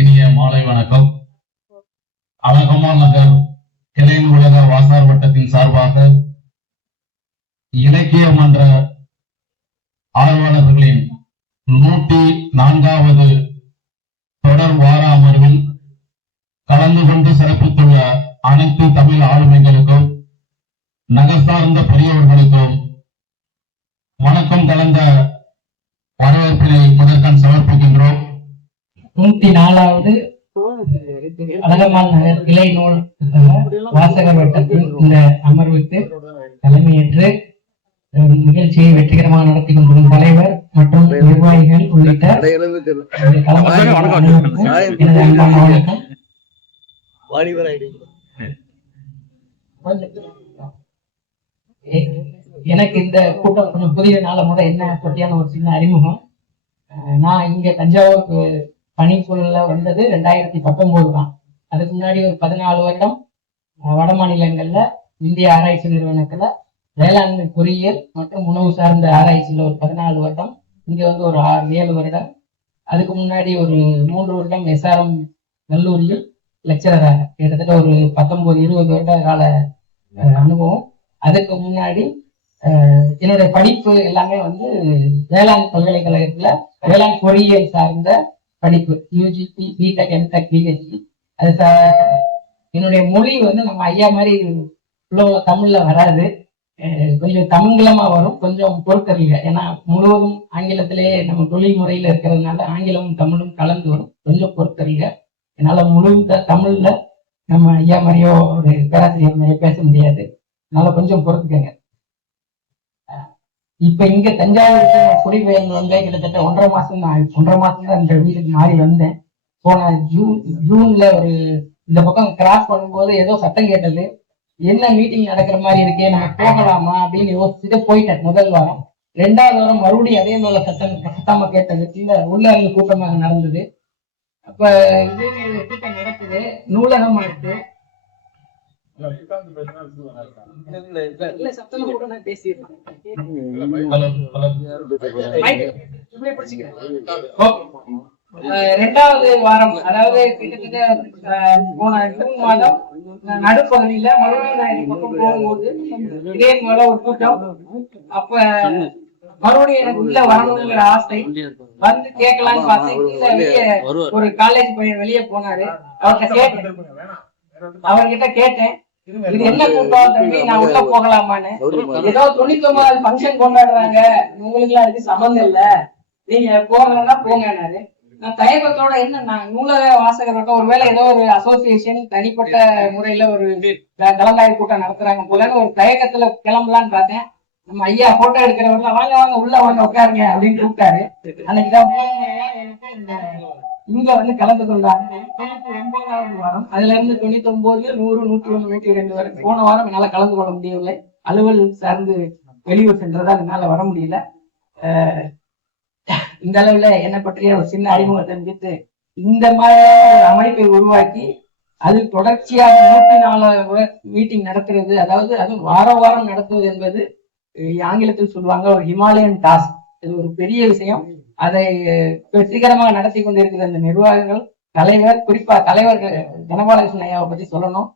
இனிய மாலை வணக்கம். அழகம்மாள் நகர் கிளை நூலக வாசார் வட்டத்தின் சார்பாக இலக்கிய மன்ற ஆர்வலர்களின் 104வது தொடர் வார அமர்வில் கலந்து கொண்டு சிறப்பித்துள்ள அனைத்து தமிழ் ஆளுமைகளுக்கும் நகர் சார்ந்த பெரியவர்களுக்கும் வணக்கம் கலந்த வரவேற்பினை முதற்கண் சமர்ப்பிக்கின்றோம். 104வது அழகம்மாள் நகர் கிளை நூல் வாசகர் வட்டத்தின் இந்த அமர்வுக்கு தலைமையேற்று நிகழ்ச்சியை வெற்றிகரமாக நடத்தி கொண்டிருக்கும் தலைவர் மற்றும் நிர்வாகிகள் உள்ளிட்ட எனக்கு இந்த கூட்டம் கொஞ்சம் புதிய நாள முறை என்ன பற்றியான ஒரு சின்ன அறிமுகம். நான் இங்க தஞ்சாவூருக்கு பணிக்குள்ள வந்தது 2019 தான். அதுக்கு முன்னாடி ஒரு 14 வருடம் வட மாநிலங்கள்ல இந்திய ஆராய்ச்சி நிறுவனத்துல வேளாண்மை பொறியியல் மற்றும் உணவு சார்ந்த ஆராய்ச்சியில ஒரு 14 வருடம், இங்க வந்து ஒரு 7 வருடம். அதுக்கு முன்னாடி ஒரு 3 வருடம் SRM நல்லூரில் லெக்சரராக கிட்டத்தட்ட ஒரு 19-20 வருட கால அனுபவம். அதுக்கு முன்னாடி என்னுடைய படிப்பு எல்லாமே வந்து வேளாண் பல்கலைக்கழகத்துல வேளாண் பொறியியல் சார்ந்த படிப்பு, யூஜிபி, பிடெக், எம்டெக், பிஹெச்டி. அது என்னுடைய மொழி வந்து நம்ம ஐயா மாதிரி தமிழ்ல வராது, கொஞ்சம் தமிழ்லமா வரும், கொஞ்சம் பொறுத்தறிங்க. ஏன்னா முழுவதும் ஆங்கிலத்திலே நம்ம தொழில் முறையில இருக்கிறதுனால ஆங்கிலமும் தமிழும் கலந்து வரும், கொஞ்சம் பொறுத்தறிங்க. என்னால முழு தமிழ்ல நம்ம ஐயா மாதிரியோ ஒரு பேராசிரியர் மாதிரியோ பேச முடியாது, அதனால கொஞ்சம் பொறுத்துக்கங்க. இப்ப இங்க தஞ்சாவூருக்கு குடிபெயர்ந்து வந்தேன். கிட்டத்தட்ட 1.5 மாசம் தான் இந்த வீட்டுக்கு மாறி வந்தேன். போன ஜூன்ல ஒரு இந்த பக்கம் கிராஸ் பண்ணும்போது ஏதோ சத்தம் கேட்டது, என்ன மீட்டிங் நடக்கிற மாதிரி இருக்கே, நம்ம போகலாமா அப்படின்னு யோசிச்சுட்டு போயிட்டேன். முதல் வாரம். 2வது வாரம் மறுபடியும் அதே மேல சத்தமா கேட்டது, இல்ல உள்ள இருந்து கூட்டமாக நடந்தது. அப்ப இதே கூட்டம் நடக்குது, நூலகமா இருக்கு. சத்தமா கூட நான் பேசிடுறேன். 2வது வாரம், அதாவது கிட்டத்தட்ட போன ஜூன் மாதம் நடுப்பகுதியில மறுபடியும் பக்கம் போகும்போது இதே போல ஒரு கூட்டம். அப்ப மறுபடியும் எனக்கு உள்ள வரணுங்கிற ஆசை வந்து கேட்கலான்னு பார்த்தேன். ஒரு காலேஜ் பையன் வெளியே போனாரு, அவர்கிட்ட கேட்டேன், இது என்ன கூட்டம் தம்பி, நான் உள்ள போகலாமான்னு. ஏதோ 99வது ஃபங்க்ஷன் கொண்டாடுறாங்க, உங்களுக்கு எல்லாம் அதுக்கு சம்பந்தம் இல்ல, நீங்க போகலன்னா போங்கன்னாரு. நான் தயக்கத்தோட என்ன, நான் நூலக வாசகர் ஒருவேளை ஏதோ ஒரு அசோசியேஷன் தனிப்பட்ட முறையில ஒரு கலந்தாய்வு கூட்டம் நடத்துறாங்க போலன்னு ஒரு தயக்கத்துல கிளம்பலான்னு பார்த்தேன். நம்ம ஐயா போட்டோ எடுக்கிறவங்க வாங்க வாங்க உள்ள வாங்க உட்காருங்க அப்படின்னு கூப்பிட்டாரு. அன்னைக்குதான் இங்க வந்து கலந்து கொண்டாங்க. 99வது வாரம், அதுல இருந்து 99, 100, 101, 102 வரை. போன வாரம் என்னால கலந்து கொள்ள முடியவில்லை, அலுவல் சார்ந்து வெளியூர் சென்றதா என்னால வர முடியல. இந்த அளவுல என்னை பற்றிய ஒரு சின்ன அறிமுகம் தெரிஞ்சுட்டு இந்த மாதிரியான ஒரு அமைப்பை உருவாக்கி அது தொடர்ச்சியாக 104 மீட்டிங் நடத்துறது, அதாவது அது வாரம் நடத்துவது என்பது ஆங்கிலத்தில் சொல்லுவாங்க ஒரு ஹிமாலயன் டாஸ்க். இது ஒரு பெரிய விஷயம். அதை வெற்றிகரமாக நடத்தி கொண்டிருக்கிற அந்த நிர்வாகங்கள், தலைவர், குறிப்பா தலைவர் தனபாலகிருஷ்ணன் ஐயாவை பத்தி சொல்லணும்.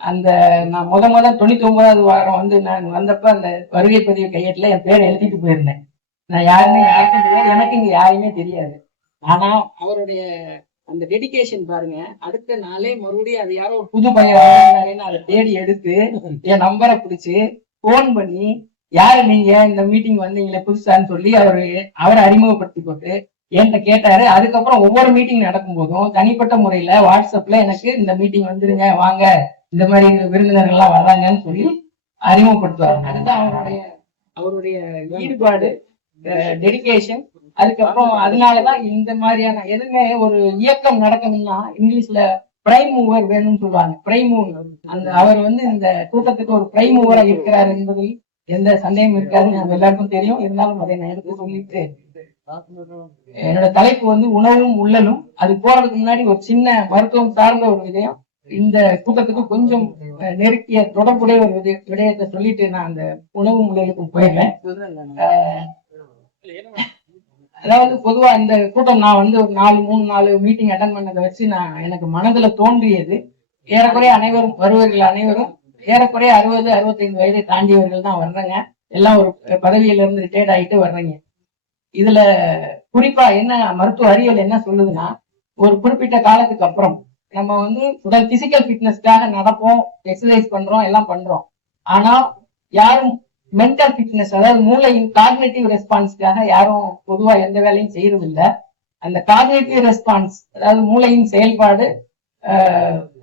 அந்த நான் முத 99வது வாரம் வந்து நான் வந்தப்ப அந்த வருகை பதிவு கையேட்டுல என் பேரை எழுதிட்டு போயிருந்தேன். நான் யாருமே யாருக்கும் தெரியாது, எனக்கு இங்க யாருமே தெரியாது. ஆனா அவருடைய அந்த டெடிகேஷன் பாருங்க. அடுத்த நாளே மறுபடியும் அது யாரோ ஒரு புது பையன் அதை தேடி எடுத்து என் நம்பரை பிடிச்சு போன் பண்ணி, யாரு நீங்க, இந்த மீட்டிங் வந்தீங்களே புதுசான்னு சொல்லி அவரை அறிமுகப்படுத்தி போட்டு என்கிட்ட கேட்டாரு. அதுக்கப்புறம் ஒவ்வொரு மீட்டிங் நடக்கும் போதும் தனிப்பட்ட முறையில வாட்ஸ்அப்ல எனக்கு இந்த மீட்டிங் வந்துருங்க, வாங்க, இந்த மாதிரி விருந்தினர்கள் எல்லாம் வர்றாங்கன்னு சொல்லி அறிமுகப்படுத்துவாங்க. அதுதான் அவருடைய ஈடுபாடு, டெடிகேஷன். அதுக்கப்புறம் அதனாலதான் இந்த மாதிரியான எதுவுமே ஒரு இயக்கம் நடக்கணும்னா இங்கிலீஷ்ல பிரைம் மூவர் வேணும்னு சொல்லுவாங்க. பிரைம் மூவர், அந்த அவர் வந்து இந்த கூட்டத்துக்கு ஒரு பிரைம் மூவரா இருக்கிறார் என்பதில் எந்த சந்தேகம் இருக்காதுன்னு நம்ம எல்லாருக்கும் தெரியும். இருந்தாலும் அதை நான் எடுத்து சொல்லிட்டு, என்னோட தலைப்பு வந்து உணவும் உள்ளலும். அது போறதுக்கு முன்னாடி ஒரு சின்ன மருத்துவம் சார்ந்த ஒரு விடயம், இந்த கூட்டத்துக்கு கொஞ்சம் நெருக்கிய தொடர்புடைய ஒரு விடயத்தை சொல்லிட்டு நான் அந்த உணவு முறைகளுக்கு போயிடுறேன். அதாவது பொதுவா இந்த கூட்டம் நான் வந்து ஒரு 3 மீட்டிங் அட்டன் பண்ணதை வச்சு எனக்கு மனதுல தோன்றியது, ஏறக்குறைய அனைவரும் வருவர்கள் அனைவரும் ஏறக்குறைய 60-65 வயதை தாண்டியவர்கள் தான் வர்றாங்க. எல்லாம் ஒரு பதவியில இருந்து ரிட்டையர்ட் ஆகிட்டு வர்றீங்க. இதுல குறிப்பா என்ன மருத்துவ அறிவியல் என்ன சொல்லுதுன்னா, ஒரு குறிப்பிட்ட காலத்துக்கு அப்புறம் நம்ம வந்து உடல் பிசிக்கல் ஃபிட்னஸ்க்காக நடப்போம், எக்ஸசைஸ் பண்றோம், எல்லாம் பண்றோம். ஆனா யாரும் மென்டல் ஃபிட்னஸ், அதாவது மூளையின் காக்னிட்டிவ் ரெஸ்பான்ஸ்க்காக யாரும் பொதுவா எந்த வேலையும் செய்யறது இல்ல. அந்த காக்னிட்டிவ் ரெஸ்பான்ஸ், அதாவது மூளையின் செயல்பாடு,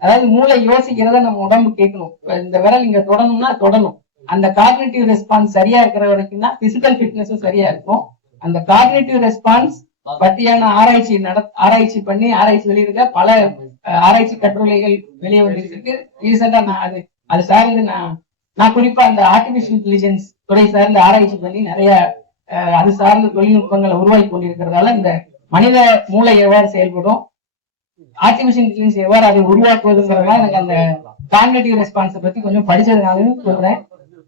அதாவது மூளை யோசிக்கிறத நம்ம உடம்பு கேட்கணும். இந்த விரல் இங்க தொடணும்னா தொடணும். அந்த காக்னிட்டிவ் ரெஸ்பான்ஸ் சரியா இருக்கிற வரைக்கும் தான் பிசிக்கல் ஃபிட்னஸும் சரியா இருக்கும். அந்த காக்னிட்டிவ் ரெஸ்பான்ஸ் பத்தியான ஆராய்ச்சி பண்ணி வெளியிருக்க பல ஆராய்ச்சி கட்டுரைகள் வெளியே வந்திருக்கு. ரீசெண்டா நான் அது சார்ந்து நான் குறிப்பா அந்த ஆர்டிபிஷியல் இன்டெலிஜென்ஸ் துறை சார்ந்து ஆராய்ச்சி பண்ணி நிறைய அது சார்ந்த தொழில்நுட்பங்களை உருவாக்கி கொண்டிருக்கிறதால இந்த மனித மூளை எவ்வாறு செயல்படும், ஆர்டிபிஷியல் இன்டெலிஜென்ஸ் எவ்வாறு அதை உருவாக்குவதுங்கிறதுனால எனக்கு அந்த காக்னிட்டிவ் ரெஸ்பான்ஸை பத்தி கொஞ்சம் படிச்சதுனாலும் சொல்றேன்.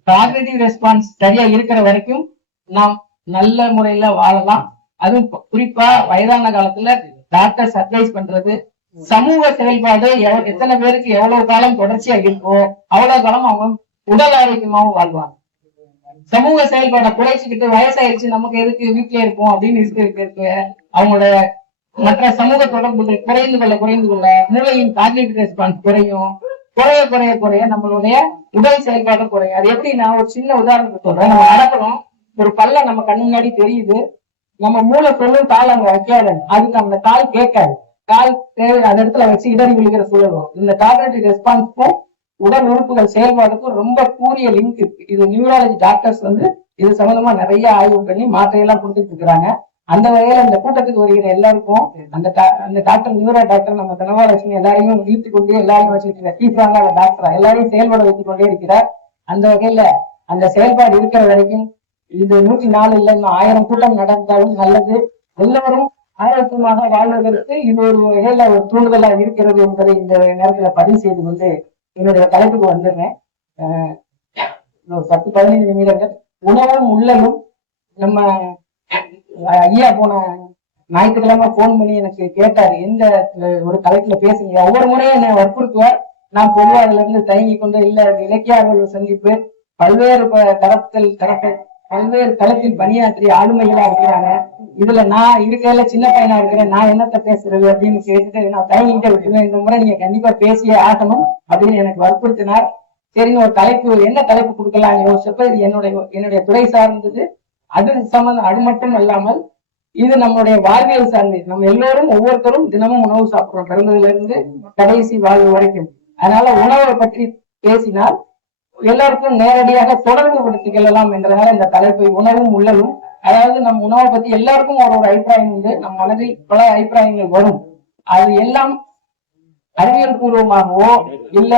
காக்னிட்டிவ் ரெஸ்பான்ஸ் சரியா இருக்கிற வரைக்கும் நாம் நல்ல முறையில வாழலாம். அதுவும் குறிப்பா வயதான காலத்துல டாக்டர்ஸ் அட்வைஸ் பண்றது, சமூக செயல்பாடு எத்தனை பேருக்கு எவ்வளவு காலம் தொடர்ச்சியா இருக்கோ அவ்வளவு காலம் அவங்க உடல் ஆரோக்கியமாவும் வாழ்வாங்க. சமூக செயல்பாடை குறைச்சிக்கிட்டு வயசாயிருச்சு நமக்கு எதுக்கு வீட்டுல இருப்போம் அப்படின்னு இருக்க அவங்களோட மற்ற சமூக தொடர்புகள் குறைந்து கொள்ள மூளையின் காக்னிட்டிவ் ரெஸ்பான்ஸ் குறைய நம்மளுடைய உடல் செயல்பாடு குறையும். அது எப்படி, நான் ஒரு சின்ன உதாரணத்தை சொல்றேன். நம்ம நடக்கிறோம், ஒரு பல்ல நம்ம கண்ணு முன்னாடி தெரியுது, நம்ம மூளை சொல்லும் கால் அங்க வைக்காது, அதுக்கு அந்த கால் கேட்காது, கால் தேவை அந்த இடத்துல வச்சு இடறி விழுகிற சூழலும். இந்த காக்னிட்டிவ் ரெஸ்பான்ஸ்க்கும் உடல் உறுப்புகள் செயல்பாடுக்கும் ரொம்ப கூறிய லிங்க் இருக்கு. இது நியூராலஜி டாக்டர்ஸ் வந்து இது சம்பந்தமா நிறைய ஆய்வு பண்ணி மாற்றையெல்லாம் கொடுத்துட்டு இருக்கிறாங்க. அந்த வகையில இந்த கூட்டத்துக்கு வருகிற எல்லாருக்கும் அந்த டாக்டர், நியூரோ டாக்டர் நம்ம தனபாலட்சுமி எல்லாரையும் இழுத்து கொண்டே எல்லாரையும் வச்சுட்டு சீஃபான டாக்டரா எல்லாரையும் செயல்பட வைத்துக் கொண்டே இருக்கிறார். அந்த வகையில அந்த செயல்பாடு இருக்கிற வரைக்கும் இது 104 இல்ல, இன்னும் 1000 கூட்டம் நடந்தாலும் நல்லது. எல்லோரும் ஆரோக்கியமாக வாழ்வதற்கு இது ஒரு வகையில ஒரு தூண்டுதலா இருக்கிறது என்பதை இந்த நேரத்துல பதிவு செய்து கொண்டு என்னுடைய தலைப்புக்கு வந்துடுறேன். 10-15 நிமிடங்கள். உணவும் உள்ளலும். நம்ம ஐயா போன ஞாயிற்றுக்கிழமை போன் பண்ணி எனக்கு கேட்டாரு, எந்த ஒரு தலைப்புல பேசுங்க. ஒவ்வொரு முறையும் என்னை வற்புறுத்துவார். நான் பொதுவாக அதுல இருந்து தயங்கி கொண்டு இல்ல, இலக்கியாளர்கள் சந்திப்பு பல்வேறு தளத்தில் பணியாற்றிய ஆளுமைகளா இருக்கிறாங்க, இதுல நான் இருக்கையில சின்ன பையனா இருக்கிறேன், நான் என்னத்த பேசுறது அப்படின்னு கேட்டுட்டு நான் தயங்கிட்டே விட்டுருவேன். இந்த முறை நீங்க கண்டிப்பா பேசியே ஆகணும் அப்படின்னு எனக்கு வற்புறுத்தினார். சரின்னு ஒரு தலைப்பு, என்ன தலைப்பு கொடுக்கலாம் யோசிச்சப்ப இது என்னுடைய துறை சார்ந்தது. அது சம்பந்தம், அது மட்டும் அல்லாமல் இது நம்மளுடைய வாழ்வியல் சார்ந்தது. நம்ம எல்லோரும் ஒவ்வொருத்தரும் தினமும் உணவு சாப்பிடுறோம், பிறந்ததுல இருந்து கடைசி வாழ்வு வரைக்கும். அதனால உணவை பற்றி பேசினால் எல்லாருக்கும் நேரடியாக தொடர்பு படுத்திக் கொள்ளலாம் என்றதால இந்த தலைப்பை உணவும் உள்ளலும். அதாவது நம்ம உணவை பத்தி எல்லாருக்கும் ஒரு அபிப்பிராயம் உண்டு, நம் மனதில் பல அபிப்பிராயங்கள் வரும். அது எல்லாம் அறிவியல் பூர்வமாகவோ இல்ல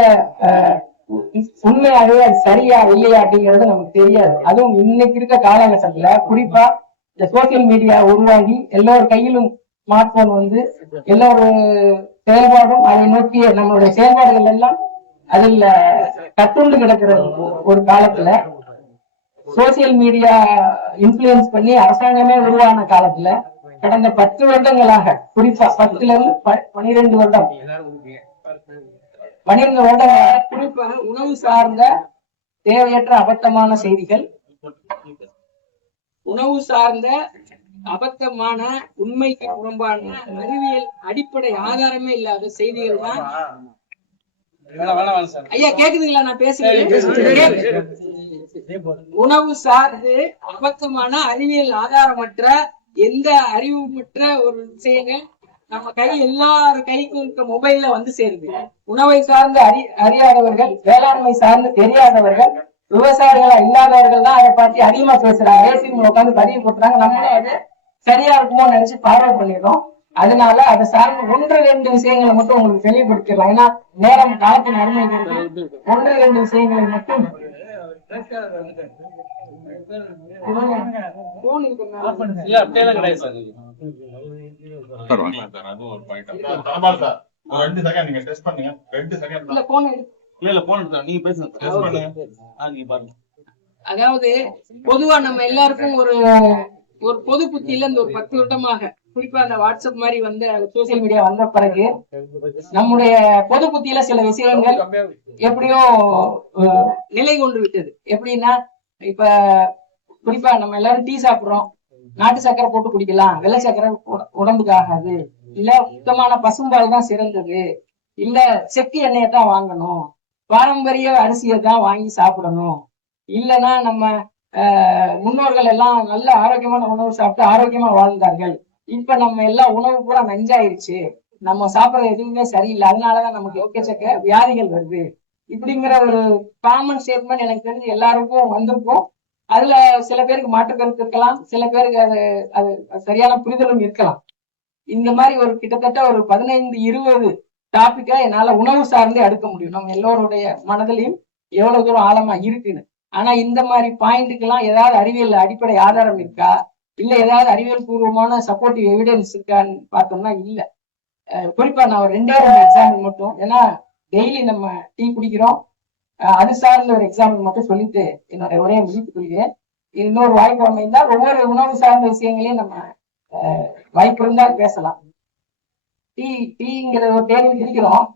உண்மையாகவே அது சரியா இல்லையா அப்படிங்கிறது நமக்கு தெரியாது. அதுவும் இன்னைக்கு இருக்க காலகட்டத்துல குறிப்பா இந்த சோசியல் மீடியா உருவாகி எல்லோரு கையிலும் ஸ்மார்ட் போன் வந்து எல்லோரு செயல்பாடும் அதை நோக்கிய நம்மளுடைய செயல்பாடுகள் எல்லாம் அதுல கட்டுண்டு கிடக்கிற ஒரு காலத்துல, சோசியல் மீடியா இன்ஃபுளுன்ஸ் பண்ணி அரசாங்கமே உருவான காலத்துல கடந்த 10 வருடங்களாக, குறிப்பா 10ல இருந்து 12 வருடம் குறிப்பாக உணவு சார்ந்த தேவையற்ற அபத்தமான செய்திகள், உணவு சார்ந்த அபத்தமான உண்மைக்கு புறம்பான அறிவியல் அடிப்படை ஆதாரமே இல்லாத செய்திகள் தான். ஐயா கேக்குதுங்களா நான் பேசுறேன்? உணவு சார்ந்து அபத்தமான அறிவியல் ஆதாரமற்ற எந்த அறிவுமற்ற ஒரு விஷயங்கள் நம்ம எல்லார் கைக்கும் இருக்க மொபைல்ல வந்து சேருது. உணவை சார்ந்து அறியாதவர்கள், வேளாண்மை சார்ந்து தெரியாதவர்கள், விவசாயிகளா இல்லாதவர்கள் தான் அதை பத்தி அதிகமா பேசுறாங்க. ஏசிக்கு உட்காந்து பதிவு போட்டுறாங்க. நம்மளும் அது சரியா இருக்குமோ நினைச்சு பார்வை பண்ணிடுறோம். அதனால அதை சார்ந்து 1-2 விஷயங்களை மட்டும் உங்களுக்கு தெளிவுபடுத்திடலாம். ஏன்னா நேரம் காலத்தின் அருமை 1-2 விஷயங்களை மட்டும் அதாவது பொதுவா நம்ம எல்லாருக்கும் ஒரு ஒரு பொது புத்தியில இந்த ஒரு 10 வருடமாக குறிப்பா அந்த வாட்ஸ்அப் மாதிரி வந்து சோசியல் மீடியா வந்த பிறகு நம்முடைய பொது புத்தியில சில விஷயங்கள் எப்படியோ நிலை கொண்டு விட்டது. எப்படின்னா இப்ப குறிப்பா நம்ம எல்லாரும் டீ சாப்பிடுறோம், நாட்டு சர்க்கரை போட்டு குடிக்கலாம், வெள்ளை சர்க்கரை உடம்புக்கு ஆகாது, இல்ல சுத்தமான பசும்பால் தான் சிறந்தது, இல்ல செக்கு எண்ணெயை தான் வாங்கணும், பாரம்பரிய அரிசியை தான் வாங்கி சாப்பிடணும், இல்லைன்னா நம்ம முன்னோர்கள் எல்லாம் நல்ல ஆரோக்கியமான உணவு சாப்பிட்டு ஆரோக்கியமா வாழ்ந்தார்கள், இப்ப நம்ம எல்லாம் உணவு பூரா நஞ்சாயிருச்சு, நம்ம சாப்பிடறது எதுவுமே சரியில்லை, அதனாலதான் நமக்கு எக்கச்சக்க வியாதிகள் வருது, இப்படிங்கிற ஒரு காமன் ஸ்டேட்மெண்ட் எனக்கு தெரிஞ்சு எல்லாருக்கும் வந்திருக்கும். அதுல சில பேருக்கு மாற்று கருத்து இருக்கலாம், சில பேருக்கு அது சரியான புரிதலும் இருக்கலாம். இந்த மாதிரி ஒரு கிட்டத்தட்ட ஒரு 15-20 டாபிக்கா என்னால உணவு சார்ந்தே அடுக்க முடியும். நம்ம எல்லோருடைய மனதிலையும் எவ்வளவு தூரம் ஆழமா இருக்குன்னு. ஆனா இந்த மாதிரி பாயிண்ட்டுக்கெல்லாம் ஏதாவது அறிவியல் அடிப்படை ஆதாரம் இருக்கா, இல்ல ஏதாவது அறிவியல் பூர்வமான சப்போர்ட்டிவ் எவிடன்ஸ் இருக்கான்னு பார்த்தோம்னா இல்ல. குறிப்பா நான் ஒரு 2 எக்ஸாம்பிள் மட்டும், ஏன்னா டெய்லி நம்ம டீ குடிக்கிறோம், அது சார்ந்த ஒரு எக்ஸாம்பிள் மட்டும் சொல்லிட்டு என்னோட உரையை முடித்துக் கொள்கிறேன். இன்னொரு வாய்ப்பு அமைந்தால் ஒவ்வொரு உணவு சார்ந்த விஷயங்களையும் நம்ம வாய்ப்பு இருந்தால் பேசலாம். டீங்கிறது ஒரு தேநீர் குடிக்கிறோம்,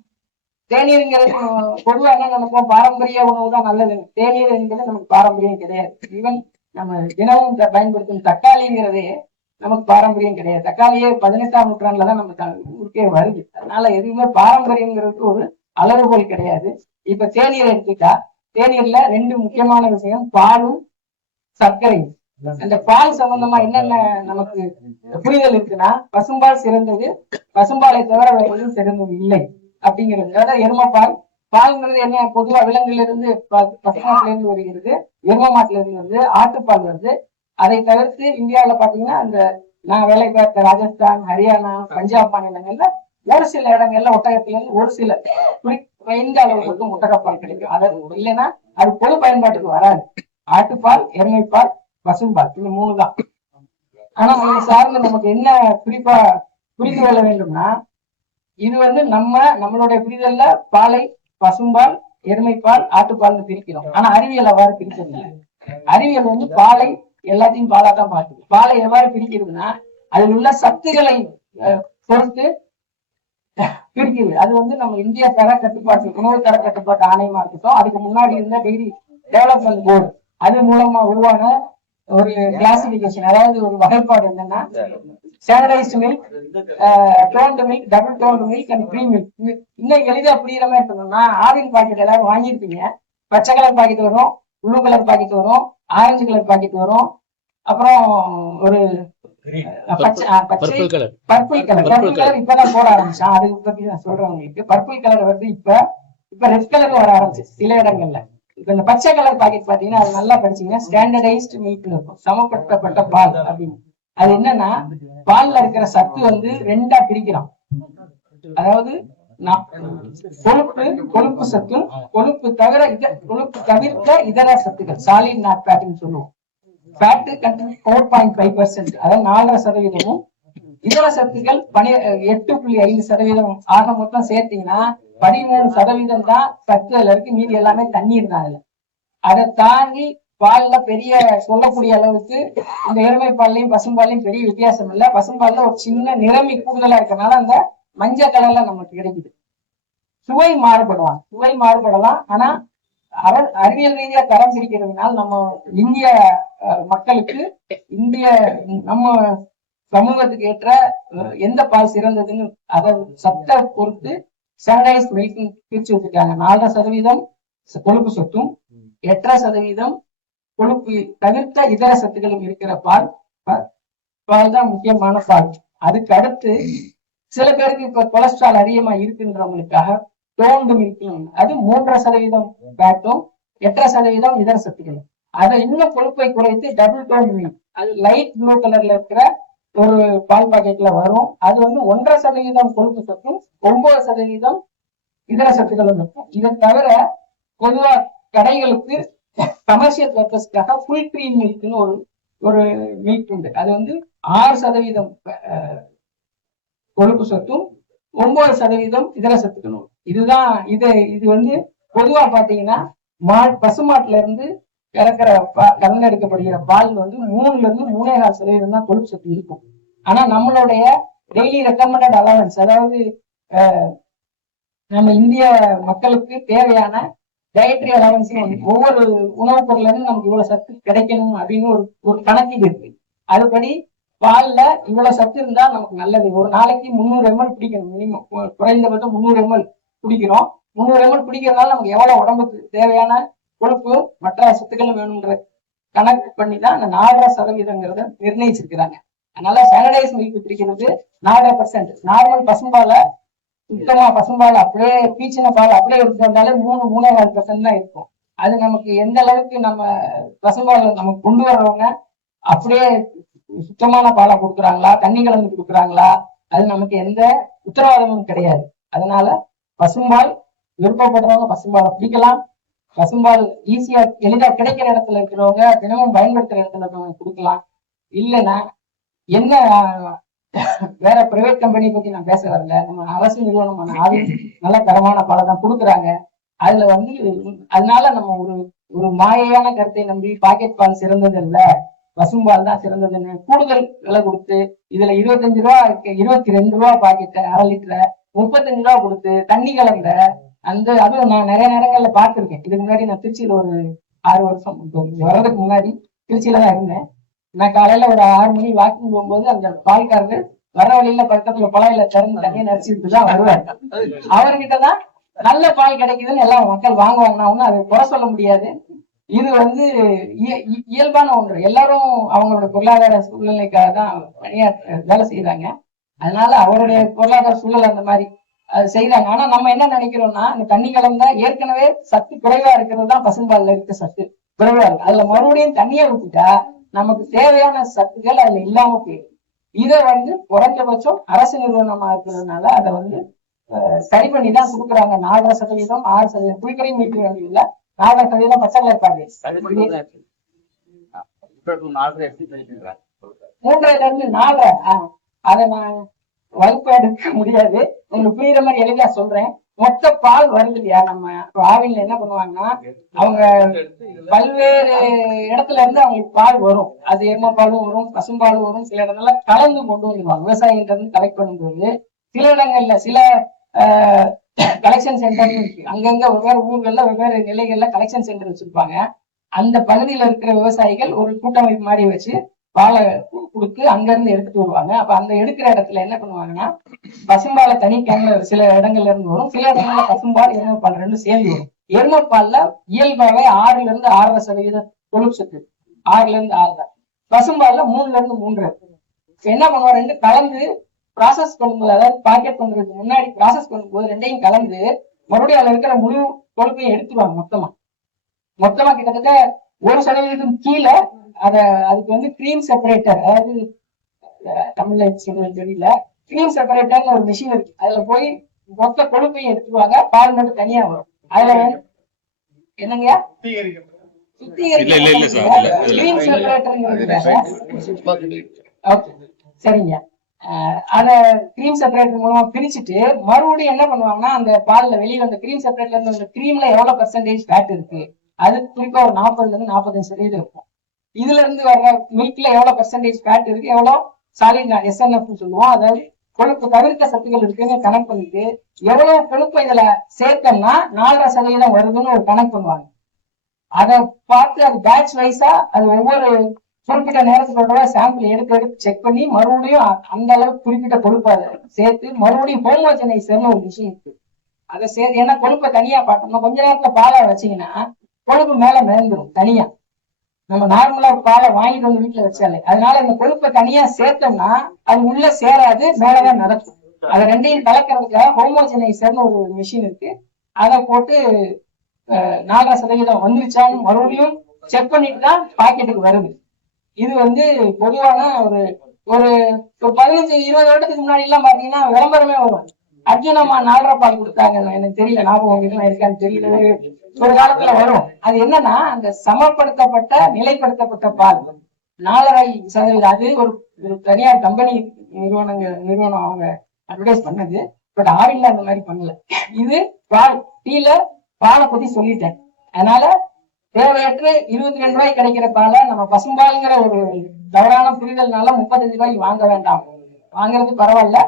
தேநீருங்கிறது பொதுவாக என்ன நினைப்போம், பாரம்பரிய உணவு தான் நல்லது. தேநீர் என்பது நமக்கு பாரம்பரியம் கிடையாது. ஈவன் நம்ம தினமும் பயன்படுத்தும் தக்காளிங்கிறதே நமக்கு பாரம்பரியம் கிடையாது. தக்காளியே 18ஆம் நூற்றாண்டுலதான் நம்ம ஊருக்கே வருது. அதனால எதுவுமே பாரம்பரியங்கிறதுக்கு ஒரு அளவுகோல் கிடையாது. இப்ப தேநீர் எடுத்துட்டா தேநீர்ல 2 முக்கியமான விஷயம், பாலும் சர்க்கரையும். அந்த பால் சம்பந்தமா என்னென்ன நமக்கு புரிதல் இருக்குன்னா, பசும்பால் சிறந்தது, பசும்பாலை தவிர வேற எதுவும் சிறந்தது இல்லை அப்படிங்கிறது. அதாவது எருமப்பால், பால்ங்கிறது என்ன, பொதுவா விலங்குல இருந்து பசுமாட்டுல இருந்து வருகிறது, எரும மாட்டுல இருந்து வருது, ஆட்டுப்பால் வருது. அதை தவிர்த்து இந்தியாவில பாத்தீங்கன்னா அந்த நான் வேலை பார்த்த ராஜஸ்தான், ஹரியானா, பஞ்சாப் மாநிலங்கள்ல ஒரு சில இடங்கள்ல ஒட்டகத்துல இருந்து ஒரு சில இந்த அளவுக்கு மட்டும் ஒட்டகப்பால் கிடைக்கும். அது இல்லைன்னா அது பொது பயன்பாட்டுக்கு வராது. ஆட்டுப்பால், எருமைப்பால், பசும்பால், இந்த 3 தான். ஆனா இது சார்ந்து நமக்கு என்ன குறிப்பா புரிந்து கொள்ள வேண்டும்னா, இது வந்து நம்மளுடைய புரிதல்ல பாலை பசும்பால், எருமைப்பால், ஆட்டுப்பால்னு பிரிக்கிறோம். ஆனா அறிவியல் அவ்வாறு பிரிக்கிறதில்லை. அறிவியல் வந்து பாலை எல்லாத்தையும் பாலா தான் பார்க்குது. பாலை எவ்வாறு பிரிக்கிறதுனா அதில் உள்ள சத்துக்களை பொறுத்து பிரிக்குது. அது வந்து நம்ம இந்திய தர கட்டுப்பாட்டு உணவு தர கட்டுப்பாட்டு ஆணையமா இருக்கட்டும், அதுக்கு முன்னாடி இருந்த டெய்ரி டெவலப்மெண்ட் போர்டு, அது மூலமா உருவான ஒரு கிளாசிபிகேஷன், அதாவது ஒரு வகைப்பாடு என்னன்னா, standardised milk, toned milk, double toned milk and free milk. இன்னும் எளிதா புரியுற மாதிரி இருக்கணும்னா, ஆவின் பாக்கெட் எல்லாரும் வாங்கியிருப்பீங்க. பச்சை கலர் பாக்கெட் வரும், ப்ளூ கலர் பாக்கெட் வரும், ஆரஞ்சு கலர் பாக்கெட் வரும், அப்புறம் ஒரு பர்பிள் கலர் இப்பதான் போட ஆரம்பிச்சான். அதை பத்தி நான் சொல்றேன் உங்களுக்கு. பர்பிள் கலர் வருது, இப்ப ரெட் கலர் வர ஆரம்பிச்சு சில இடங்கள்ல. இப்ப இந்த பச்சை கலர் பாக்கெட் பாத்தீங்கன்னா அது நல்லா படிச்சீங்கன்னா ஸ்டாண்டர்டைஸ்டு மில்க் இருக்கும், சமப்படுத்தப்பட்ட பால் அப்படின்னு. அது என்னன்னா, பால்ல இருக்கிற சத்து வந்து 2ஆ பிரிக்கிறோம். அதாவது கொழுப்பு சத்தும் கொழுப்பு தவிர்த்த இதர சத்துக்கள், சாலிட் நாட் ஃபேட்னு சொல்லுவோம். ஃபேட் கண்டென்ட் 4.5%, அதாவது 4.5%. இதர சத்துக்கள் 8.5%. ஆக மொத்தம் சேர்த்தீங்கன்னா 13% தான் சத்துகள் இருக்கு, மீதி எல்லாமே தண்ணீர் தான். அதுல அதை தாண்டி பால்ல பெரிய சொல்லக்கூடிய அளவுக்கு இந்த எருமை பால்லையும் பசும்பாலையும் பெரிய வித்தியாசம் இல்லை. பசும்பால்ல ஒரு சின்ன நிறமி கூடுதலா இருக்கனால அந்த மஞ்சள் கலர்ல நமக்கு கிடைக்குது. சுவை மாறுபடலாம். ஆனா அறிவியல் ரீதியா தரம் பிரிக்கிறதுனால நம்ம இந்திய மக்களுக்கு நம்ம சமூகத்துக்கு ஏற்ற எந்த பால் சிறந்ததுன்னு அதை சத்தை பொறுத்து ஸ்டாண்டர்டைஸ் மில்க் பிரிச்சு வச்சுட்டாங்க. 4% கொழுப்பு சத்தும் 8% கொழுப்பு தவிர்த்த இதர சத்துக்களும் இருக்கிற பால் தான் முக்கியமான பால். அதுக்கு அடுத்து சில பேருக்கு இப்ப கொலஸ்ட்ரால் அதிகமா இருக்குன்றவங்களுக்காக டோன்டு மில்க், அது 3% ஃபேட்டும் 8% இதர சத்துக்களும். அதை இன்னும் கொழுப்பை குறைத்து டபுள் டோன்டு மில்க், அது லைட் ப்ளூ கலர்ல இருக்கிற ஒரு பால் பாக்கெட்ல வரும். அது வந்து 1.5% கொழுப்பு சத்தும் 9% இதர சத்துக்களும் இருக்கும். இதை தவிர பொதுவா கடைகளுக்கு கமர்ஷியல் பர்பஸ்க்காக ஃபுல் கிரீம் மில்க்னு ஒரு மில்க் உண்டு. அது வந்து 6% கொழுப்பு சத்தும் 9% இதர சத்துக்களும். இது வந்து பொதுவா பாத்தீங்கன்னா பசுமாட்டுல இருந்து கறக்கிற கறந்தெடுக்கப்படுகிற பால் வந்து 3 to 3.25% தான் கொழுப்பு சத்து இருக்கும். ஆனா நம்மளுடைய டெய்லி ரெக்கமெண்டட் அலவன்ஸ், அதாவது நம்ம இந்திய மக்களுக்கு தேவையான டயட்ரி அலவன்ஸ், ஒவ்வொரு உணவுப் பொருள்ல இருந்து நமக்கு இவ்வளவு சத்து கிடைக்கணும் அப்படின்னு ஒரு கணக்கீடு இருக்கு. அதுபடி பால்ல இவ்வளவு சத்து இருந்தா நமக்கு நல்லது. ஒரு நாளைக்கு 300 ml குடிக்கணும், மினிமம் குறைந்தபட்சம் 300 ml குடிக்கிறோம். 300 ml குடிக்கிறதுனால நமக்கு எவ்வளவு உடம்புக்கு தேவையான கொழுப்பு மற்ற சத்துக்களும் வேணும்ன்ற கணக்கு பண்ணி தான் அந்த 4.5% நிர்ணயிச்சிருக்கிறாங்க. அதனால சானிடைஸ் மில்க் குடிக்கிறது 4%. நார்மல் பசும்பாலை, சுத்தமா பசும்பால் அப்படியே பீச்சின பால் அப்படியே எடுத்து வந்தாலே 3-3.25% தான் இருக்கும். அது நமக்கு எந்த அளவுக்கு நம்ம பசும்பால் நமக்கு கொண்டு வர்றவங்க அப்படியே சுத்தமான பாலை கொடுக்குறாங்களா, தண்ணி கலந்து கொடுக்குறாங்களா, அது நமக்கு எந்த உத்தரவாதமும் கிடையாது. அதனால பசும்பால் விருப்பப்படுறவங்க பசும்பாலை குடிக்கலாம். பசும்பால் ஈஸியா எளிதா கிடைக்கிற இடத்துல இருக்கிறவங்க தினமும் பயன்படுத்துற இடத்துல இருக்கிறவங்க கொடுக்கலாம். இல்லைன்னா என்ன வேற பிரைவேட் கம்பெனி பத்தி நான் பேச வரல, நம்ம அரசு நிறுவனமான ஆவி நல்ல தரமான பாலை தான் கொடுக்குறாங்க. அதுல வந்து அதனால நம்ம ஒரு மாயையான கருத்தை நம்பி பாக்கெட் பால் சிறந்தது இல்ல, பசும்பால் தான் சிறந்ததுன்னு கூடுதல் விலை கொடுத்து இதுல 25 ரூபா 22 ரூபா பாக்கெட் 1/2 லிட்டரை 35 ரூபா கொடுத்து தண்ணி கலந்த அதுவும் நான் நிறைய நேரங்கள்ல பார்த்திருக்கேன். இதுக்கு முன்னாடி நான் திருச்சியில ஒரு 6 வருஷம் வர்றதுக்கு முன்னாடி திருச்சியில தான் இருந்தேன். நான் காலையில ஒரு 6 மணி வாக்கிங் போகும்போது அந்த பால்காரரு வர வழியில பக்கத்துல குழாயில திறந்து தண்ணியை நடிச்சுட்டு தான் வருவாரு. அவர்கிட்டதான் நல்ல பால் கிடைக்குதுன்னு எல்லாம் மக்கள் வாங்குவாங்கன்னா அதை குறை சொல்ல முடியாது. இது வந்து இயல்பான ஒன்று. எல்லாரும் அவங்களோட பொருளாதார சூழ்நிலைக்காக தான் வேலை செய்யறாங்க. அதனால அவருடைய பொருளாதார சூழல் அந்த மாதிரி அது செய்யறாங்க. ஆனா நம்ம என்ன நினைக்கிறோம்னா, இந்த தண்ணி கலந்தா ஏற்கனவே சத்து குறைவா இருக்கிறது தான் பசும்பால்ல இருக்க சத்து குறைவா இருக்கு. அதுல மறுபடியும் தண்ணியை ஊத்திட்டா நமக்கு தேவையான சத்துக்கள் அதுல இல்லாம போயிடும். இதை வந்து குறைஞ்சபட்சம் அரசு நிறுவனமா இருக்கிறதுனால அதை வந்து சரி பண்ணி தான் கொடுக்குறாங்க. 4.5%, 6% குடிக்கரையும் மீட்டு வேண்டியதில்ல, 4.5% பச்சை கலர் பாக்கெட் 3.5-4. அதை நான் வகுப்பு எடுக்க முடியாது, உங்களுக்கு புரியுற மாதிரி எளிதா சொல்றேன். மொத்த பால் வருது இல்லையா, நம்ம ஆவின்ல என்ன பண்ணுவாங்கன்னா அவங்க பல்வேறு இடத்துல இருந்து அவங்களுக்கு பால் வரும். அது எருமை பாலும் வரும், பசும்பாலும் வரும். சில இடங்கள்ல கலந்து கொண்டு வந்துருவாங்க. விவசாயிகிட்ட இருந்து கலெக்ட் பண்ணும்போது சில இடங்கள்ல சில கலெக்ஷன் சென்டர் இருக்கு. அங்கங்க வெவ்வேறு ஊர்கள்ல வெவ்வேறு நிலைகள்ல கலெக்ஷன் சென்டர் வச்சிருப்பாங்க. அந்த பகுதியில இருக்கிற விவசாயிகள் ஒரு கூட்டமைப்பு மாதிரி வச்சு பாலை கொடுத்து அங்க இருந்து எடுத்துட்டு வருவாங்க. அப்ப அந்த எடுக்கிற இடத்துல என்ன பண்ணுவாங்கன்னா பசும்பாலை தனி கேன்ல சில இடங்கள்ல இருந்து வரும், சில இடங்கள்ல பசும்பால் எருமை பால் ரெண்டும் சேர்ந்து வரும். எருமை பால்ல இயல்பாவே 6-6.5% கொழுப்பு சத்து, 6-6. பசும்பால்ல 3-3. என்ன பண்ணுவோம், ரெண்டு கலந்து ப்ராசஸ் பண்ணும்போது, அதாவது பாக்கெட் பண்றதுக்கு முன்னாடி ப்ராசஸ் பண்ணும்போது ரெண்டையும் கலந்து மறுபடியும் அதுல இருக்கிற முழு கொழுப்பையும் எடுத்துருவாங்க. மொத்தமா கிட்டத்தட்ட 1% கீழே அதுக்கு வந்து கிரீம் செப்பரேட்டர், அதாவது தமிழ்ல சொல்றது தெரியல, கிரீம் செப்பரேட்டர்னு ஒரு மிஷின் இருக்கு. அதுல போய் மொத்த கொழுப்பையும் எடுத்துருவாங்க, பால் மட்டும் தனியா வரும். அதுல என்னங்க கிரீம் செப்பரேட்டர் சரிங்க. அத கிரீம் செப்பரேட்டர் மூலமா பிரிச்சுட்டு மறுபடியும் என்ன பண்ணுவாங்கன்னா அந்த பால்ல வெளியில அந்த கிரீம் செப்பரேட்டர்ல இருந்து அந்த கிரீம்ல எவ்வளவு % ஃபேட் இருக்கு, அது குறிப்பா ஒரு 40-45% இருக்கும். இதுல இருந்து வர்ற மில்க்ல எவ்வளவு % ஃபேட் இருக்கு, எவ்வளவு சாலிட் SNF சொல்லுவோம், அதாவது கொழுப்பு தவிர்க்க சத்துக்கள் இருக்குன்னு கணக்கு பண்ணிட்டு எவ்வளவு கொழுப்பு இதுல சேர்த்தோம்னா 4.5% வருதுன்னு ஒரு கணக்கு பண்ணுவாங்க. அதை பார்த்து அது பேட்ச் வைஸா அது ஒவ்வொரு குறிப்பிட்ட நேரத்துக்கு சாம்பிள் எடுத்து செக் பண்ணி மறுபடியும் அந்த அளவுக்கு குறிப்பிட்ட கொழுப்பை சேர்த்து மறுபடியும் ஹோமோஜனைசர்னு ஒரு விஷயம் இருக்கு. அதை சேர்த்து, ஏன்னா கொழுப்பை தனியா பார்த்தோம்னா கொஞ்ச நேரத்துல பாலை வச்சீங்கன்னா கொழுப்பு மேல மிதந்துடும் தனியா. நம்ம நார்மலா பாலை வாங்கிட்டு வந்து வீட்டுல வச்சாலே, அதனால இந்த கொழுப்பை தனியா சேர்த்தோம்னா அது உள்ள சேராது, மேலதான் நடக்கும். அதை ரெண்டையும் கலக்கிறதுக்காக ஹோமோஜனைசர்னு ஒரு மிஷின் இருக்கு. அதை போட்டு 4% வந்துருச்சான்னு மறுபடியும் செக் பண்ணிட்டு தான் பாக்கெட்டுக்கு வருது. இது வந்து பொதுவான ஒரு 15-20 வருடத்துக்கு முன்னாடி எல்லாம் பாத்தீங்கன்னா விளம்பரமே வரும், அர்ஜுனம்மா 4.5 பால் கொடுத்தாங்க, எனக்கு தெரியல, ஞாபகம் உங்களுக்கு இருக்கான்னு தெரியல, ஒரு காலத்துல வரும். அது என்னன்னா அந்த சமப்படுத்தப்பட்ட நிலைப்படுத்தப்பட்ட பால் 4.5%. அது ஒரு தனியார் கம்பெனி நிறுவனம் அவங்க அட்வர்டைஸ் பண்ணது. பட் ஆவில்ல அந்த மாதிரி பண்ணல. இது பால் டீல பாலை பத்தி சொல்லிட்டேன். அதனால தேவையற்று 22 ரூபாய்க்கு கிடைக்கிற பாலை நம்ம பசும்பாலுங்கிற ஒரு தவறான புரிதல்னால 35 ரூபாய்க்கு வாங்க வேண்டாம். வாங்குறது பரவாயில்ல,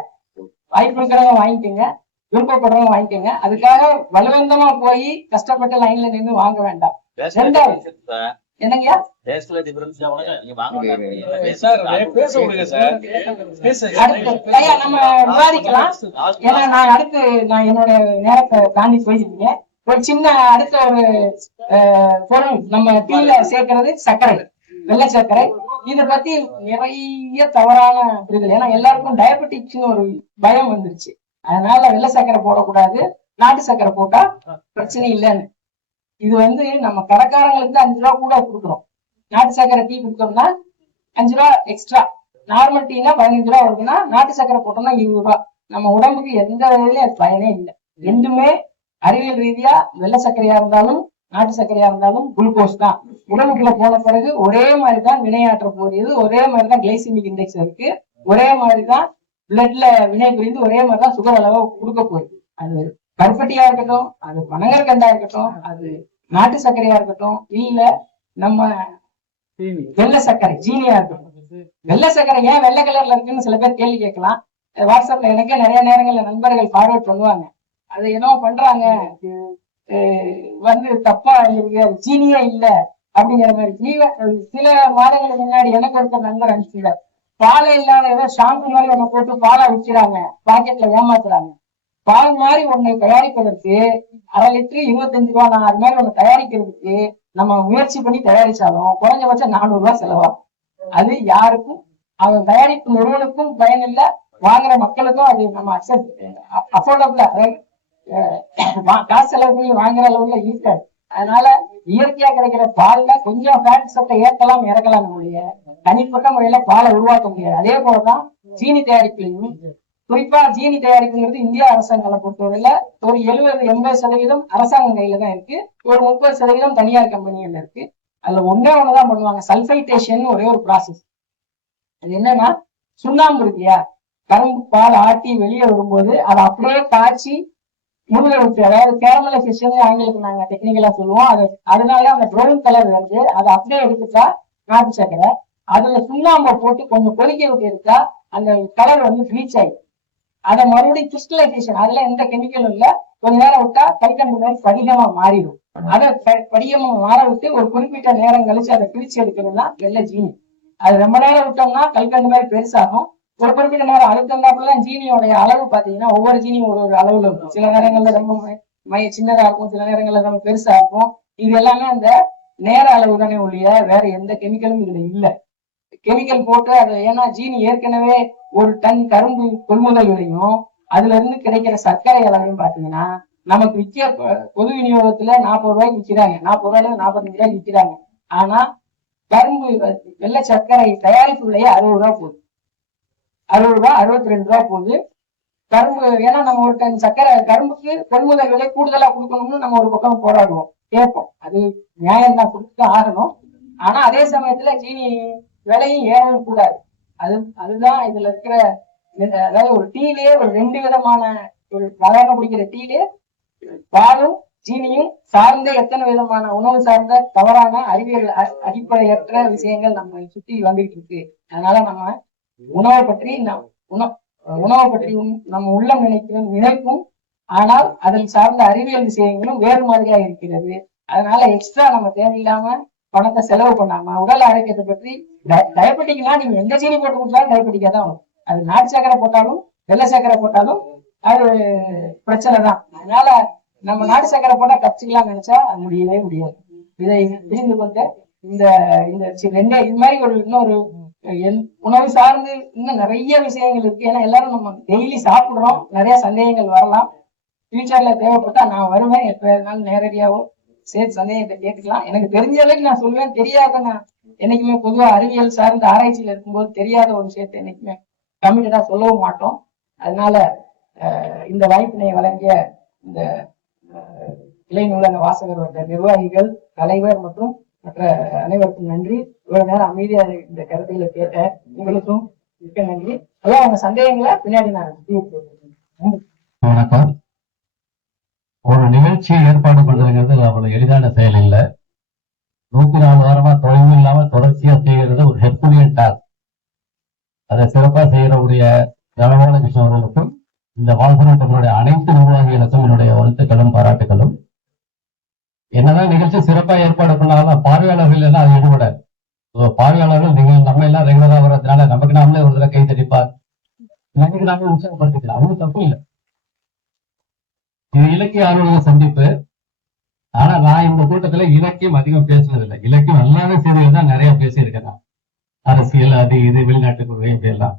வாய்ப்பு இருக்கிறவங்க வாங்கிக்கோங்க, விருப்பப்படுறவங்க வாங்கிக்கோங்க. அதுக்காக பலவந்தமா போய் கஷ்டப்பட்டு லைன்ல நின்று வாங்க வேண்டாம். ரெண்டாவது என்னங்கய்யா, ஐயா நம்ம விவாதிக்கலாம். ஏன்னா நான் என்னோட நேரத்தை தாண்டி போயிருக்கீங்க. ஒரு சின்ன அடுத்த ஒரு பொருள் நம்ம டீல சேர்க்கறது சர்க்கரை, வெள்ளை சர்க்கரை. இத பத்தி நிறைய தவறான புரிதல். ஏன்னா எல்லாருக்கும் டயபெட்டிக்ஸ்னு ஒரு பயம் வந்துருச்சு. அதனால வெள்ளை சர்க்கரை போடக்கூடாது, நாட்டு சர்க்கரை போட்டா பிரச்சனை இல்லைன்னு. இது நம்ம கடைக்காரங்களுக்கு 5 ரூபா கூட கொடுக்குறோம். நாட்டு சர்க்கரை டீ கொடுத்தோம்னா 5 ரூபா எக்ஸ்ட்ரா. நார்மல் டீனா 15 ரூபா வருதுன்னா நாட்டு சர்க்கரை போட்டோம்னா 20 ரூபா. நம்ம உடம்புக்கு எந்த வகையிலும் பயனே இல்லை. ரெண்டுமே அறிவியல் ரீதியா வெள்ளை சர்க்கரையா இருந்தாலும் நாட்டு சர்க்கரையா இருந்தாலும் குளுக்கோஸ் தான். உடம்புக்குள்ள போன பிறகு ஒரே மாதிரிதான் வினையாற்ற போகிறது. ஒரே மாதிரிதான் கிளைசிமிக் இண்டெக்ஸ் இருக்கு. ஒரே மாதிரிதான் பிளட்ல வினை புரிந்து ஒரே மாதிரிதான் சுகர் அளவை கொடுக்க போகுது. அது கருப்பட்டியா இருக்கட்டும், அது பனங்கற்கண்டா இருக்கட்டும், அது நாட்டு சர்க்கரையா இருக்கட்டும், இல்ல நம்ம வெள்ளை சர்க்கரை ஜீனியா இருக்கட்டும். வெள்ளை சர்க்கரை ஏன் வெள்ளை கலர்ல இருக்குன்னு சில பேர் கேள்வி கேட்கலாம். வாட்ஸ்அப்ல எனக்கே நிறைய நேரங்கள்ல நண்பர்கள் ஃபார்வர்ட் பண்ணுவாங்க. அது என்ன பண்றாங்க, தப்பா இருக்கு, அது ஜீனியே இல்ல அப்படிங்கிற மாதிரி. சில மாதங்களுக்கு முன்னாடி எனக்கு ஒருத்தர் நண்பர் அனுப்பிச்சிருந்தார். பாலை இல்லாத ஏதோ ஷாம்பு மாதிரி ஒண்ணு போட்டு பாலை விற்கிறாங்க, பாக்கெட்ல ஏமாத்துறாங்க. பால் மாதிரி ஒண்ணை தயாரிப்பதற்கு 1/2 லிட்டரு 25 ரூபா. நான் அது மாதிரி ஒண்ணு தயாரிக்கிறதுக்கு நம்ம முயற்சி பண்ணி தயாரிச்சாலும் குறைஞ்சபட்சம் 400 ரூபாய் செலவாகும். அது யாருக்கும், அவன் தயாரிப்பு நிறுவனத்துக்கும் பயன் இல்லை, வாங்குற மக்களுக்கும் அது நம்ம அஃபோர்டபுளா காசு செலவு பண்ணி வாங்குற அளவுல இருக்காது. அதனால இயற்கையா கிடைக்கிற பால்ல கொஞ்சம் ஃபேட் சட்டை ஏற்கலாம் இறக்கலாம், நம்முடைய தனிப்பட்ட முறையில பாலை உருவாக்க முடியாது. அதே போலதான் சீனி தயாரிப்புலையும், குறிப்பா ஜீனி தயாரிப்புங்கிறது இந்திய அரசாங்கங்களை பொறுத்தவரையில ஒரு 70-80% அரசாங்கம் கையில தான் இருக்கு. ஒரு 30% தனியார் கம்பெனிகள்ல இருக்கு. அதுல ஒண்ணுதான் பண்ணுவாங்க, சல்பைட்டேஷன் ஒரே ஒரு ப்ராசஸ். அது என்னன்னா, சுண்ணாம்பு இருக்கியா, கரும்பு பால் ஆட்டி வெளியே வரும்போது அதை அப்படியே காய்ச்சி முழுக விட்டு, அதாவது கேரமலைசேஷன் ஆங்கிலத்துக்கு நாங்க டெக்னிக்கலா சொல்லுவோம். அதனால அந்த ப்ரௌன் கலர் வருது. அதை அப்படியே எடுத்துட்டா நாட்டு சர்க்கரை. அதுல சுண்ணாம்பை போட்டு கொஞ்சம் கொதிக்க விட்டு எடுத்தா அந்த கலர் ப்ளீச் ஆயிடும். அதை மறுபடியும் கிறிஸ்டலைசேஷன், அதுல எந்த கெமிக்கலும் இல்ல, கொஞ்ச நேரம் விட்டா கல்கண்டு மாதிரி படிகமா மாறிடும். அதை படிகமா மாற விட்டு ஒரு குறிப்பிட்ட நேரம் கழிச்சு அதை பிரிச்சு எடுக்கணும்னா வெள்ளை ஜீனி. அது ரொம்ப நேரம் விட்டோம்னா கல்கண்டு மாதிரி பெருசாகும். ஒரு குறிப்பிட்ட நேரம் அழுத்தந்தாப்புலதான் ஜீனியோடைய அளவு பாத்தீங்கன்னா ஒவ்வொரு ஜீனியும் ஒரு அளவுல இருக்கும். சில நேரங்கள்ல ரொம்ப சின்னதா இருக்கும், சில நேரங்கள்ல ரொம்ப பெருசா இருக்கும். இது எல்லாமே அந்த நேர அளவு தானே ஒழிய வேற எந்த கெமிக்கலும் இதுல இல்ல. கெமிக்கல் போட்டு அது, ஏன்னா ஜீனி ஏற்கனவே ஒரு டன் கரும்பு கொள்முதல் விலையும் அதுல இருந்து கிடைக்கிற சர்க்கரை அளவையும் பாத்தீங்கன்னா நமக்கு விற்க பொது விநியோகத்துல 40 ரூபாய்க்கு விற்கிறாங்க, 40 ரூபாயில 45 ரூபாய்க்கு விற்கிறாங்க. ஆனா கரும்பு வெள்ளை சர்க்கரை தயாரிப்பு விலையே 60 ரூபாய் போகுது, 60 ரூபாய் 62 ரூபாய் போகுது கரும்பு. ஏன்னா நம்ம ஒரு டன் சர்க்கரை கரும்புக்கு கொள்முதல் விலை கூடுதலா கொடுக்கணும்னு நம்ம ஒரு பக்கம் போராடுவோம், கேட்போம். அது நியாயம் தான், கொடுத்து ஆகணும். ஆனா அதே சமயத்துல ஜீனி விலையும் ஏறவும் கூடாது. அதுதான் இதுல இருக்கிற. அதாவது ஒரு டீலயே ஒரு 2 விதமான, ஒரு சாதாரண குடிக்கிற டீலே பாலும் ஜீனியும் சார்ந்த எத்தனை விதமான உணவு சார்ந்த தவறான அறிவியல் அடிப்படையற்ற விஷயங்கள் நம்ம சுத்தி வந்துட்டு இருக்கு. அதனால நம்ம உணவை பற்றி நம்ம உள்ளம் நினைக்கும், ஆனால் அதில் சார்ந்த அறிவியல் விஷயங்களும் வேறு மாதிரியா இருக்கிறது. அதனால எக்ஸ்ட்ரா நம்ம தேவையில்லாம பணத்தை செலவு பண்ணாம உடல் ஆரோக்கியத்தை பற்றி, டயபெட்டிக்னா நீங்க எந்த சீனி போட்டு கொடுத்தாலும் டயபெட்டிக்கா தான் வரும். அது நாட்டு சர்க்கரை போட்டாலும் வெள்ளை சர்க்கரை போட்டாலும் அது பிரச்சனை தான். அதனால நம்ம நாட்டு சர்க்கரை போட்டா தப்பிச்சுக்கலாம் நினைச்சா அது முடியவே முடியாது. இதை புரிந்து கொண்டு இந்த இது மாதிரி இன்னொரு உணவு சார்ந்து இன்னும் நிறைய விஷயங்கள் இருக்கு. ஏன்னா எல்லாரும் நம்ம டெய்லி சாப்பிடுறோம், நிறைய சந்தேகங்கள் வரலாம். ஃபியூச்சர்ல தேவைப்பட்டா நான் வருவேன், எப்ப இருந்தாலும் நேரடியாவோ சேர்த்து சந்தேகத்தை கேட்டுக்கலாம். எனக்கு தெரிஞ்ச அளவுக்கு நான் சொல்லுவேன். தெரியாத நான் என்னைக்குமே பொதுவா அறிவியல் சார்ந்த ஆராய்ச்சியில இருக்கும்போது தெரியாத ஒரு விஷயத்தை என்னைக்குமே கமிட்டடா சொல்லவும் மாட்டோம். அதனால இந்த வாய்ப்பினை வழங்கிய இந்த இலை நூலக வாசகர் வட்ட நிர்வாகிகள், தலைவர் மற்றும் மற்ற அனைவருக்கும் நன்றி. இவ்வளவு நேரம் அமைதியா இந்த கருத்துக்களை கேட்ட உங்களுக்கும் மிக்க நன்றி. அதான் அவங்க சந்தேகங்களை பின்னாடி நான் நன்றி. வணக்கம். ஒரு நிகழ்ச்சியை ஏற்பாடு பண்றதுங்கிறது அவ்வளவு எளிதான செயல் இல்லை. 104 வாரமா தொலைவு இல்லாம தொடர்ச்சியா செய்கிறது ஒரு ஹெர்குலியன் டாஸ்க். அதை சிறப்பா செய்யறவுடைய ஜனமான கிருஷ்ணன் அவர்களுக்கும் இந்த வாழ்க்கை அனைத்து நிர்வாகிகளுக்கும் என்னுடைய வாழ்த்துக்களும் பாராட்டுகளும். என்னதான் நிகழ்ச்சி சிறப்பா ஏற்பாடு பண்ணாலும் பார்வையாளர்கள் எல்லாம் அது ஈடுபடாது. பார்வையாளர்கள் நீங்கள் நம்ம எல்லாம் ரெகுலரா வர்றதுனால நமக்கு நாமளே ஒரு தடவை கை தடிப்பார், நமக்கு நாமளே உற்சாகப்படுத்திக்கலாம். அவங்க தப்பு இல்லை. இது இலக்கிய ஆர்வலக சந்திப்பு. ஆனா நான் இந்த கூட்டத்துல இலக்கியம் அதிகம் பேசுனதில்லை. இலக்கியம் அல்லாத செய்திகள் தான் நிறைய பேசியிருக்கேன் நான். அரசியல், அது இது, வெளிநாட்டு கொள்கை, இப்படி எல்லாம்.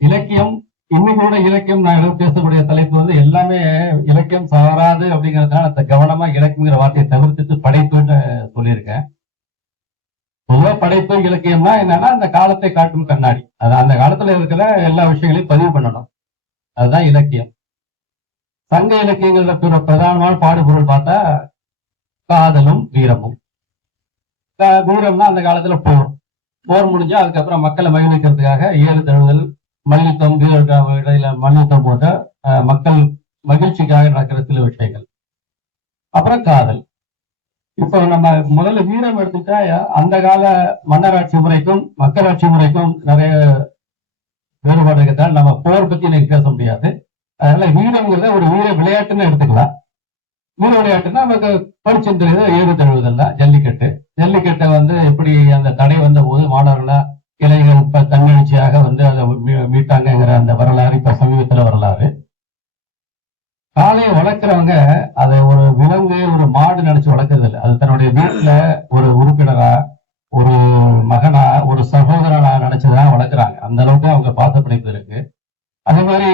இலக்கியம் இன்னைக்கு கூட இலக்கியம் நான் பேசக்கூடிய தலைப்பு எல்லாமே இலக்கியம் சாராது அப்படிங்கிறதுனால அந்த கவனமா இலக்கியங்கிற வார்த்தையை தவிர்த்துட்டு படைப்புன்னு சொல்லியிருக்கேன். பொதுவா படைப்பு இலக்கியம்னா என்னன்னா அந்த காலத்தை காட்டும் கண்ணாடி. அது அந்த காலத்துல இருக்கிற எல்லா விஷயங்களையும் பதிவு பண்ணணும். அதுதான் இலக்கியம். சங்க இலக்கியங்கள்ல பிரதானமான பாடுபொருள் பார்த்தா காதலும் வீரமும். வீரம்னா அந்த காலத்துல போர் முடிஞ்சா அதுக்கப்புறம் மக்களை மகிழ்விக்கிறதுக்காக ஏறு தழுதல், மல்யுத்தம், வீரர்கள் இடையில மல்யுத்தம் போன்ற மக்கள் மகிழ்ச்சிக்காக நடக்கிற சில விஷயங்கள். அப்புறம் காதல். இப்போ நம்ம முதல்ல வீரம் எடுத்துட்டா அந்த கால மன்னராட்சி முறைக்கும் மக்களாட்சி முறைக்கும் நிறைய வேறுபாடு இருக்கிறதால நம்ம போர் பத்தி எனக்கு பேச முடியாது. அதனால வீரங்கிறத ஒரு வீர விளையாட்டுன்னு எடுத்துக்கலாம். வீர விளையாட்டுன்னா நமக்கு படிச்சிருந்தது ஏறு தழுவுதல்ல ஜல்லிக்கட்டு. ஜல்லிக்கட்டை எப்படி அந்த தடை வந்த போது மாணவர்களா இளைஞர்கள் இப்ப தன்னெழுச்சியாக அதை மீட்டாங்கிற அந்த வரலாறு இப்ப சமீபத்துல வரலாறு. காளையை வளர்க்குறவங்க அதை ஒரு விலங்கு, ஒரு மாடு நினைச்சு வளர்க்கறது இல்லை. அது தன்னுடைய வீட்டுல ஒரு உறுப்பினரா, ஒரு மகனா, ஒரு சகோதரனா நினைச்சுதான் வளர்க்குறாங்க. அந்த அளவுக்கு அவங்க பாசப்பிடிப்பு இருக்கு. அதே மாதிரி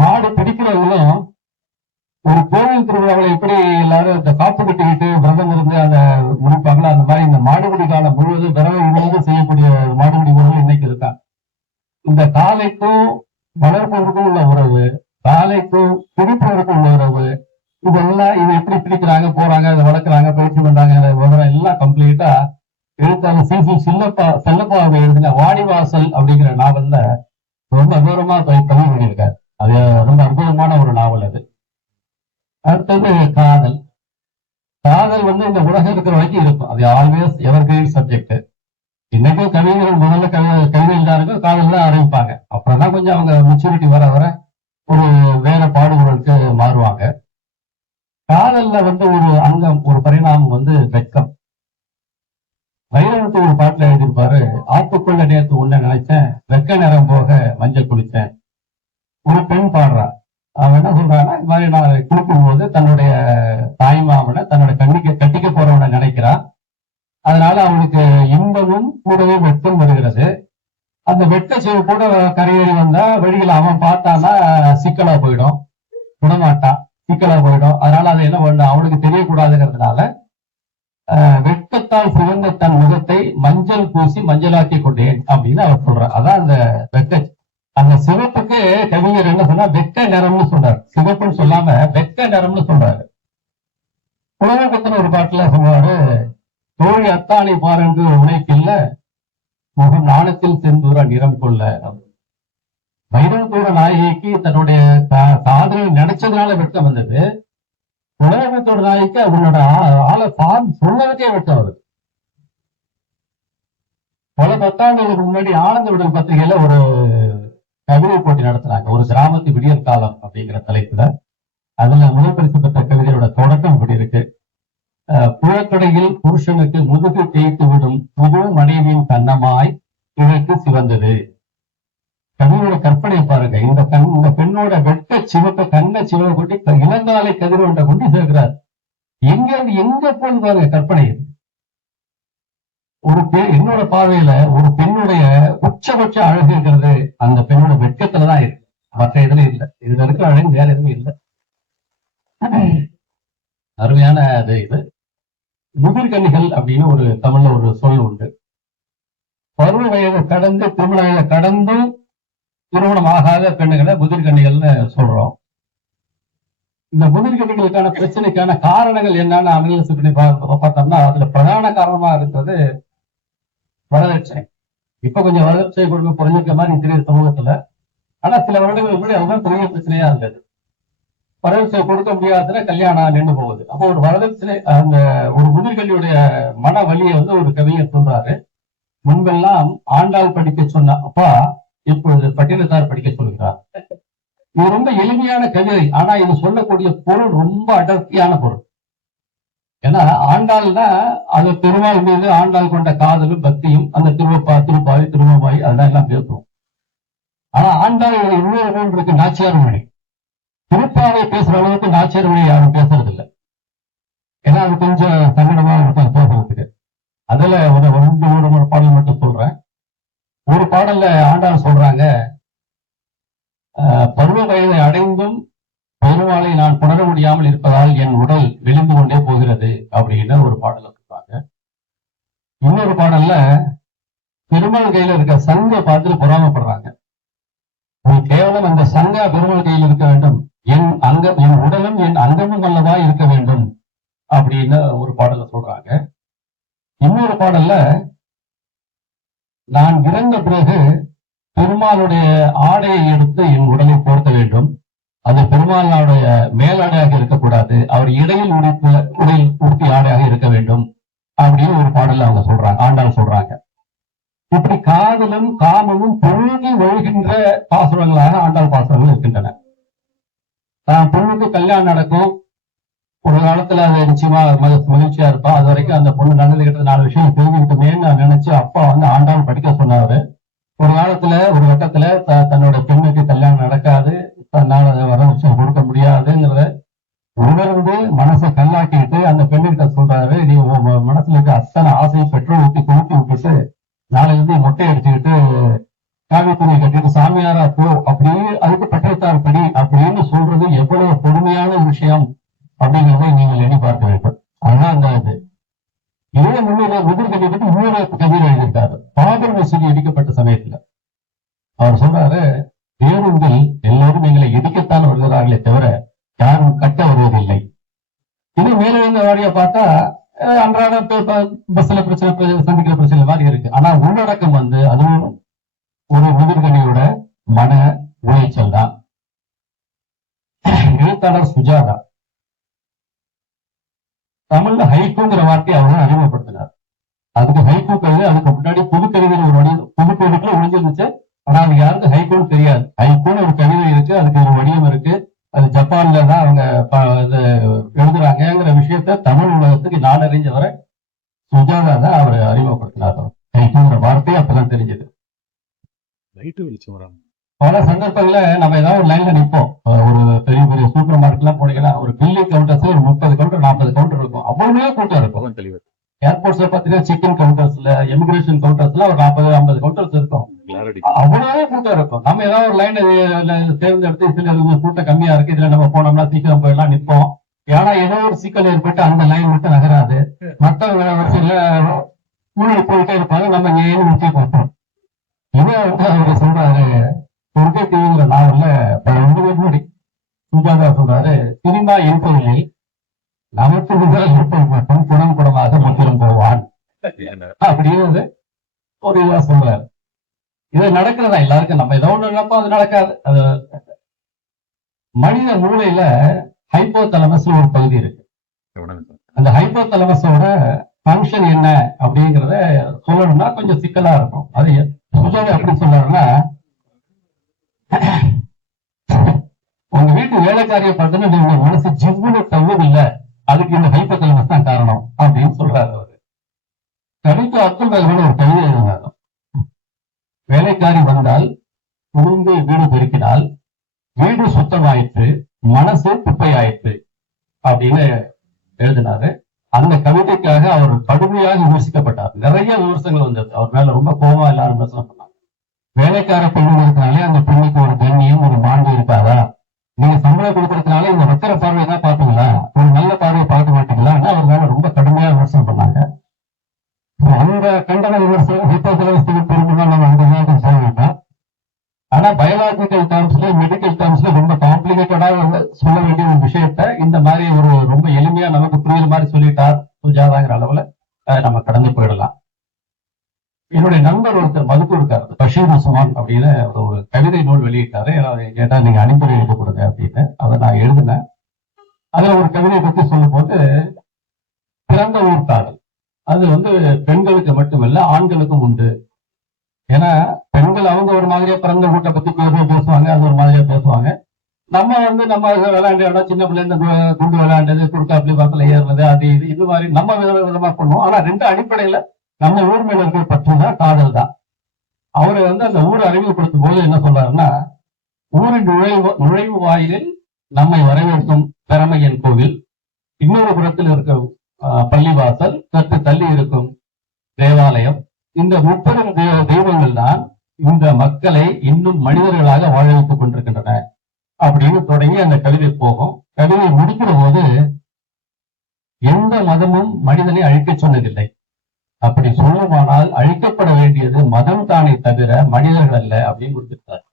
மாடு பிடிக்கிறவங்களும் ஒரு கோவில் திருவிழாவில் எப்படி எல்லாரும் இந்த காப்பு கட்டிக்கிட்டு விரதம் இருந்து அதை முடிப்பாங்களோ அந்த மாதிரி இந்த மாடுபிடி காலம் முழுவதும் விரதம் இருந்து செய்யக்கூடிய மாடுபிடி முறைகள் இன்னைக்கு இருக்காங்க. இந்த காளைக்கும் வளர்ப்பவருக்கும் உள்ள உறவு, காளைக்கும் பிடிப்பவருக்கும் உள்ள உறவு, இதெல்லாம் இது எப்படி பிடிக்கிறாங்க, போறாங்க, அதை வளர்க்குறாங்க, பயிற்சி பண்றாங்க விவரம் எல்லாம் கம்ப்ளீட்டா எழுத்தாளர் சி.சி. செல்லப்பா எழுதின வாடிவாசல் அப்படிங்கிற நாவல்ல ரொம்ப விவரமா பதிவு பண்ணியிருக்காரு. அது ரொம்ப அற்புதமான ஒரு நாவல் அது. அடுத்தது காதல். காதல் இந்த உலகம் இருக்கிற வரைக்கும் இருக்கும். அது ஆல்வேஸ் எவர்கிரீன் சப்ஜெக்ட். இன்னைக்கும் கவிஞர்கள் முதல்ல கவிதை எல்லாருக்கும் காதல் தான் ஆரம்பிப்பாங்க. அப்புறம் தான் கொஞ்சம் அவங்க மெச்சூரிட்டி வர வர ஒரு வேற பாடுபொருளுக்கு மாறுவாங்க. காதல்ல ஒரு அங்கம், ஒரு பரிணாமம் வெட்கம். வைரமுத்து ஒரு பாட்டுல எழுதியிருப்பாரு, ஆத்துக்குள்ள நேற்று உன்ன நினைச்சேன், வெக்க நேரம் போக மஞ்சள் குளிச்சேன். ஒரு பெண் பாடுறா. அவன் என்ன சொல்றான்னா, இந்த மாதிரி நான் குளிக்கும் போது தன்னுடைய தாய்மாமனை தன்னோட கட்டிக்க போறவனை நினைக்கிறான். அதனால அவனுக்கு இன்பமும் கூடவே வெட்கம் வருகிறது. அந்த வெட்ட செய்வ கூட கரையேறி வந்தா வழிகளை அவன் பார்த்தான்னா சிக்கலா போயிடும், விடமாட்டான், சிக்கலா போயிடும். அதனால அதை என்ன பண்ண அவனுக்கு தெரியக்கூடாதுங்கிறதுனால வெட்கத்தால் சிவந்த தன் முகத்தை மஞ்சள் பூசி மஞ்சளாக்கி கொண்டேன் அப்படின்னு அவர் சொல்றார். அதான் அந்த வெக்க, அந்த சிவப்புக்கு கவிஞர் என்ன சொன்னா வெக்க நிறம்னு சொல்றாரு. சிவப்புன்னு சொல்லாம வெக்க நிறம்னு சொல்றாரு. புலவகத்தின் ஒரு பாட்டுல சொல்றாரு, தோழி அத்தானை பாருங்க உழைப்பில்ல, முகம் நாணத்தில் செந்தூர நிறம் கொள்ள. வைரவத்தோட நாயகிக்கு தன்னுடைய காதலை நினைச்சதுனால வெட்கம் வந்தது. உலகத்தோட நாயகிக்கு அவனோட ஆளை சொன்னதுக்கே வெட்கம் வருது. பல 10 ஆண்டுகளுக்கு முன்னாடி ஆனந்த விடல் பத்திரிகையில ஒரு கவிதை போட்டி நடத்துறாங்க, ஒரு கிராமத்து விடியல் காலம் அப்படிங்கிற தலைப்புல. அதுல முதல் பரிசு பெற்ற கவிதையோட தொடக்கம் இப்படி இருக்கு. புழக்கடையில் புருஷனுக்கு முதுகு தேய்த்து விடும் புது மனைவியின் கண்ணமாய் கிழக்கு சிவந்தது. கவியோட கற்பனை பாருங்க. இந்த பெண்ணோட வெட்ட சிவப்ப கண்ண சிவ கொட்டி இளங்காலை கதிரொன்றை கொண்டு சேர்க்கிறார். எங்க போய் பாருங்க கற்பனை. என்னோட பார்வையில ஒரு பெண்ணுடைய உச்சபட்ச அழகு இருக்கிறது அந்த பெண்ணோட வெட்கத்துலதான் இருக்கு, மற்ற இதுல இல்லை. இதுல இருக்கிற அழகு வேற எதுவும் இல்லை. அருமையான அது. இது முதிர்கன்னிகள் அப்படின்னு ஒரு தமிழ்ல ஒரு சொல் உண்டு. பருவ வயதை கடந்து திருமண வயதை கடந்தும் திருமணம் ஆகாத பெண்ணுகளை முதிர்கன்னிகள்னு சொல்றோம். இந்த முதிர்கன்னிகளுக்கான பிரச்சனைக்கான காரணங்கள் என்னன்னு அனலிசிஸ் பண்ணி பார்த்தோம்னா அதுல பிரதான காரணமா இருக்கிறது வரதட்சணை. இப்ப கொஞ்சம் வரதட்சணை கொடுக்க குறைஞ்சிருக்க மாதிரி தெரியுது சமூகத்துல. ஆனா சில வருடங்களுக்கு முன்னாடி அதுதான் பெரிய பிரச்சனையா இருந்தது. வரதட்சணை கொடுக்க முடியாதுன்னா கல்யாணம் நின்று போகுது. அப்போ ஒரு வரதட்சணை அந்த ஒரு முதிர்கல்வியுடைய மன வலியை வந்து ஒரு கவிஞர் சொல்றாரு. முன்பெல்லாம் ஆண்டாள் படிக்க சொன்ன அப்பா இப்பொழுது பட்டினத்தார் படிக்க சொல்கிறார். இது ரொம்ப எளிமையான கவிதை, ஆனா இது சொல்லக்கூடிய பொருள் ரொம்ப அடர்த்தியான பொருள். ஏன்னா ஆண்டாள்னா அந்த திருமால் மீது ஆண்டாள் கொண்ட காதலும் பக்தியும், அந்த திருப்பாவி திருமபாய் அதெல்லாம் எல்லாம் பேசுறோம். ஆனா ஆண்டாள் இன்னொரு நூல் இருக்கு, நாச்சியார் மொழி. திருப்பாவை பேசுற அளவுக்கு நாச்சியார் மொழி யாரும் பேசுறது இல்லை. ஏன்னா அது கொஞ்சம் சங்கடமா இருக்கும் பேசுறதுக்கு. அதுல ஒரு மூணு பாடல் மட்டும் சொல்றேன். ஒரு பாடல்ல ஆண்டாள் சொல்றாங்க, பருவ வயதை அடைந்தும் பெருமாளை நான் புணர முடியாமல் இருப்பதால் என் உடல் விழுந்து கொண்டே போகிறது அப்படின்னு ஒரு பாடல சொல்றாங்க. இன்னொரு பாடல்ல பெருமாள் கையில இருக்க சங்க பார்த்து பொறாமப்படுறாங்க. கேவலம் அந்த சங்கா பெருமாள் கையில் இருக்க வேண்டும், என் உடலும் என் அங்கமும் அல்லவா இருக்க வேண்டும் அப்படின்னு ஒரு பாடல சொல்றாங்க. இன்னொரு பாடல்ல நான் இறந்த பிறகு பெருமாளுடைய ஆடையை எடுத்து என் உடலை போர்த்த வேண்டும், அது பெருமாளுடைய மேலாடையாக இருக்கக்கூடாது, அவர் இடையில் உடுத்தி ஆடையாக இருக்க வேண்டும் அப்படின்னு ஒரு பாடல்ல அவங்க சொல்றாங்க, ஆண்டாள் சொல்றாங்க. இப்படி காதலும் காமமும் பொருகி ஒழுகின்ற பாசுரங்களாக ஆண்டாள் பாசுரங்கள் இருக்கின்றன. பொண்ணுக்கு கல்யாணம் நடக்கும், ஒரு காலத்துல அது நிச்சயமா மகிழ்ச்சியா இருப்பா. அது வரைக்கும் அந்த பொண்ணு நடந்துகிட்ட 4 விஷயம் தெரிஞ்சுக்கிட்டுமேன்னு நான் நினைச்சு அப்பா வந்து ஆண்டாள் படிக்க சொன்னாரு. ஒரு காலத்துல ஒரு கட்டத்துல தன்னோட பெண்ணுக்கு கல்யாணம் நடக்காது, தன்னால வர விஷயம் கொடுக்க முடியாதுங்கிறத உணர்ந்து மனசை கல்லாக்கிட்டு அந்த பெண்ணுகிட்ட சொல்றாரு, நீ மனசுல இருக்க அத்தனை ஆசையை பெட்ரோல் ஊற்றி கொளுத்தி விட்டுட்டு நாளையிலிருந்து மொட்டை அடிச்சுக்கிட்டு காவி துணியை கட்டிட்டு சாமியாரா போ, அப்படியே அதுக்கு பெற்றத்தார் படி அப்படின்னு சொல்றது எவ்வளவு பொறுமையான விஷயம் அப்படிங்கிறத நீங்கள் எண்ணி பார்க்க வேண்டும். அதுதான் அந்த இது. இதே முன்னிலை முதிர்கல்வி பற்றி இன்னொரு கவிதை எழுதியிருக்காரு. பாபர் மசூதி இடிக்கப்பட்ட சமயத்துல அவர் சொல்றாரு, பேருந்தில் எல்லோரும் எங்களை இடிக்கத்தான் வருகிறார்களே தவிர யாரும் கட்ட வருவதில்லை. இது மேலிருந்த வாரியா பார்த்தா அன்றாட பஸ்ல பிரச்சனை சந்திக்கிற பிரச்சனை மாதிரி இருக்கு. ஆனா உள்ளடக்கம் வந்து அதுவும் ஒரு முதிர்கல்வியோட மன உளைச்சல் தான். எழுத்தாளர் சுஜாதா தமிழ்ல ஹைக்கூங்கிற வார்த்தையை அவர் அறிமுகப்படுத்தினார். அதுக்கு ஹைக்கூ கவிதை, அதுக்கு முன்னாடி புது கவிதை ஒரு புதுக்கவிதைக்குள்ள ஒழிஞ்சிருந்துச்சு. ஆனா அது யாருக்கு ஹைக்கூன்னு தெரியாது. ஹைக்கூன்னு ஒரு கவிதை இருக்கு, அதுக்கு ஒரு வடிவம் இருக்கு, அது ஜப்பான்ல தான் அவங்க எழுதுறாங்கிற விஷயத்த தமிழ் உலகத்துக்கு நாடறிஞ்சவரை சுஜாதா தான் அவர் அறிமுகப்படுத்தினார். ஹைக்கூங்கிற வார்த்தையை அப்பதான் தெரிஞ்சது. பல சந்தர்ப்பங்கள்ல நம்ம ஏதாவது ஒரு லைன்ல நிற்போம். ஒரு பெரிய பெரிய சூப்பர் மார்க்கெட் எல்லாம் போனீங்கன்னா ஒரு பில்லிங் கவுண்டர்ஸ் ஒரு 30 கவுண்டர் 40 கவுண்டர் இருக்கும், அவ்வளவே கூட்டம் இருக்கும். ஏர்போர்ட்ஸ்ல பாத்தீங்கன்னா சிக்கன் கவுண்டர்ஸ்ல எமிகிரேஷன் கவுண்டர்ஸ்ல ஒரு 40-50 கவுண்டர்ஸ் இருக்கும், அவ்வளவே கூட்டம் இருக்கும். நம்ம ஏதாவது ஒரு லைன் தேர்ந்தெடுத்து சில கூட்டம் கம்மியா இருக்கு, இதுல நம்ம போனோம்னா சீக்கிரம் போயிடலாம் நிற்போம். ஏன்னா ஏதோ ஒரு சிக்கல் ஏற்பட்டு அந்த லைன் மட்டும் நகராது, மற்றவங்க வரிசையில முன்னாடி போயிட்டே இருப்பாங்க, நம்ம ஏன்னு முக்கிய பார்ப்போம். இதை வந்து அவர் சொல்றாரு, பொறுக்கை தீவிர நாவல்ல பல முன்னாடி சுஜாதா சொல்றாரு, சினிமா என்பதில்லை நமக்கு முதல் இருப்பது மட்டும் குணம் குணமாக முற்றிலும் போவான் அப்படின்னு ஒரு இதா சொல்றாரு. இது நடக்கிறதா எல்லாருக்கும், நம்ம ஏதோ ஒண்ணு நினைப்போம், அது நடக்காது. அது மனித மூளையில ஹைப்போதலமஸ் ஒரு பகுதி இருக்கு. அந்த ஹைப்போதலமஸோட ஃபங்க்ஷன் என்ன அப்படிங்கிறத சொல்லணும்னா கொஞ்சம் சிக்கலா இருக்கும். அது சுஜாதா எப்படி சொல்றாருன்னா, உங்க வீட்டு வேலைக்காரியை பார்த்தீங்கன்னா நீங்க மனசு ஜிவ்வுன்னு தள்ளும் இல்ல, அதுக்கு இந்த ஹைப்போதலமஸ் தான் காரணம் அப்படின்னு சொல்றாரு அவரு. கவிக்கு அப்துல் ரஹ்மான் ஒரு கவிதை எழுதினார். வேலைக்காரி வந்தால் குடும்பி வீடு பெருக்கினால் வீடு சுத்தமாயிற்று மனசு குப்பையாயிற்று அப்படின்னு எழுதினாரு. அந்த கவிதைக்காக அவர் கடுமையாக விமர்சிக்கப்பட்டார். நிறைய விமர்சனங்கள் வந்தது அவர் மேல, ரொம்ப கோபமா எல்லாரும் விமர்சனம் பண்ணாங்க. வேலைக்கார பெண்ணு இருக்கிறனாலே அந்த பெண்ணுக்கு ஒரு கண்ணியம் ஒரு மாண்பு இருக்காதா, நீங்க சம்பளம் கொடுக்கறதுனால இந்த வக்கர பார்வை தான் பாத்தீங்களா, ஒரு நல்ல பார்வை பார்க்க மாட்டீங்களா, அவர் மேல ரொம்ப கடுமையா விமர்சனம் பண்ணாங்க. அந்த கண்டன விமர்சனம் ஹிப்போதலமஸுக்கு பொருந்துமா நம்ம அந்த நேரத்தில் சொல்ல வேண்டாம். ஆனா பயாலஜிக்கல் டேர்ம்ஸ்ல மெடிக்கல் டேர்ம்ஸ்ல ரொம்ப காம்ப்ளிகேட்டடாக சொல்ல வேண்டிய ஒரு விஷயத்த இந்த மாதிரி ஒரு ரொம்ப எளிமையா நமக்கு புரியுற மாதிரி சொல்லிட்டார் சுஜாதாங்கிற அளவுல நம்ம கடந்து போயிடலாம். என்னுடைய நண்பர் ஒருத்தர் மதுக்கு இருக்காரு, பஷீர் உஸ்மான் அப்படின்னு ஒரு கவிதை நூல் வெளியிட்டாரு. கேட்டா நீங்க அனுப்பி எழுத கொடுங்க அப்படின்னு. அதை நான் எழுதினேன். அதுல ஒரு கவிதையை பத்தி சொல்லும் போது, பிறந்த ஊர் காதல் அது பெண்களுக்கு மட்டுமல்ல ஆண்களுக்கும் உண்டு. ஏன்னா பெண்கள் அவங்க ஒரு மாதிரியா பிறந்த வீட்டை பத்தி பேசுவாங்க, அது ஒரு மாதிரியா பேசுவாங்க. நம்ம நம்ம விளையாண்ட இடம், சின்ன பிள்ளை இந்த குண்டு விளையாண்டது, குறுக்காப்புலி பக்கத்துல ஏறுறது, அது இது மாதிரி நம்ம விதமா பண்ணுவோம். ஆனா ரெண்டு அடிப்படையில நம்ம ஊர் மேல இருக்கிற பற்றுதான் காதல் தான். அவரு அந்த ஊரை அறிமுகப்படுத்தும் போது என்ன சொல்றாருன்னா, ஊரின் நுழைவு வாயிலில் நம்மை வரவேற்கும் பெருமையன் கோவில், இன்னொரு புறத்தில் இருக்க பள்ளிவாசல், சற்று தள்ளி இருக்கும் தேவாலயம், இந்த முப்பெரும் தெய்வங்கள் தான் இந்த மக்களை இன்னும் மனிதர்களாக வாழ வைத்துக் கொண்டிருக்கின்றன அப்படின்னு தொடங்கி அந்த கவிதை போகும். கவிதை முடிக்கிற போது, எந்த மதமும் மனிதனை அழிக்க சொன்னதில்லை, அப்படி சொல்லுமானால் அழிக்கப்பட வேண்டியது மதம் தானே தவிர மனிதர்கள் அல்ல அப்படின்னு கொடுத்திருக்காரு.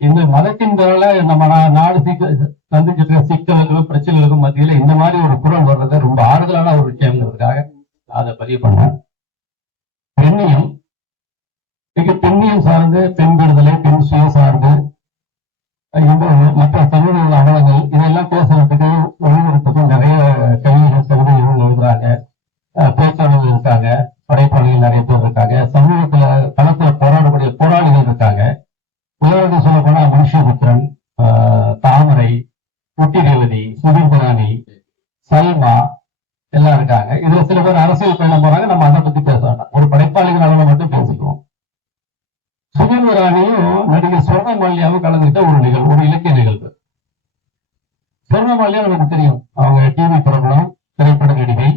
இந்த மதத்தின் பேரால நம்ம நாடு சந்திச்சிருக்கிற சிக்கல்களுக்கும் பிரச்சனைகளுக்கும் மத்தியில இந்த மாதிரி ஒரு குரல் வர்றது ரொம்ப ஆறுதலான ஒரு விஷயம்ங்கிறதுக்காக அதை பதிவு பண்ணேன். பெண்ணியம், பெண்ணியம் சார்ந்து, பெண் விடுதலை, பெண் சுய சார்ந்து, மற்ற சமூக அவலங்கள் இதெல்லாம் பேசுறதுக்கு ஒழுங்குறதுக்கும் நிறைய கவிதைகள் எழுதுறாங்க, பேச்சாளர்கள் இருக்காங்க, படைப்பாளிகள் நிறைய பேர் இருக்காங்க, சமூகத்துல களத்துல போராடக்கூடிய போராளிகள் இருக்காங்க. உதாரணம் சொல்ல போனா மனுஷபுத்திரன், தாமரை, குட்டி ரேவதி, சுதந்திராணி, சல்மா எல்லாம் இருக்காங்க. இதுல சில பேர் அரசியல் பயணம் போறாங்க, நம்ம அதை பத்தி பேச வேண்டாம், ஒரு படைப்பாளிகள் அளவுல மட்டும் பேசிக்குவோம். சுதந்திராணியும் நடிகர் சொர்ணமால்யாவும் கலந்துகிட்ட ஒரு நிகழ்வு, ஒரு இலக்கிய நிகழ்வு. சொர்ணமால்யா நமக்கு தெரியும், அவங்க டிவி பிரபலம், திரைப்பட நடிகை,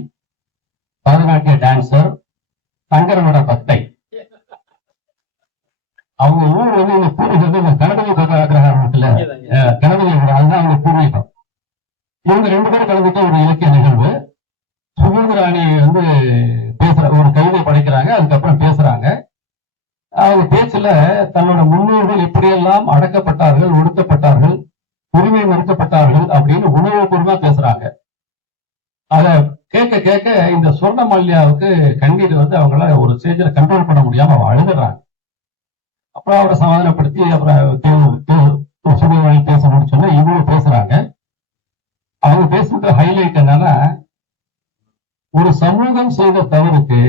பரதநாட்டிய டான்சர், சங்கரனோட பக்தை. அவங்க ஊர் இந்த பூர்வீகம் கணபதி கிரகத்துல கணபதி, அதுதான் அவங்க பூர்வீகம். இவங்க ரெண்டு பேரும் கலந்துட்டு ஒரு இலக்கிய நிகழ்வு. சுதந்திராணி பேசுற ஒரு கவிதை படைக்கிறாங்க, அதுக்கப்புறம் பேசுறாங்க. அவங்க பேச்சுல தன்னோட முன்னோர்கள் எப்படியெல்லாம் அடக்கப்பட்டார்கள், ஒடுக்கப்பட்டார்கள், உரிமை மறுக்கப்பட்டார்கள் அப்படின்னு உணர்வுபூர்வமா பேசுறாங்க. அத கேட்க கேட்க இந்த சொர்ணமால்யாவுக்கு கண்ணீர் அவங்கள ஒரு ஸ்டேஜ்ல கண்ட்ரோல் பண்ண முடியாம அவ அழுதுறாங்க. அப்புறம் அவரை சமாதானப்படுத்தி அப்புறம் சுதந்திராணி பேச முடிச்சோன்னா இவங்க பேசுறாங்க. அவங்க பேசுற ஹைலைட் என்னன்னா, ஒரு சமூகம் செய்த தவறுக்கு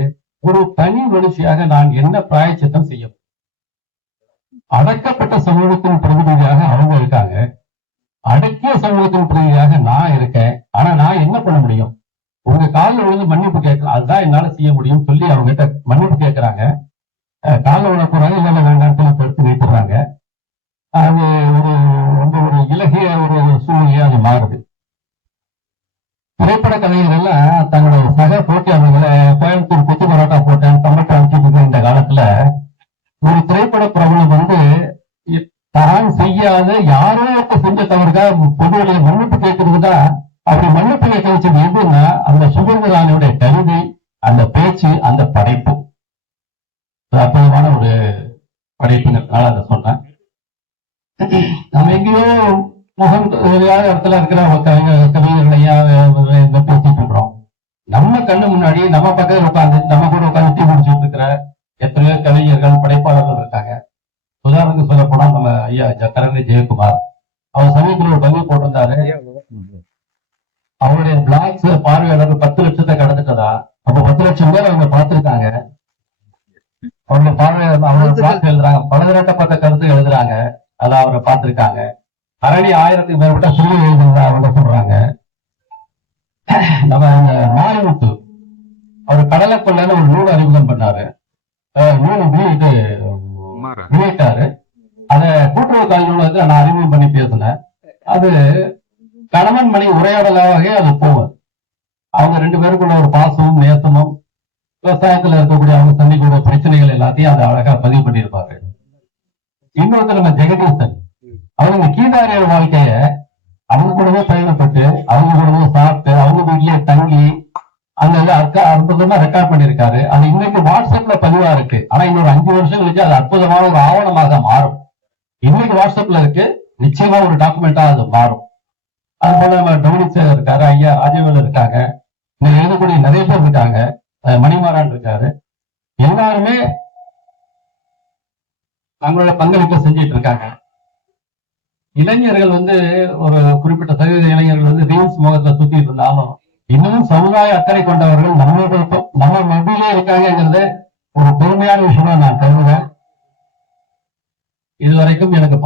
ஒரு தனி மனுஷியாக நான் என்ன பிராயச்சித்தம் செய்ய? அடக்கப்பட்ட சமூகத்தின் பிரதிநிதியாக அவங்க இருக்காங்க, அடக்கிய சமூகத்தின் பிரதிநிதியாக நான் இருக்கேன். ஆனா நான் என்ன பண்ண முடியும்? உங்க காலில் விழுந்து மன்னிப்பு கேட்கலாம், அதுதான் என்னால செய்ய முடியும் சொல்லி அவங்க கிட்ட மன்னிப்பு கேட்கிறாங்க. காலில் விட போறாங்க, இல்ல வேண்டாம் எடுத்து வைக்கிறாங்க. அது ஒரு இலகிய ஒரு சூழ்நிலையா அது மாறுது. திரைப்பட கலைஞர்கள் எல்லாம் தங்களோட சக போட்டியாளர்களை கோயம்புத்தூர் கொத்து பரோட்டா போட்டேன், டொமேட்டோ அடிச்சுட்டு இந்த காலத்துல ஒரு திரைப்பட பிரபலம் தான் செய்யாத யாரோ செஞ்ச தவறுக்காக பொதுவெளியை மன்னிப்பு கேட்கறதுதான். அப்படி மன்னிப்பு கேட்க வச்சது எதுன்னா அந்த சுதந்திராணியுடைய கவிதை, அந்த பேச்சு, அந்த படைப்பு அற்புதமான ஒரு படைப்புங்கிறதுனால அதை சொன்னேன். நம்ம எங்கேயோ முகம் இடத்துல இருக்கிற கவிஞர்களையா பேசிட்டு இருக்கிறோம். நம்ம கண்ணு முன்னாடி நம்ம பக்கத்துல உட்காந்து நம்ம கூட உட்காந்து டீ குடிச்சுட்டு இருக்கிற எத்தனையோ கவிஞர்கள், படைப்பாளர்கள் இருக்காங்க. உதாரணத்துக்கு சொல்ல போனா நம்ம ஐயா கரந்தை ஜெயக்குமார், அவர் சமீபத்தில் ஒரு பதிவு போட்டிருந்தாரு. அவருடைய பிளாக்ஸ் பார்வையாளர்கள் 10 லட்சத்தை கடந்துட்டதா. அப்ப 10 லட்சம் பேர் அவங்க பார்த்திருக்காங்க. அவருடைய பார்வையாளர் அவரோட பிளாக் எழுதுறாங்க, பலதரப்பட்ட கருத்து எழுதுறாங்க, அதை அவரை பார்த்திருக்காங்க. அரடி 1000க்கு மேற்பட்ட சொல்லி எழுதுறதா அவங்க சொல்றாங்க. நம்ம மாரிமுத்து அவர் கடலை கொள்ளையில ஒரு நூல் அறிமுகம் பண்ணாரு, நூல் வெளியிட்டாரு. அத கூட்டுறவு கல்வி நூலகத்தை நான் அறிமுகம் பண்ணி பேசினேன். அது கணவன் மணி உரையாடலாக அது போகும். அவங்க 2 பேருக்குள்ள ஒரு பாசமும் நேசமும், விவசாயத்துல இருக்கக்கூடிய அவங்க சந்திக்கூடிய பிரச்சனைகள் எல்லாத்தையும் அதை அழகா பதிவு பண்ணியிருப்பாரு. இன்னொருத்தர் நம்ம ஜெகதீசன், அவங்க கீதாரியர் வாழ்க்கைய அவங்க கூடவே பயணப்பட்டு, அவங்க கூடவே சாப்பிட்டு, அவங்க வீட்லயே தங்கி அந்த அற்புதமா ரெக்கார்ட் பண்ணியிருக்காரு. அது இன்னைக்கு வாட்ஸ்அப்ல பதிவா இருக்கு. ஆனா இன்னொரு 5 வருஷம் கழிச்சு அது அற்புதமான ஒரு ஆவணமாக மாறும். இன்னைக்கு வாட்ஸ்அப்ல இருக்கு, நிச்சயமா ஒரு டாக்குமெண்டா அது மாறும். அது போல நம்ம டோனிசர் இருக்காரு, ஐயா ராஜவேல் இருக்காங்க, இங்க எழுதக்கூடிய நிறைய பேர் இருக்காங்க, மணிமாறன் இருக்காரு. எல்லாருமே தங்களோட பங்களிப்பை செஞ்சிட்டு இருக்காங்க. இளைஞர்கள் ஒரு குறிப்பிட்ட சதவீத இளைஞர்கள் ரீல்ஸ் முகத்தை சுத்திட்டு இருந்தாலும் இன்னமும் சமுதாய அக்கறை கொண்டவர்கள் நம்ம மத்தியிலே இருக்காங்கிறது ஒரு பெருமையான விஷயமா நான் கருதுறேன். இதுவரைக்கும் எனக்கு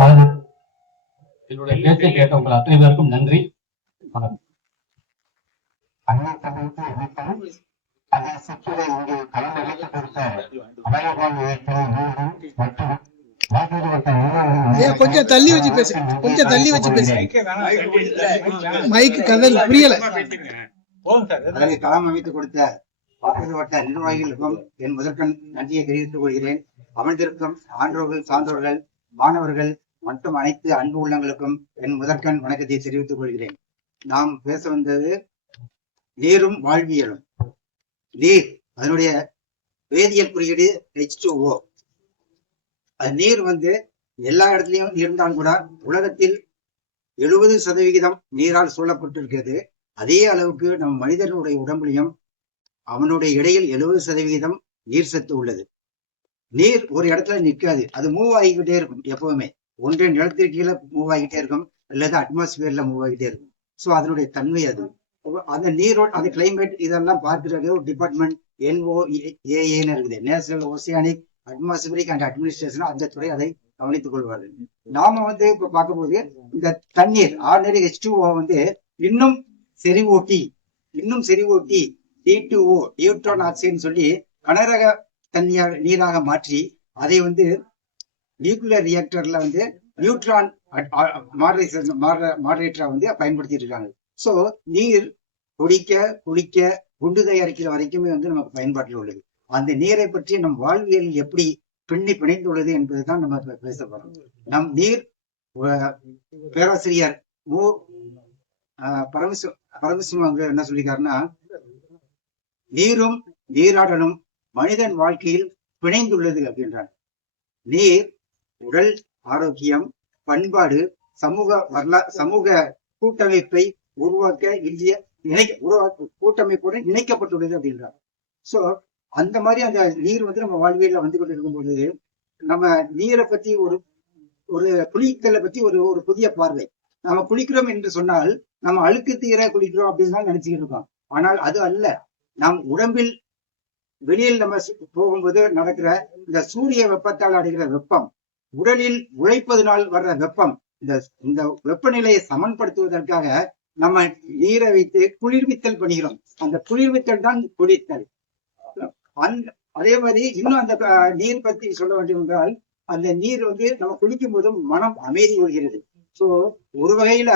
என்னுடைய பேச்சை கேட்ட உங்கள் அத்தனை பேருக்கும் நன்றி. வணக்கம். கொஞ்சம் தள்ளி வச்சு பேசு, கொஞ்சம் தள்ளி வச்சு பேசு. மைக்கு கதல் புரியல. களம் அமைத்துக் கொடுத்த வாக்குறுதி வட்ட நிர்வாகிகளுக்கும் என் முதற்கண் நன்றியை தெரிவித்துக் கொள்கிறேன். அமர்ந்திருக்கும் ஆன்றோர்கள், சான்றோர்கள், மாணவர்கள் மற்றும் அனைத்து அன்பு உள்ளங்களுக்கும் என் முதற்கண் வணக்கத்தை தெரிவித்துக் கொள்கிறேன். நாம் பேச வந்தது நீரும் வாழ்வியலும். நீர் அதனுடைய வேதியியல் குறியீடு H2O. அது நீர் எல்லா இடத்துலயும் இருந்தாலும் கூட உலகத்தில் 70% நீரால் சூழப்பட்டிருக்கிறது. அதே அளவுக்கு நம் மனிதனுடைய உடம்புலையும் அவனுடைய இடையில் 70% நீர் சத்து உள்ளது. நீர் ஒரு இடத்துல நிற்காது, அது மூவ் ஆகிக்கிட்டே இருக்கும். எப்பவுமே ஒன்றை நிலத்திற்கு கீழே மூவ் ஆகிட்டே இருக்கும், அல்லது அட்மாஸ்பியர்ல மூவ் ஆகிட்டே இருக்கும். ஸோ அதனுடைய தன்மை அது. அந்த நீரோட அந்த கிளைமேட் இதெல்லாம் பார்க்கிறது ஒரு டிபார்ட்மெண்ட் NOAAன்னு இருக்குது, national oceanic atmospheric and administration. அந்த துறை அதை கவனித்துக் கொள்வார்கள். நாம இப்ப பார்க்கும்போது இந்த தண்ணீர் ஆர்டினரி H2O இன்னும் செறிவூட்டி D2O நியூட்ரான் ஆக்சைடுன்னு சொல்லி கனரக தண்ணீர் நீராக மாற்றி அதை நியூக்ளியர் ரியாக்டர்ல நியூட்ரான் மாடரேட்டரா பயன்படுத்திட்டு இருக்காங்க. சோ நீர் குடிக்க, குளிக்க, குண்டு தயாரிக்கிற வரைக்குமே நமக்கு பயன்பாட்டில் உள்ளது. அந்த நீரை பற்றி நம் வாழ்வியல் எப்படி பிணைந்துள்ளது என்பதுதான் நம்ம பேச போறோம். நம் நீர் பேராசிரியர் பரமசிவம் என்ன சொல்லிருக்காருன்னா, நீரும் நீராடலும் மனிதன் வாழ்க்கையில் பிணைந்துள்ளது அப்படின்றார். நீர் உடல் ஆரோக்கியம், பண்பாடு, சமூக கூட்டமைப்பை உருவாக்க கூட்டமைப்புடன் இணைக்கப்பட்டுள்ளது அப்படின்றார். சோ அந்த மாதிரி அந்த நீர் நம்ம வாழ்வியல்ல கொண்டு இருக்கும்போது நம்ம நீரை பத்தி ஒரு குளித்தலை பத்தி ஒரு புதிய பார்வை. நம்ம குளிக்கிறோம் என்று சொன்னால் நம்ம அழுக்கு தீர குளிக்கிறோம் அப்படின்னு தான் நினைச்சுக்கிட்டு இருக்கோம். ஆனால் அது அல்ல. நம் உடம்பில் வெளியில் நம்ம போகும்போது நடக்கிற இந்த சூரிய வெப்பத்தால் அடைகிற வெப்பம், உடலில் உழைப்பதனால் வர்ற வெப்பம், இந்த வெப்பநிலையை சமன்படுத்துவதற்காக நம்ம நீரை வைத்து குளிர்வித்தல் பண்ணுகிறோம். அந்த குளிர்வித்தல் தான் குளித்தல். அதே மாதிரி இன்னும் அந்த நீர் பத்தி சொல்ல வேண்டும் என்றால், அந்த நீர் நம்ம குளிக்கும் போதும் மனம் அமைதி கொள்கிறது. சோ ஒரு வகையில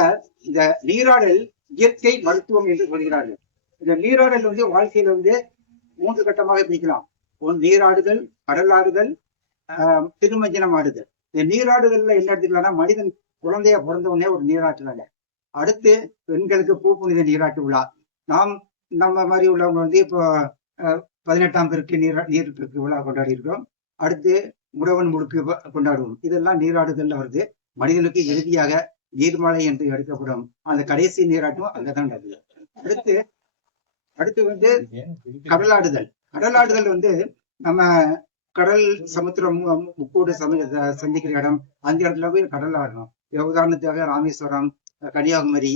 இந்த நீராடல் இயற்கை மருத்துவம் என்று சொல்கிறார்கள். இந்த நீராடல் வாழ்க்கையில 3 கட்டமாக பிரிக்கலாம். நீராடுதல், கடலாடுதல், திருமஞ்சனம் ஆடுதல். இந்த நீராடுதல்ல என்ன எடுத்துக்கலாம்னா, மனிதன் குழந்தைய பிறந்த உடனே ஒரு நீராட்டுறாங்க. அடுத்து பெண்களுக்கு பூ புனித நீராட்டு விழா. நம்ம மாதிரி உள்ளவங்க இப்போ 18ஆம் பெருக்கு நீருக்கு விழா கொண்டாடி இருக்கிறோம். அடுத்து முடவன் முழுக்கு கொண்டாடுவோம். இதெல்லாம் நீராடுதல்ல வருது. மனிதனுக்கு இறுதியாக நீர்மலை என்று எடுக்கப்படும் அந்த கடைசி நீராட்டும் அங்கதான் நடக்குது. அடுத்து கடலாடுதல். கடலாடுதல் நம்ம கடல் சமுத்திரம் முக்கூடு சந்திக்கிற இடம், அந்த இடத்துல போய் கடல் ஆடணும். உதாரணத்துக்காக ராமேஸ்வரம், கன்னியாகுமரி,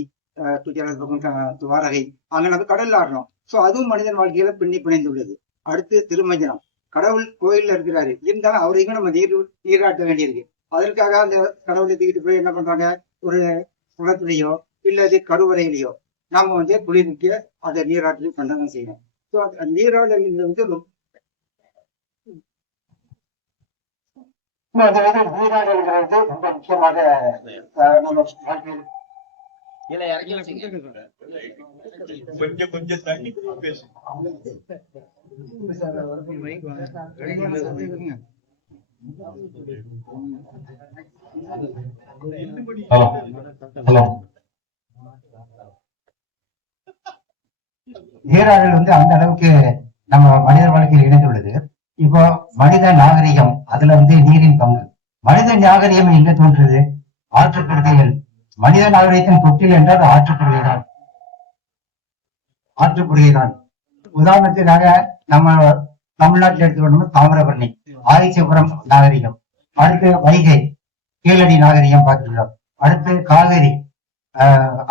துவாரகை, அங்க நம்ம கடல் ஆடணும். சோ அதுவும் மனிதன் வாழ்க்கையில பிணைந்துள்ளது. அடுத்து திருமஞ்சனம். கடவுள் கோயில்ல இருக்கிறாரு, இருந்தாலும் அவரையும் நம்ம நீராட்ட வேண்டியிருக்கு. அதற்காக அந்த கடவுளை தூக்கிட்டு போய் என்ன பண்றாங்க, ஒரு குளத்திலேயோ இல்லது கருவறையிலையோ நாம குளிர்விக்க அதை நீராட்டு பண்ணதான் செய்யணும். ஸோ நீராடல் நீராடல்ங்கிறது ரொம்ப முக்கியமாக நம்ம கொஞ்சம் தண்ணி பேசு. நீராடல் அந்த அளவுக்கு நம்ம மனித வாழ்க்கையில் இணைந்துள்ளது. இப்போ மனித நாகரிகம், அதுல நீரின் பங்கு. மனித நாகரிகம் எங்க தோன்றுது? ஆற்றுப்படுகைகள். மனித நாகரிகத்தின் தொட்டில் என்றால் ஆற்றுப்படுகைதான். உதாரணத்துக்காக நம்ம தமிழ்நாட்டில் எடுத்துக்கொண்டோம் தாமிரபரணி, ஆதிச்சபுரம் நாகரிகம். அடுத்து வைகை, கீழடி நாகரிகம் பார்த்துக்கிறோம். அடுத்து காவேரி,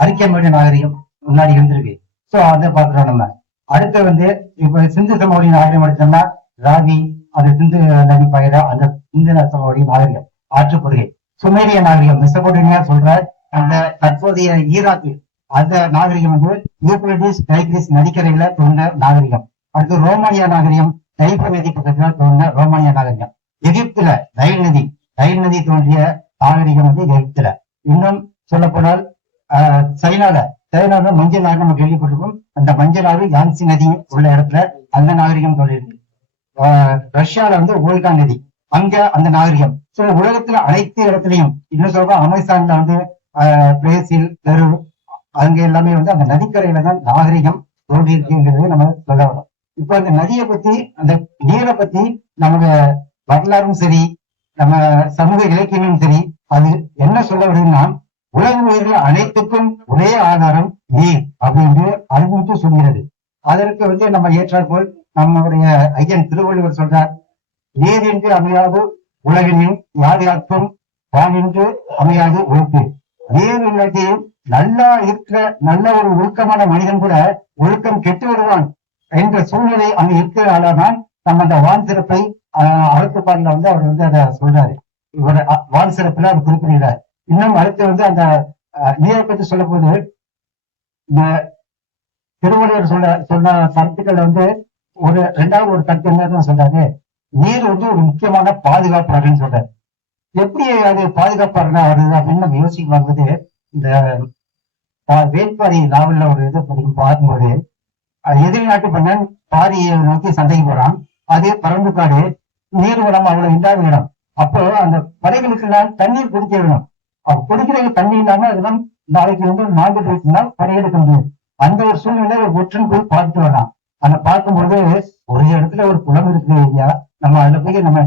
அரிக்கமேடு நாகரிகம் முன்னாடி இருந்திருக்கு. சோ அதை பாக்குறோம் நம்ம. அடுத்து வந்து இப்ப சிந்து சமவெளி நாகரிகம் எடுத்தோம்னா ராவி, அது சிந்து நதி பயிர அந்த சிந்து சமவெளி நாகரிகம், ஆற்றுப்படுகை. சுமேரிய நாகரிகம் மெசபடோமியா சொல்ற அந்த தற்போதைய ஈராக்கு, அந்த நாகரிகம் வந்து யூப்ரடிஸ் டைக்ரிஸ் நதிக்கரையில தோன்ற நாகரிகம். அடுத்து ரோமானியா நாகரிகம், டைபர் நதி பக்கத்துல தோன்ற ரோமானியா நாகரிகம். எகிப்துல நைல் நதி தோன்றிய நாகரிகம் வந்து எகிப்துல. இன்னும் சொல்ல போனால் சைனால மஞ்சள் ஆறு நம்ம கேள்விப்பட்டிருக்கோம். அந்த மஞ்சள் ஆறு யான்சி நதி உள்ள இடத்துல அந்த நாகரிகம் தோன்றியிருக்கு. ரஷ்யால வந்து ஓல்கா நதி, அங்க அந்த நாகரிகம். சோ உலகத்துல அனைத்து இடத்துலயும், இன்னும் சொல்ற அமேசான்ல வந்து பிரேசில், பெரு, அங்க எல்லாமே வந்து அந்த நதிக்கரையில தான் நாகரிகம் தோன்றியிருக்குங்கிறது நம்ம சொல்ல வரோம். இப்ப அந்த நதியை பத்தி, அந்த நீரை பத்தி நமக்கு வரலாறும் சரி, நம்ம சமூக இலக்கியமும் சரி, அது என்ன சொல்ல வருதுன்னா, உலக உயிர்கள் அனைத்துக்கும் ஒரே ஆதாரம் நீர் அப்படின்னு அறிவித்து சொல்கிறது. அதற்கு வந்து நம்ம ஏற்றாற்போல் நம்முடைய ஐயன் திருவள்ளுவர் சொல்றார், நீர் என்று அமையாது உலகினின் யார் யாருக்கும் வானின்று அமையாது ஒழுக்கு. நீர் இல்லாட்டி நல்லா இருக்கிற நல்ல ஒரு ஒழுக்கமான மனிதன் கூட ஒழுக்கம் கெட்டு வருவான் என்ற சூழ்நிலை அங்க இருக்கிறதாலதான் நம்ம அந்த வான் சிறப்பை அறத்துப்பாடுல வந்து அவர் வந்து அதை சொல்றாரு. இவர வான் சிறப்புல அவர் குறிப்பிடுகிறார். இன்னும் அடுத்து வந்து அந்த நீரை பற்றி சொல்ல போது, இந்த திருவள்ளுவர் சொன்ன கருத்துக்கள் வந்து ரெண்டாவது ஒரு கருத்து என்ன சொல்றாரு, நீர் வந்து ஒரு முக்கியமான பாதுகாப்பாளர்னு சொல்றாரு. எப்படி அது பாதுகாப்பாளர்னா வருது அப்படின்னு நம்ம யோசிக்க பார்க்கும்போது, இந்த வேட்பாரி நாவல்ல ஒரு இது பார்க்கும்போது, எதிரி நாட்டு பண்ணன் பாரியை நோக்கி சண்டைக்கு போறான். அது பரந்துக்காடு, நீர் வளம் அவ்வளவு இல்லாத இடம். அப்போ அந்த படைகளுக்கு எல்லாம் தண்ணீர் குடிக்க வேணும். குடிக்கிறதுக்கு தண்ணி இல்லாம அதெல்லாம் நாளைக்கு வந்து மாண்டு போயிட்டுனா படையெடுக்க முடியும். அந்த ஒரு சூழ்நிலை ஒரு ஒற்றன் போய் பார்த்துட்டு வரான். அதை பார்க்கும்போது ஒரு இடத்துல ஒரு குளம் இருக்கு இல்லையா, நம்ம அதுல போய் நம்ம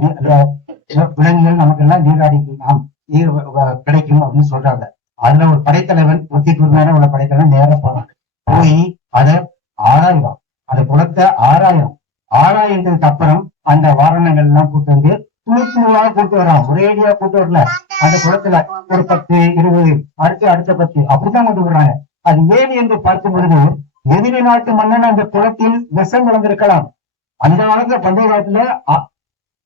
விலங்குகள் நமக்கு எல்லாம் நீராடிக்கலாம், நீர் கிடைக்கும் அப்படின்னு சொல்றாங்க. அதுல ஒரு படைத்தலைவன், ஒத்தி கூர்மையான உள்ள படைத்தலைவன் நேர போறான். போய் அதை ஆராயும், அந்த குளத்தை ஆராயறதுக்கு அப்புறம் அந்த வாரணங்கள் எல்லாம் கூட்டு வந்து துணுத்துணுவா கூட்டு வரான். ஒரேடியா கூட்டு வரல. அந்த குளத்துல ஒரு 10, 20, அடுத்த 10 அப்படித்தான் கொண்டு வர்றாங்க. அது ஏன் என்று பார்க்கும் பொழுது, எதிரி நாட்டு மன்னன் அந்த குளத்தில் விஷம் கலந்திருக்கலாம். அந்த காலத்துல பண்டைய காலத்துல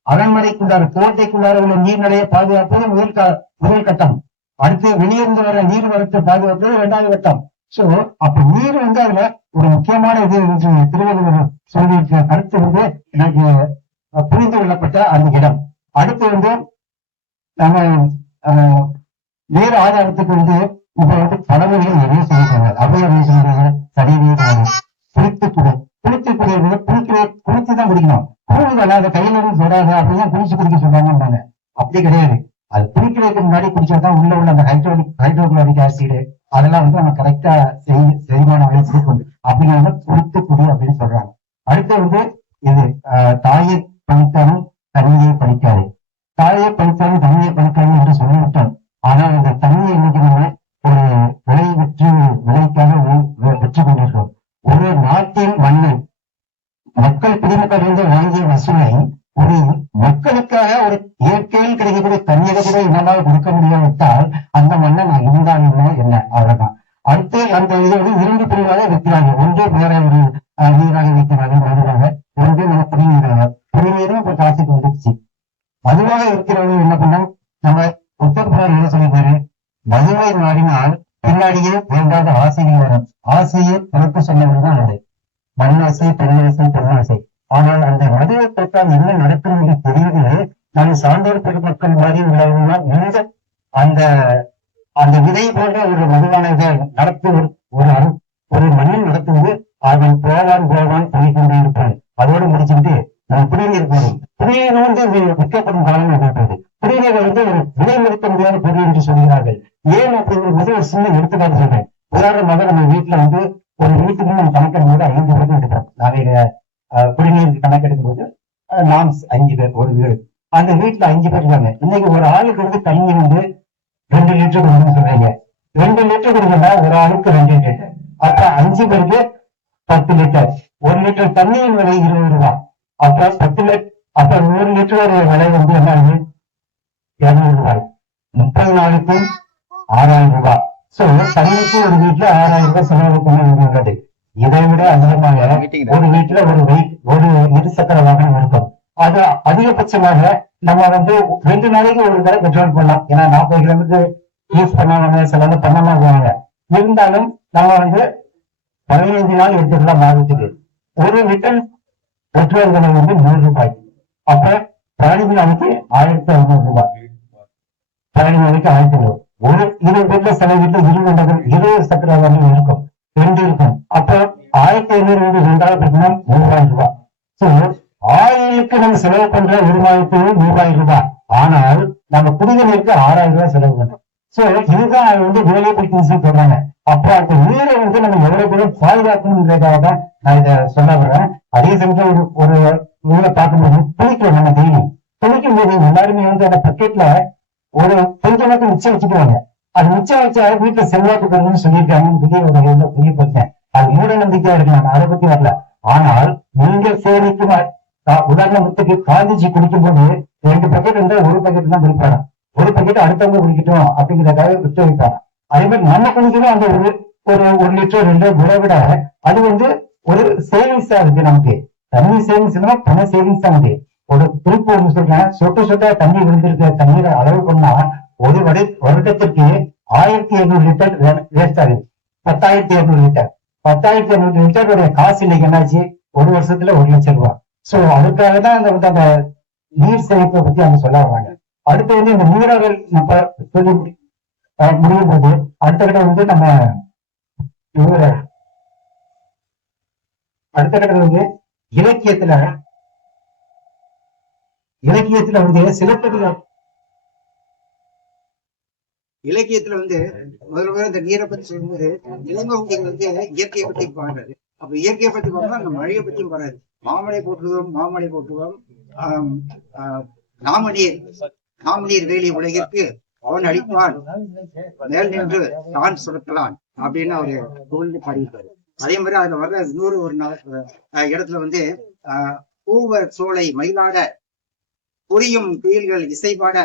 அரண்மனைக்குள்ளார, கோட்டைக்குள்ளார உள்ள நீர்நிலையை பாதுகாப்பது முதல் கட்டம். அடுத்து வெளியிருந்து வர நீர் வரத்தை பாதுகாப்பது 2வது கட்டம். சோ அப்ப நீர் வந்து அதுல ஒரு முக்கியமான இது திருவள்ளுவர் சொல்லியிருக்க கருத்து வந்து எனக்கு புரிந்து கொள்ளப்பட்ட அந்த இடம். அடுத்து வந்து நம்ம நீர் ஆதாரத்துக்கு வந்து இப்ப வந்து பழமொழிகள் நிறைய சொல்லியிருக்காங்க. அவையார் சொல்றாங்க, சரிநீர் குளிச்சுதான் குடிக்கணும். குடிக்கல அதை கையில இருந்து சொல்லாத அப்படிதான் குளிச்சு குடிக்க சொல்றாங்க. அப்படி கிடையாது. அது குடிக்கிறதுக்கு முன்னாடி குடிச்சாதான் உள்ள அந்த ஹைட்ரோகுளோரிக் ஆசிடு அதெல்லாம் வந்து நம்ம கரெக்டா செரிமானம் ஆயிடுச்சு அப்படிங்கிறத குளித்து குடி அப்படின்னு சொல்றாங்க. அடுத்து வந்து இது தாயை பணித்தாலும் தண்ணியை பணிக்காது, தாயை பணித்தாலும் தண்ணியை பணிக்காது என்று சொல்லிவிட்டோம். ஆனால் அந்த தண்ணியை இன்னைக்கு நம்ம ஒரு விளைக்காக வெற்றி கொண்டிருக்கிறோம். ஒரு நாட்டின் மண்ணை மக்கள் குடிமக்களிலிருந்து வாங்கிய வசூலை ஒரு மக்களுக்காக ஒரு இயற்கையில் கிடைக்கக்கூடிய தண்ணீரை கூட என்னவாக கொடுக்க முடியாவிட்டால் அந்த மண்ணை நான் இருந்தால் என்ன அவ்வளவுதான். அடுத்து அந்த இதை வந்து 2 பிரிவாக வைக்கிறாங்க. ஒன்று வேற ஒரு நீராக வைக்கிறாங்க, மறுவாக ஒன்று நம்ம குடிநீராக. குடிநீரும் இப்ப காசுக்கு வந்துருச்சு. மதுவாக இருக்கிறவங்க என்ன பண்ணோம், நம்ம உத்தரப்பிரதேசம் என்ன சொல்லியிருக்காரு, மதுவை நாடினால் பின்னாடியே வேண்டாத ஆசைகள் வரும். ஆசையை பிறப்பு சொன்னவர்கள் அது மண்ணாசை, பெண்ணாசை. ஆனால் அந்த மதுவை தொட்டால் என்ன நடக்கும் என்று தெரியுது. நம்ம சான்றோர் பெருமக்கள் மாதிரி உள்ளவங்க அந்த விதை போன்ற ஒரு மதுவானதை நடத்து ஒரு மண்ணில் நடத்துவது அவன் போவான் சொல்லிக்கொண்டே இருப்பான். அதோடு முடிச்சுட்டு நம்ம குடிநீர் போடும். குடிநீர் வந்து விற்கப்படும் காலம் இருக்கிறது. குடிநீரை வந்து ஒரு விலை நிறுத்த முடியாத பொருள் என்று சொல்கிறார்கள். ஏன் அப்படிங்கிறது ஒரு சின்ன எடுத்துக்காட்டு சொல்றேன். உதாரணமாக நம்ம வீட்டுல வந்து ஒரு வீட்டுக்கு நம்ம கணக்கெடுக்கும் போது 5 பேருக்கு எடுக்கிறோம். நாளைய குடிநீருக்கு கணக்கெடுக்கும் போது நாம் 5 பேர் ஒரு வீடு. அந்த வீட்டுல 5 பேர் இருக்காங்க. இன்னைக்கு ஒரு ஆளுக்கு வந்து தண்ணி வந்து 2 லிட்டர் கொடுக்கணும்னு சொல்றீங்க. 2 லிட்டர் கொடுக்கணும்னா ஒரு ஆளுக்கு 2 லிட்டர். அப்ப 5 பேருக்கு 10 லிட்டர். 1 லிட்டர் தண்ணியின் விலை 20 ரூபாய். அப்ப 10 லிட்டர், அப்ப 100 லிட்டர் விலை வந்து என்ன 200 ரூபாய். 30 நாளுக்கும் 6,000 ரூபாய். சோ தண்ணிக்கு ஒரு வீட்டுல 6,000 ரூபாய் செலவு பண்ண வேண்டியுள்ளது. இதை விட அதிகமாக ஒரு வீட்டுல ஒரு இருசக்கர வாகனம் இருக்கும். அது அதிகபட்சமாக நம்ம 2 நாளைக்கு ஒரு தடவை பெட்ரோல் பண்ணலாம். ஏன்னா 40 கிலோமீட்டர் யூஸ் பண்ணுவாங்க, சிலது பண்ணாம போவாங்க. இருந்தாலும் நம்ம 15 நாள் எடுத்துக்கலாம் மாதத்துக்கு. ஒரு லிட்டர் பெட்ரோல் விலை 100 ரூபாய். அப்ப 15 நாளைக்கு 1,500 ரூபாய். 15 நாளைக்கு 1,500. ஒரு 20 வீட்டுல சில வீட்டுல 20 சக்கர வாகனம் இருக்கும், 2 இருக்கும். அப்ப 1,500 2 பார்த்தீங்கன்னா 3,000 ரூபாய். சோ ஆயிலுக்கு நம்ம செலவு பண்ற வருமானத்து 3,000 ரூபாய். ஆனால் நம்ம குடிநீருக்கு 6,000 ரூபாய் செலவு பண்றோம். சோ இதுதான் வேலைப்படுத்தி சொல்றாங்க. அப்ப அந்த நீரை நம்ம எவ்வளவு தூரம் பாதுகாக்கணும்ன்றதுக்காக தான் நான் இதை சொல்ல வரேன். அதே சமயத்துல ஒரு நூலை பார்க்கும்போது குளிக்கிறோம். நம்ம டெய்லி குளிக்கும் போது எல்லாருமே அந்த பக்கெட்ல ஒரு கொஞ்சம் மிச்சம் வச்சுக்குவாங்க. அது மிச்சம் வச்சா வீட்டுல செல்வாக்கு பெறணும்னு சொல்லியிருக்காங்கன்னு புதிய வகையில புரியப்பட்டேன். அது மூட நம்பிக்கையா இருக்கலாம், அதை பத்தி வரல. ஆனால் நீங்க சேமிக்கும் உதாரணத்துக்கு காந்திஜி குடிக்கும் போது 2 பக்கெட் இருந்தா ஒரு பக்கெட் தான் குடிப்பாங்க. ஒரு பக்கெட் அடுத்தவங்க குடிக்கட்டும் அப்படிங்கிறதுக்காக விட்டு வைப்பாங்க. அதே மாதிரி நம்ம குடிக்கணும் அந்த ஒரு லிட்டர் 2 விட விட அது ஒரு சேவிங்ஸா இருக்கு. நமக்கு தண்ணி சேவிங்ஸ் பண சேவிங்ஸ் தான். ஒரு குறிப்பு ஒன்று சொல்றேன். சொட்டு சொட்டா தண்ணி விழுந்திருக்க தண்ணீரை அளவு பண்ணா ஒரு வருடத்திற்கு 1,200 லிட்டர் வேஸ்ட் ஆகுது. 10,200 லிட்டர். 10,200 லிட்டருடைய காசு இன்னைக்கு என்னாச்சு? ஒரு வருஷத்துல 1,00,000 ரூபாய். சோ அதுக்காக தான் அந்த நீர் சேமிப்பை பத்தி அவங்க சொல்ல வர்றாங்க. அடுத்து இந்த நீராடல் நம்ம சொல்லி முடியும் போது அடுத்த கட்ட நம்ம அடுத்த கட்ட இலக்கியத்துல சிலப்பதிகாரம் இலக்கியத்துல முதல்ல இந்த நீரை பத்தி சொல்லும்போது இளங்கோவடிகள் இயற்கையை பத்தி பாடுறாரு. அப்ப இயற்கையை பத்தி பாடுறா அந்த மழையை பத்தியும் பாடுறாரு. மாமலை போற்றுவோம் நாமநீர் வேலி உலகிற்கு அவன் அளிப்பான் மேல் நின்று தான் சுரத்தலான் அப்படின்னு அவரு புகழ்ந்து பாடியிருப்பாரு. அதே மாதிரி அதுல வர்ற இன்னொரு இடத்துல பூவர் சோலை மயிலாட புரியும் குயில்கள் இசைப்பாட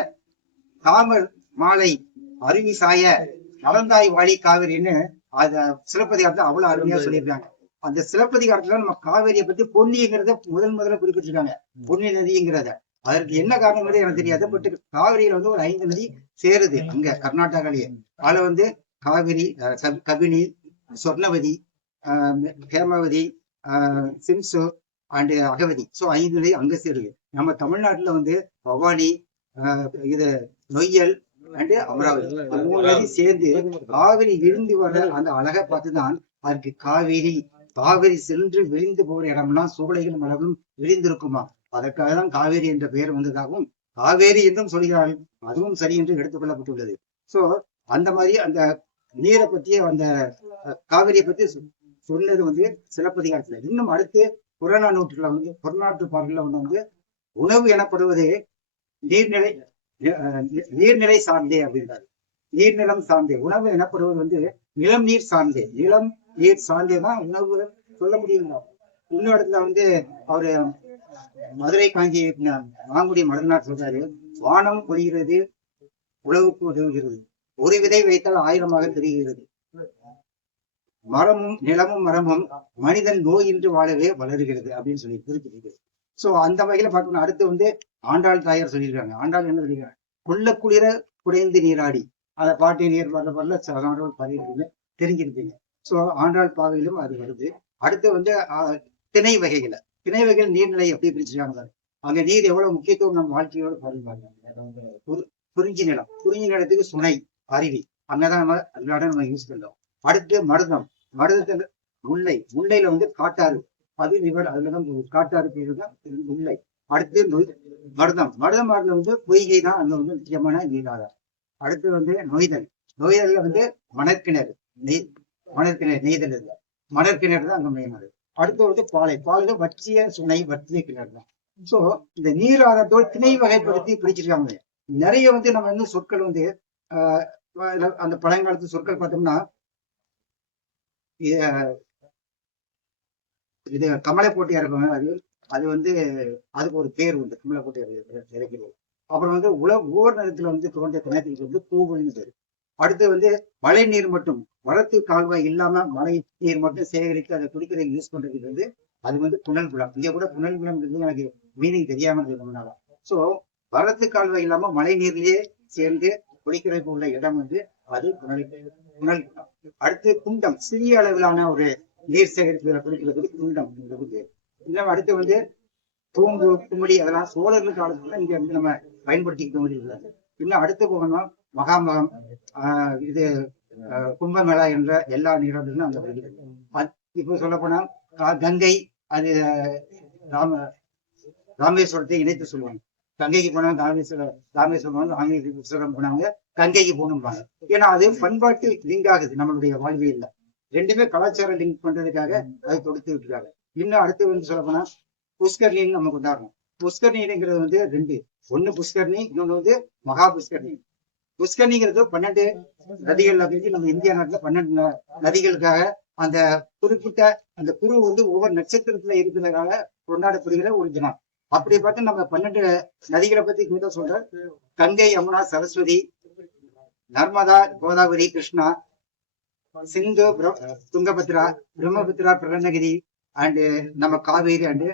தாமர் மாலை அருவி சாய நலந்தாய் வாழி காவிரின்னு அத சிலப்பதிகாரத்தை அவ்வளவு அருமையா சொல்லியிருக்காங்க. அந்த சிலப்பதிகாரத்துல நம்ம காவேரியை பத்தி பொன்னிங்கிறத முதல்ல குறிப்பிட்டிருக்காங்க. பொன்னி நதிங்கிறத அதற்கு என்ன காரணம் எனக்கு தெரியாது. பட் காவிரியில ஒரு 5 நதி சேருது அங்க கர்நாடகாலேயே. அதுல காவிரி, கபினி, சொர்ணவதி, ஹேமவதி, சிம்சு அண்ட் அகவதி. சோ 5 நதி அங்க சேருது. நம்ம தமிழ்நாட்டுல பவானி, நொய்யல் அண்ட் அமராவதி 3 நதி சேர்ந்து காவிரி விழுந்து வர அந்த அழகை பார்த்துதான் அதுக்கு காவிரி சென்று விழிந்து போகிற இடம்லாம் சோலைகளும் மலர்களும் விழிந்திருக்குமா. அதற்காக தான் காவேரி என்ற பெயர் வந்ததாகவும் காவேரி என்றும் சொல்கிறார்கள். அதுவும் சரி என்று எடுத்துக் கொள்ளப்பட்டுள்ளது. சோ அந்த மாதிரி அந்த நீரை பத்தி அந்த காவிரியை பத்தி சொன்னது சிலப்பதிகாரத்துல. இன்னும் அடுத்து புறநானூற்றுல புறநாற்று பாடல்ல உணவு எனப்படுவதே நீர்நிலை சார்ந்தே அப்படின்றாரு. நீர்நிலம் சார்ந்தே உணவு எனப்படுவது நிலம் நீர் சார்ந்தே. நிலம் நீர் சார்ந்தேதான் உணவு சொல்ல முடியும். இன்னொரு இடத்துல அவரு மதுரை காஞ்சி மாங்குடி மடனார் சொல்றாரு, வானம் பொழிகிறது உழவுக்கு உதவுகிறது, ஒரு விதை வைத்தால் 1000 தெரிகிறது, நிலமும் மரமும் மனிதன் நோயின்றி வாழவே வளருகிறது அப்படின்னு சொல்லி குறிப்பிட்டிருக்கு. சோ அந்த வகையில பார்க்கணும். அடுத்து ஆண்டாள் தாயார் சொல்லியிருக்காங்க. ஆண்டாள் என்ன சொல்லியிருக்காங்க? குள்ள குளிர குடைந்து நீராடி. அந்த பாட்டி நீர் வரல பதிவு தெரிஞ்சிருப்பீங்க. சோ ஆண்டாள் பாவையிலும் அது வருது. அடுத்து திணை வகைகள் நீர்நிலை எப்படி பிரிச்சிருக்காங்க. அங்க நீர் எவ்வளவு முக்கியத்துவம் நம்ம வாழ்க்கையோட பாருங்க. குறிஞ்சி நிலத்துக்கு சுனை அருவி அங்கதான் நம்ம யூஸ் பண்றோம். அடுத்து மருதத்துல முல்லையில காட்டாறு பதிவிவர் அதுலதான் காட்டாறு பேரு தான் முல்லை. அடுத்து மருதம் பொய்கை தான் அங்க முக்கியமான நீராதாரம். அடுத்து நொய்தல்ல மணற்கிணறு நெய்தல் இல்லை, மணற்கிணறு தான் அங்க மெயினாது. அடுத்து பாலை வற்றிய சுனை வற்றிய கிணறு தான். சோ இந்த நீர் ஆதாரத்தோடு திணை வகைப்படுத்தி பிடிச்சிருக்காங்க. நிறைய நம்ம இன்னும் சொற்கள் அந்த பழங்காலத்து சொற்கள் பார்த்தோம்னா இது கமலை போட்டியா இருப்பாங்க. அது அதுக்கு ஒரு பேர் உண்டு, கமலை போட்டியா இருக்கிறது. அப்புறம் ஒவ்வொரு நேரத்துல தோன்ற திணத்துக்கு பூவல்னு பேரு. அடுத்து வந்து மழை நீர் மட்டும் வரத்து கால்வாய் இல்லாம மழை நீர் மட்டும் சேகரித்து அதை குடிக்கிறதுக்கு யூஸ் பண்றதுக்கு வந்து அது வந்து புனல் குளம். இங்க கூட புனல் குளம் எனக்கு மீனிங் தெரியாம இருந்ததுனால சோ வரத்து கால்வாய் இல்லாம மழை நீர்லயே சேர்ந்து குடிக்கிறதுக்கு உள்ள இடம் வந்து அது புனல் குளம். அடுத்து குண்டம், சிறிய அளவிலான ஒரு நீர் சேகரிப்புகளை குடிக்கிறதுக்கு குண்டம் இருக்குது. இன்னும் அடுத்து வந்து தூம்பு, கும்மிடி அதெல்லாம் சோழர்கள் காலத்துல இங்க வந்து நம்ம பயன்படுத்திக்க முடியாது. இன்னும் அடுத்து போகணும் மகாமகம், இது கும்பமேளா என்ற எல்லா நீராடலும் அந்த வருகிறது. இப்போ சொல்ல போனா கங்கை, அது ராமேஸ்வரத்தை இணைத்து சொல்லுவாங்க. கங்கைக்கு போனாங்க ராமேஸ்வரம் போனாங்க, கங்கைக்கு போகணும்பாங்க. ஏன்னா அது பண்பாட்டு லிங்க் ஆகுது நம்மளுடைய வாழ்வியல்ல. ரெண்டுமே கலாச்சார லிங்க் பண்றதுக்காக அதை தொடுத்து விட்டுருக்காங்க. இன்னும் அடுத்து வந்து சொல்ல போனா புஷ்கர்ணின்னு நம்ம கொண்டாடுறோம். புஷ்கர்ணிங்கிறது வந்து ரெண்டு, ஒண்ணு புஷ்கர்ணி, இன்னொன்னு வந்து மகா புஷ்கர்ணி. புஷ்கர்ணிங்கிறது 12 நதிகள் அப்படின்னு நம்ம இந்தியா நாட்டுல 12 நதிகளுக்காக அந்த குறிப்பிட்ட அந்த குரு வந்து ஒவ்வொரு நட்சத்திரத்துல இருக்கிறதுக்காக கொண்டாடப்படுகிற ஒரு தினம். அப்படி பார்த்து நம்ம 12 நதிகளை பத்தி கூட சொல்ற கங்கை, யமுனா, சரஸ்வதி, நர்மதா, கோதாவரி, கிருஷ்ணா, சிந்து, துங்கபத்ரா, பிரம்மபுத்திரா, பிரணகிரி அண்டு நம்ம காவேரி அண்டு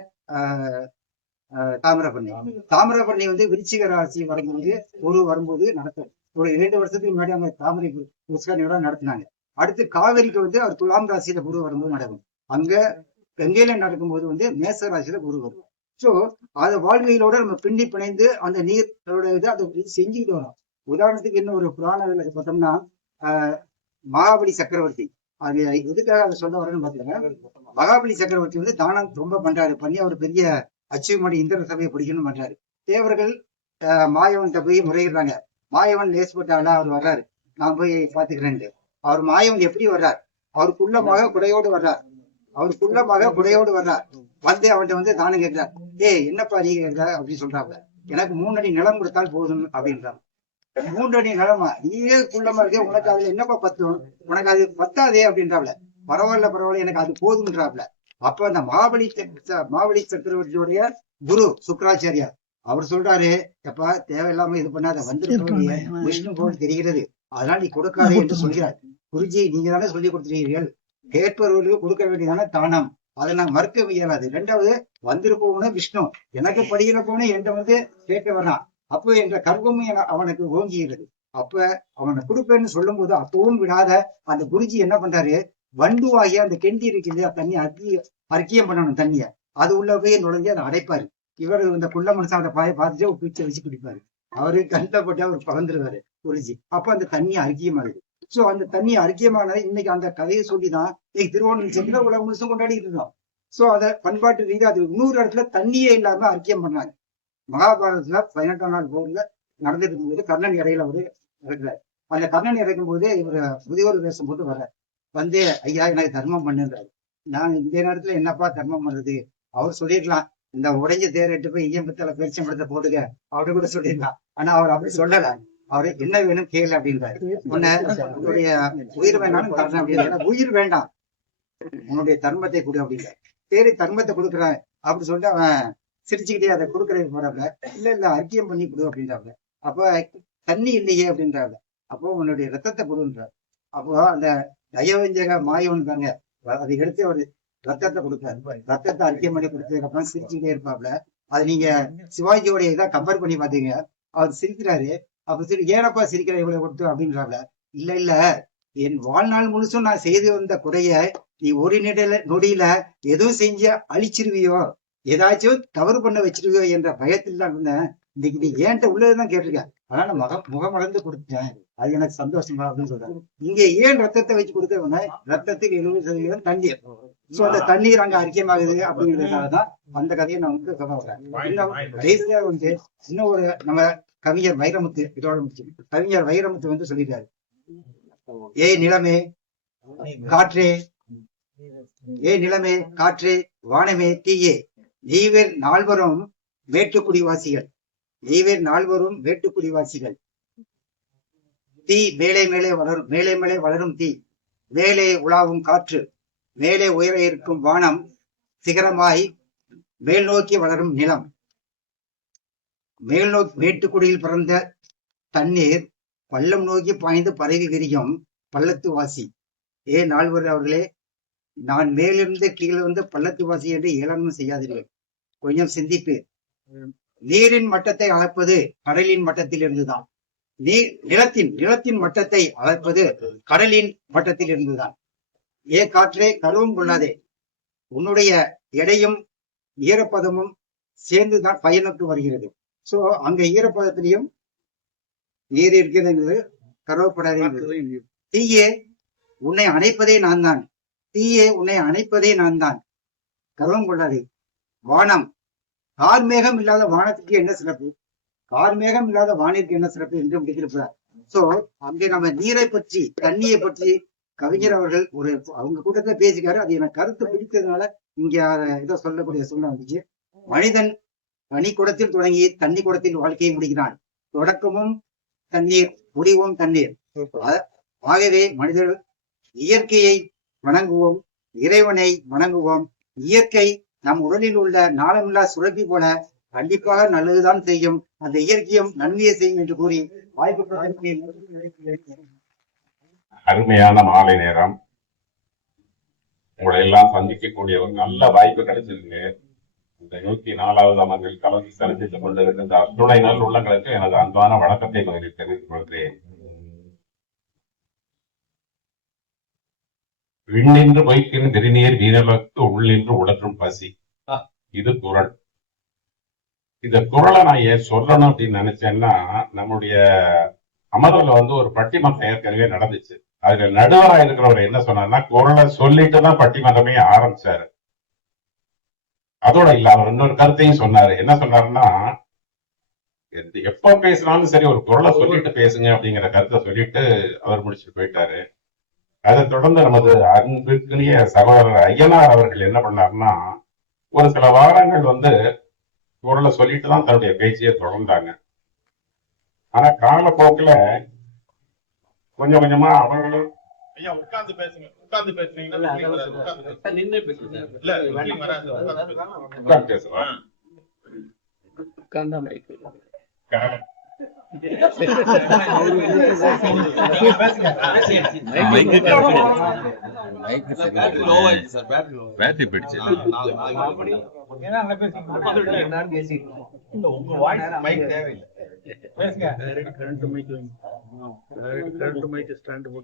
தாமிரபரணி. தாமிரபரணி வந்து விருச்சிக ராசி வரும்போது ஒரு வரும்போது நடத்தும். ஒரு 2 வருஷத்துக்கு முன்னாடி அவங்க தாமரை புஷ்கரணியோட நடத்தினாங்க. அடுத்து காவேரிக்கு வந்து அவர் துலாம் ராசியில குரு வரும்போது நடக்கும். அங்க கங்கையில நடக்கும்போது வந்து மேச ராசியில குரு வரும். சோ அது வாழ்வியலோட நம்ம பின்னி பிணைந்து அந்த நீரோட இதை அதை செஞ்சுக்கிட்டு வரோம். உதாரணத்துக்கு இன்னும் ஒரு புராண பார்த்தோம்னா மகாபலி சக்கரவர்த்தி, அது எதுக்காக அதை சொல்ல வரேன்னு பாத்தீங்கன்னா, மகாபலி சக்கரவர்த்தி வந்து தானம் ரொம்ப பண்றாரு. பண்ணி அவர் பெரிய அச்சீவ்மெண்ட் இந்திர சபையை பிடிக்கணும்னு பண்றாரு. தேவர்கள் மாயவன்கிட்ட போய் முறையிடுறாங்க. மாயவன் லேஸ்பட்டால அவர் வர்றாரு, நான் போய் பாத்துக்கிறேன்ட்டு. அவர் மாயவன் எப்படி வர்றார்? அவர் குள்ளமாக குடையோடு வர்றார். வந்து அவன்கிட்ட வந்து தானம் கேட்கிறார். என்னப்பா நீ கேட்கிற அப்படின்னு சொல்றாங்க. எனக்கு 3 அடி நிலம் கொடுத்தால் போதும் அப்படின்றாங்க. 3 அடி நிலமா? நீயே குள்ளமா இருக்க, உனக்கு அதுல என்னப்பா பத்தும்? உனக்கு அது பத்தாதே அப்படின்றாப்ல. பரவாயில்ல எனக்கு அது போதும்ன்றாப்ல. அப்ப அந்த மாவலி சக்கரவர்த்தியுடைய குரு சுக்கராச்சாரியார் அவர் சொல்றாரு, எப்பா தேவையில்லாம இது பண்ணாத, வந்துருக்க விஷ்ணு போல் தெரிகிறது, அதனால நீ கொடுக்காதே என்று சொல்கிறார். குருஜி, நீங்க தானே சொல்லி கொடுத்துருக்கீர்கள், கேட்பவர்களுக்கு கொடுக்க வேண்டியதான தானம், அதை நான் மறுக்க இயலாது. 2வது வந்திருப்பவன விஷ்ணு, எனக்கு படுகிறப்பவனே என்ற வந்து கேட்க வர்றான். அப்போ என்ற கர்வமும் அவனுக்கு ஓங்குகிறது. அப்ப அவனை கொடுப்பேன்னு சொல்லும் போது அப்பவும் விடாத அந்த குருஜி என்ன பண்றாரு, வண்டுவாகிய அந்த கெண்டி இருக்கு இல்லையா, தண்ணி அர்க்கியம் பண்ணணும் தண்ணிய, அது உள்ள போய் நுழைஞ்சு அதை அடைப்பாரு. இவர் இந்த குள்ள மனுஷன் அதை பார்த்துட்டு ஒரு பிச்சை வச்சு குடிப்பாரு. அவரு கண்டப்பட்டு அவர் பறந்துருவாரு குருஜி. அப்ப அந்த தண்ணி அர்க்கியமாகுது. சோ அந்த தண்ணி அர்க்கியமானது இன்னைக்கு அந்த கதையை சொல்லிதான் திருவோணம் சென்று உலக முழுசும் கொண்டாடிட்டு இருக்கோம். சோ அதை பண்பாட்டு ரீதியா அது இன்னொரு இடத்துல தண்ணியே இல்லாம அர்க்கியம் பண்ணாங்க. மகாபாரதத்துல 18ஆம் நாள் போர்ல நடந்துட்டு இருக்கும்போது கர்ணன் இடையில அவரு இறக்குறாரு. அந்த கர்ணன் இறக்கும் போது இவர் முதியோர் வேஷம் போட்டு வர்றாரு. வந்து ஐயா எனக்கு தர்மம் பண்ணுன்றாரு. நான் இந்த நேரத்துல என்னப்பா தர்மம் பண்றது? அவர் சொல்லிருக்கலாம், இந்த உடைஞ்ச தேர் எட்டு போய் ஈயம்பத்துல பெருச்சம்படத்தை போட்டுக்க அப்படி கூட சொல்லிருக்கலாம். ஆனா அவர் அப்படி சொல்லல. அவரு என்ன வேணும் கேளு அப்படின்றாரு. உன்னுடைய உயிர் வேணாலும் தரணும் அப்படின்னு. உயிர் வேண்டாம், உன்னுடைய தர்மத்தை கொடு அப்படின்றாரு. சரி தர்மத்தை கொடுக்குறான் அப்படி சொல்லிட்டு அவன் சிரிச்சுக்கிட்டே அதை கொடுக்கறது போறாப்ல. இல்ல அர்க்கியம் பண்ணி கொடு அப்படின்றாப்ல. அப்ப தண்ணி இல்லையே அப்படின்றாப்ல. அப்போ உன்னுடைய ரத்தத்தை கொடுன்றார். அப்போ அந்த தயவஞ்சக மாயவன் தாங்க அதை எடுத்து ஒரு ரத்தத்தை கொடுத்தாரு. ரத்தத்தை அர்க்கியம் பண்ணி கொடுத்ததுக்கு அப்புறம் சிரிச்சுக்கிட்டே இருப்பாப்ல. அது நீங்க சிவாஜியோடைய இதை கம்பேர் பண்ணி பாத்தீங்க. அவர் சிரிக்கிறாரு. அப்ப ஏனப்பா சிரிக்கிற இவ்வளவு கொடுத்து அப்படின்றாப்ல. இல்ல என் வாழ்நாள் முழுசும் நான் செய்து வந்த குறைய நீ ஒரு நொடியில எதுவும் செஞ்ச அழிச்சிருவியோ, ஏதாச்சும் தவறு பண்ண வச்சிருவியோ என்ற பயத்தில் தான் இருந்தேன். இன்னைக்கு நீ ஏன்ட்ட உள்ளதுதான் கேட்டிருக்க, அதனால முகமலர்ந்து கொடுத்துட்டேன், அது எனக்கு சந்தோஷமா அப்படின்னு சொல்றாரு. இங்க ஏன் ரத்தத்தை வச்சு கொடுத்தவங்க, ரத்தத்துக்கு 70% தண்ணீர். சோ அந்த தண்ணீர் அங்க அர்க்கியமாகுது அப்படிங்கிறதுக்காக தான் அந்த கதையை நான் வந்து சொல்ல வரேன். இன்னும் கடைசியா வந்து இன்னும் ஒரு நம்ம கவிஞர் வைரமுத்து, இதோட முடிச்சு கவிஞர் வைரமுத்து வந்து சொல்லிட்டாரு, நிலமே காற்றே, நிலமே காற்றே வானமே தீயே, நீவேர் நால்வரும் வேட்டுக்குடிவாசிகள், தீ மேலே மேலே வளரும் தீ, மேலே உலாவும் காற்று, மேலே உயர இருக்கும் வானம், சிகரமாய் மேல் நோக்கி வளரும் நிலம், மேல் நோக்கி மேட்டுக்குடியில் பிறந்த தண்ணீர் பள்ளம் நோக்கி பாய்ந்து பரவி விரியும் பள்ளத்து வாசி. நால்வர் அவர்களே, நான் மேலிருந்து கீழிருந்து பள்ளத்து வாசி என்று ஏளனம் செய்யாதீர்கள். கொஞ்சம் சிந்திப்பு. நீரின் மட்டத்தை அளப்பது கடலின் மட்டத்தில் இருந்துதான். நிலத்தின் மட்டத்தை அளப்பது கடலின் மட்டத்தில் இருந்துதான். காற்றே கருவும் கொள்ளாதே, உன்னுடைய எடையும் ஈரப்பதமும் சேர்ந்துதான் பயனுக்கு வருகிறது. சோ அங்க ஈரப்பதத்திலையும் நீர் இருக்கிறது என்பது கருவப்படாதே. தீயே உன்னை அணைப்பதே நான் தான், தீயே உன்னை அணைப்பதே நான் தான், கருவம் கொள்ளாதே. வானம், கார்மேகம் இல்லாத வானத்துக்கு என்ன சிறப்பு, கார்மேகம் இல்லாத வானிற்கு என்ன சிறப்பு என்று முடித்திருக்கிறார். சோ அங்கே நம்ம நீரை பற்றி, தண்ணியை பற்றி கவிஞர் அவர்கள் அவங்க கூட்டத்துல பேசிக்காரு. அது எனக்கு கருத்து பிடித்ததுனால இங்க ஏதோ சொல்லக்கூடிய சூழ்நிலை வந்துச்சு. மனிதன் பனி குடத்தில் தொடங்கி தண்ணி குடத்தில் வாழ்க்கையை முடிக்கிறான். தொடக்கமும் தண்ணீர், முடிவும் தண்ணீர். ஆகவே மனிதர்கள் இயற்கையை வணங்குவோம், இறைவனை வணங்குவோம். இயற்கை நம் உடலில் உள்ள நாளமில்லா சுரப்பி போல கண்டிப்பாக நல்லதுதான் செய்யும். அந்த இயற்கையும் நன்மையை செய்யும் என்று கூறி வாய்ப்பு. அருமையான மாலை நேரம். உங்களை எல்லாம் சந்திக்கக்கூடிய ஒரு நல்ல வாய்ப்பு கிடைச்சிருக்கு. இந்த 104வது அமர்வில் கலந்து சிறப்பித்துக் கொண்டிருக்கின்ற அத்துணை நல் உள்ளங்களுக்கு எனது அன்பான வணக்கத்தை தெரிவித்துக் கொள்கிறேன். விண்ணின்று வைக்கின்ற திருநீர் வீரர்களுக்கு உள்ளின்று உடற்றும் பசி, இது குறள். இந்த குறளை நான் ஏன் சொல்லணும் அப்படின்னு நினைச்சேன்னா, நம்முடைய அமர்வுல ஒரு பட்டிமன்றம் ஏற்கனவே நடந்துச்சு. அதுல நடுவராக இருக்கிறவர் என்ன சொன்னார்னா, குறளை சொல்லிட்டு தான் பட்டிமன்றமே ஆரம்பிச்சாரு. அதோட இல்ல, அவர் இன்னொரு கருத்தையும் சொன்னாரு. என்ன சொன்னாருன்னா, எப்ப பேசினாலும் சரி ஒரு குறளை சொல்லிட்டு பேசுங்க அப்படிங்கிற கருத்தை சொல்லிட்டு அவர் முடிச்சுட்டு போயிட்டாரு. அதை தொடர்ந்து நமது அன்பிற்குரிய சகோதரர் ஐயனார் அவர்கள் என்ன பண்ணாருன்னா, ஒரு சில வாரங்கள் குறளை சொல்லிட்டு தான் தன்னுடைய பேச்சையே தொடர்ந்தாங்க. ஆனா காலப்போக்குல கொஞ்சம் கொஞ்சமா அவர்களும் ஐயா உட்கார்ந்து பேசுங்க, உட்கார்ந்து பேசுனீங்கன்னா பேசுவாங்க.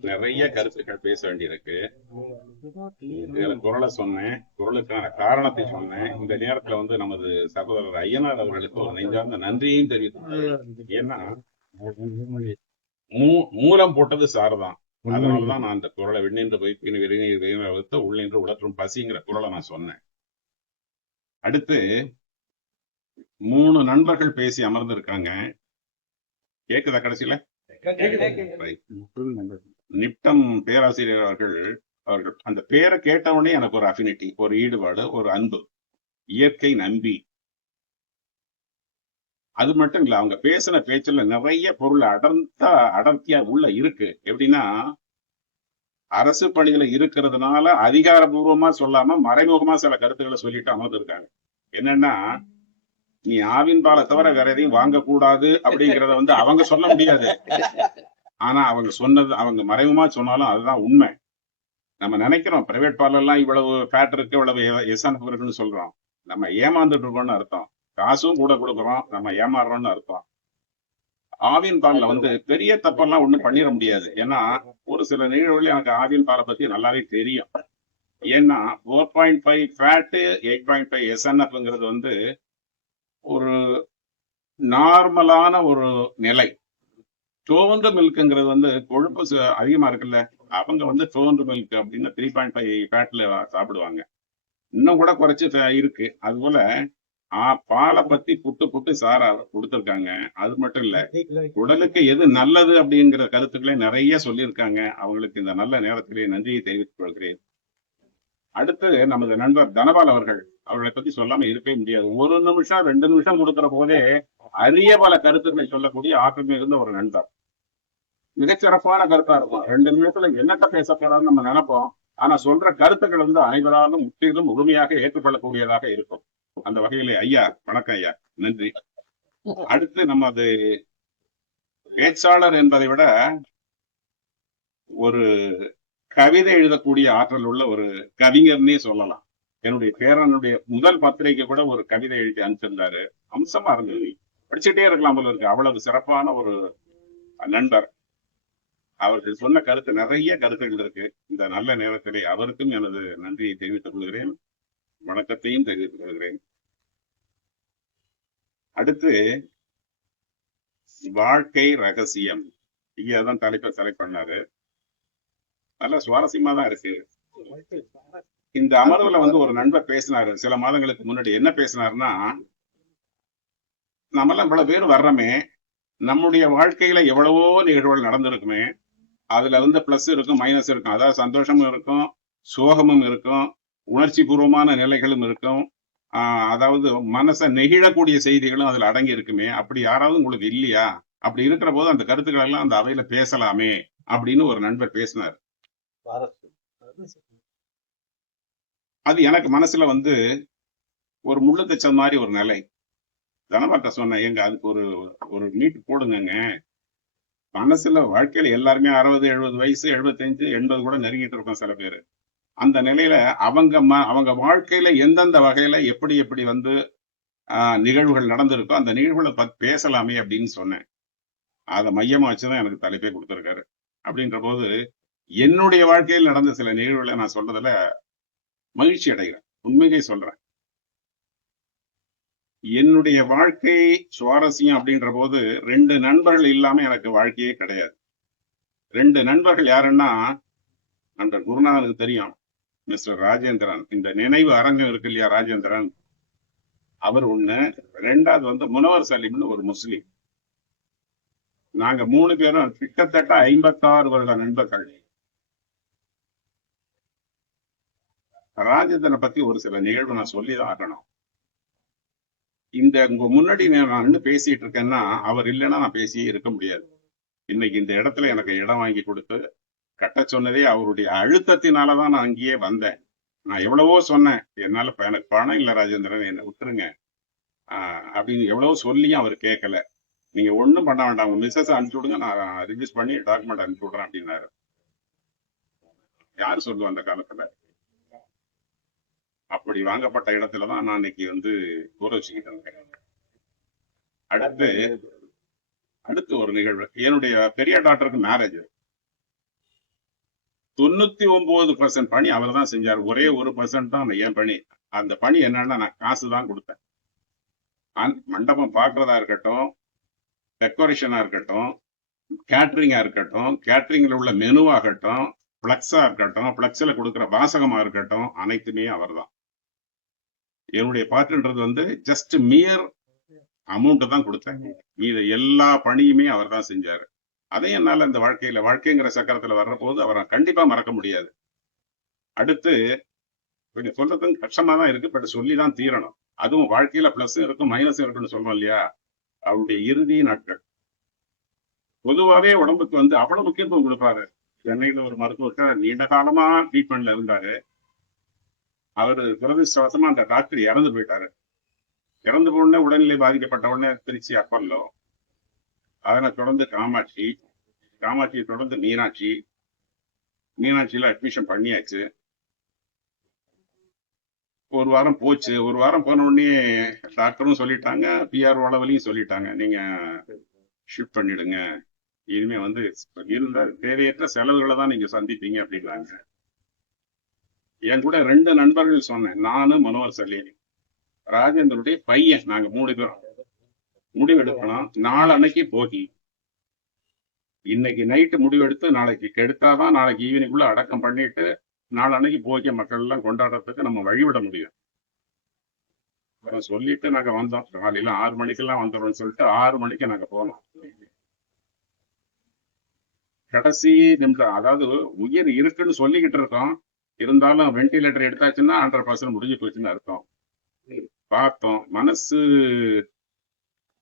நிறைய கருத்துக்கள் பேச வேண்டியிருக்கு. குறளை சொன்னேன், குறளுக்கான காரணத்தை சொன்னேன். இந்த நேரத்துல நமது சகோதரர் ஐயனார் அவர்களுக்கு ஒரு நெஞ்சார்ந்த நன்றியையும் தெரிவித்தேன். ஏன்னா மூலம் போட்டது சார்தான். அதனாலதான் நான் அந்த குறளை விண்ணின்று வைப்பின் விரைநீர் உள்ளின்று உடற்றும் பசிங்கிற குறளை நான் சொன்னேன். அடுத்து 3 நண்பர்கள் பேசி அமர்ந்திருக்காங்க. கேக்குதா கடைசியில? நிப்டம் பேராசிரியர் அவர்கள் அந்த பேரை கேட்டவுடனே எனக்கு ஒரு அஃபினிட்டி, ஒரு ஈடுபாடு, ஒரு அன்பு, இயற்கை நம்பி. அது மட்டும் இல்ல, அவங்க பேசின பேச்சுல நிறைய பொருள் அடர்த்தியா உள்ள இருக்கு. எப்படின்னா, அரசு பணியில இருக்கிறதுனால அதிகாரபூர்வமா சொல்லாம மறைமுகமா சில கருத்துக்களை சொல்லிட்டு அமர்ந்திருக்காங்க. என்னன்னா, நீ ஆவின் பாலை தவிர வேற எதையும் வாங்கக்கூடாது அப்படிங்கறத அவங்க சொல்ல முடியாது. ஆனா அவங்க சொன்னது, அவங்க மறைமுகமா சொன்னாலும் அதுதான் உண்மை. நம்ம நினைக்கிறோம் பிரைவேட் பார்லர் எல்லாம் இவ்வளவு ஃபேட் இருக்கு, இவ்வளவு எஸ்என்எஃப் இருக்குன்னு சொல்றோம். நம்ம ஏமாந்துட்டு இருக்கோம்னு அர்த்தம். காசும் கூட கொடுக்குறோம், நம்ம ஏமாறுறோம்னு அர்த்தம். ஆவின் பால்ல பெரிய தப்பெல்லாம் ஒண்ணும் பண்ணிட முடியாது. ஏன்னா ஒரு சில நிகழ்வுகள் எனக்கு ஆவின் பாலை பத்தி நல்லாவே தெரியும். ஏன்னா 4.5 ஃபேட், 8.5 எஸ்என்எஃப்ங்கிறது ஒரு நார்மலான ஒரு நிலை. டோன்டு மில்க்ங்கிறது கொழுப்பு அதிகமா இருக்குல்ல, அவங்க டோன்டு மில்க் அப்படின்னு 3.5 ஃபேட்ல சாப்பிடுவாங்க. இன்னும் கூட குறைச்சு இருக்கு. அது போல பாலை பத்தி புட்டு சாரா கொடுத்திருக்காங்க. அது மட்டும் இல்ல, உடலுக்கு எது நல்லது அப்படிங்கிற கருத்துக்களே நிறைய சொல்லியிருக்காங்க. அவங்களுக்கு இந்த நல்ல நேரத்திலே நன்றியை தெரிவித்துக் கொள்கிறேன். அடுத்து நமது நண்பர் தனபால் அவர்களை பத்தி சொல்லாம இருக்கவே முடியாது. 1 நிமிஷம் 2 நிமிஷம் கொடுக்கிற போதே அரிய பல கருத்துக்களை சொல்லக்கூடிய ஆற்றல் மிகுந்த ஒரு நண்பர். மிகச்சிறப்பான கருத்தா இருக்கும். 2 நிமிஷத்துல என்னத்த பேச போறான்னு நம்ம நினைப்போம். ஆனா சொல்ற கருத்துக்கள் அனைவராலும் முற்றிலும் முழுமையாக ஏற்றுக்கொள்ளக்கூடியதாக இருக்கும். அந்த வகையிலே ஐயா வணக்கம் ஐயா, நன்றி. அடுத்து நமது பேச்சாளர் என்பதை விட ஒரு கவிதை எழுதக்கூடிய ஆற்றல் உள்ள ஒரு கவிஞர்னே சொல்லலாம். என்னுடைய பேரனுடைய முதல் பத்திரிகை கூட ஒரு கவிதை எழுதி அனுப்பிச்சிருந்தாரு. அம்சமா இருந்தது, படிச்சுட்டே இருக்கலாம் போல இருக்கு. அவ்வளவு சிறப்பான ஒரு நண்பர். அவர்கள் சொன்ன கருத்து, நிறைய கருத்துக்கள் இருக்கு. இந்த நல்ல நேரத்திலே அவருக்கும் எனது நன்றியை தெரிவித்துக் கொள்கிறேன், வணக்கத்தையும் தெரிவித்துக் கொள்கிறேன். அடுத்து வாழ்க்கை ரகசியம், இங்கதான் தலைப்பை செலக்ட் பண்ணாரு. நல்ல சுவாரஸ்யமா தான் இருக்கு. இந்த அமர்வுல வந்து ஒரு நண்பர் பேசினாரு சில மாதங்களுக்கு முன்னாடி. என்ன பேசினாருன்னா, நம்மெல்லாம் இவ்வளவு பேர் வர்றோமே, நம்முடைய வாழ்க்கையில எவ்வளவோ நிகழ்வுகள் நடந்திருக்குமே, அதுல வந்து பிளஸ் இருக்கும் மைனஸ் இருக்கும். அதாவது சந்தோஷமும் இருக்கும், சோகமும் இருக்கும், உணர்ச்சி பூர்வமான நிலைகளும் இருக்கும், அதாவது மனசை நெகிழக்கூடிய செய்திகளும் அதுல அடங்கி இருக்குமே. அப்படி யாராவது உங்களுக்கு இல்லையா? அப்படி இருக்கிற போது அந்த கருத்துக்கள் எல்லாம் அந்த அவையில பேசலாமே அப்படின்னு ஒரு நண்பர் பேசினார். அது எனக்கு மனசுல வந்து ஒரு முள்ளு தச்ச மாதிரி ஒரு நிலை. தனபாட்ட சொன்னேன், எங்க அதுக்கு ஒரு மீட் போடுங்க. மனசுல வாழ்க்கையில எல்லாருமே 60, 70 வயசு, 75, 80 கூட நெருங்கிட்டு இருக்கோம் சில பேர். அந்த நிலையில அவங்க வாழ்க்கையில எந்தெந்த வகையில எப்படி எப்படி வந்து நிகழ்வுகள் நடந்திருக்கோ அந்த நிகழ்வுகளை பத்தி பேசலாமே அப்படின்னு சொன்னேன். அதை மையமா வச்சுதான் எனக்கு தலைப்பே கொடுத்திருக்காரு. அப்படின்ற போது என்னுடைய வாழ்க்கையில் நடந்த சில நிகழ்வுகளை நான் சொல்றதுல மகிழ்ச்சி அடைகிறேன். உண்மையிலே சொல்றேன். என்னுடைய வாழ்க்கை சுவாரஸ்யம் அப்படின்ற போது 2 நண்பர்கள் இல்லாம எனக்கு வாழ்க்கையே கிடையாது. 2 நண்பர்கள் யாருன்னா, நண்பர் குருநாதனுக்கு தெரியும், மிஸ்டர் ராஜேந்திரன். இந்த நினைவு அரங்கம் இருக்கு இல்லையா, ராஜேந்திரன் அவர் ஒண்ணு. 2வது வந்து முனவர் சலீம்னு ஒரு முஸ்லீம். நாங்க 3 பேரும் கிட்டத்தட்ட 56 வருட நண்பர்கள். ராஜேந்திரனை பத்தி ஒரு சில நிகழ்வு நான் சொல்லிதான் ஆகணும். உங்க முன்னாடி நான் நின்று பேசிட்டு இருக்கேன்னா அவர் இல்லைன்னா நான் பேசியே இருக்க முடியாது. இன்னைக்கு இந்த இடத்துல எனக்கு இடம் வாங்கி கொடுத்து கட்ட சொன்னதே அவருடைய அழுத்தத்தினாலதான் நான் அங்கேயே வந்தேன். நான் எவ்வளவோ சொன்னேன், என்னால எனக்கு பணம் இல்லை ராஜேந்திரன், என்னை விட்டுருங்க அப்படின்னு எவ்வளவோ சொல்லியும் அவர் கேட்கல. நீங்க ஒண்ணும் பண்ண வேண்டாம், உங்க மிஸ்ஸஸ் அனுப்பிச்சு விடுங்க, நான் ரிஜிஸ்டர் பண்ணி டாக்குமெண்ட் அனுப்பிச்சு விடுறேன் அப்படின்னாரு. யாரு சொல்லுவோம் அந்த காலத்துல? அப்படி வாங்கப்பட்ட இடத்துலதான் நான் இன்னைக்கு வந்து வச்சுக்கிட்டு இருக்கேன். அடுத்து ஒரு நிகழ்வு. என்னுடைய பெரிய டாக்டருக்கு மேரேஜ். 99% பணி அவர் தான் செஞ்சார். ஒரே 1% தான் என் பணி. அந்த பணி என்னன்னா, நான் காசு தான் கொடுத்தேன். மண்டபம் பார்க்கறதா இருக்கட்டும், டெக்கரேஷனா இருக்கட்டும், கேட்டரிங்கா இருக்கட்டும், கேட்டரிங்ல உள்ள மெனுவாகட்டும், பிளக்ஸா இருக்கட்டும், பிளக்ஸ்ல கொடுக்குற வாசகமா இருக்கட்டும், அனைத்துமே அவர் தான். என்னுடைய பார்ட்ன்றது வந்து ஜஸ்ட் மியர் அமௌண்ட் தான் கொடுத்தேன். இது எல்லா பணியுமே அவர் தான் செஞ்சாரு. அதே என்னால இந்த வாழ்க்கைங்கிற சக்கரத்துல வர்ற போது அவரை கண்டிப்பா மறக்க முடியாது. அடுத்து கொஞ்சம் சொல்றதுக்கு கஷ்டமா தான் இருக்கு, பட் சொல்லிதான் தீரணும். அதுவும் வாழ்க்கையில பிளஸ் இருக்கும் மைனஸ் இருக்குன்னு சொல்றோம் இல்லையா, அவருடைய இறுதி நாட்கள். பொதுவாவே உடம்புக்கு வந்து அவ்வளவு முக்கியத்துவம் கொடுப்பாரு. சென்னையில ஒரு மருத்துவத்தை நீண்ட காலமா ட்ரீட்மெண்ட்ல இருந்தாரு. அவரு துரதிருஷ்டவசமா அந்த டாக்டர் இறந்து போயிட்டாரு. இறந்து போன உடல்நிலை பாதிக்கப்பட்ட உடனே திருச்சி அப்பல்லோ, அதனை தொடர்ந்து காமாட்சியை தொடர்ந்து மீனாட்சியில அட்மிஷன் பண்ணியாச்சு. ஒரு வாரம் போச்சு. ஒரு வாரம் போன உடனே டாக்டரும் சொல்லிட்டாங்க, பிஆர் அளவுலையும் சொல்லிட்டாங்க, நீங்க ஷிஃப்ட் பண்ணிடுங்க, இனிமே வந்து இருந்தா தேவையற்ற செலவுகளை தான் நீங்க சந்திப்பீங்க அப்படிங்கிறாங்க. என் கூட 2 நண்பர்கள் சொன்னேன், நானு மனோவர் சலீம், ராஜேந்திரனுடைய பையன். நாங்க 3 பேரும் முடிவெடுக்கணும். நாளன்னைக்கு போகி, இன்னைக்கு நைட்டு முடிவெடுத்து நாளைக்கு கெடுத்தாதான் நாளைக்கு ஈவினிங்குள்ள அடக்கம் பண்ணிட்டு நாளன்னைக்கு போகிய மக்கள் எல்லாம் கொண்டாடுறதுக்கு நம்ம வழிவிட முடியும். சொல்லிட்டு நாங்க வந்தோம். காலையில 6 மணிக்கெல்லாம் வந்துடும்னு சொல்லிட்டு 6 மணிக்கு நாங்க போனோம். கடைசி நிமிஷம், அதாவது உயிர் இருக்குன்னு சொல்லிக்கிட்டு இருக்கோம், இருந்தாலும் வெண்டிலேட்டர் எடுத்தாச்சுன்னா 100% முடிஞ்சு போச்சுன்னு அர்த்தம். பார்த்தோம். மனசு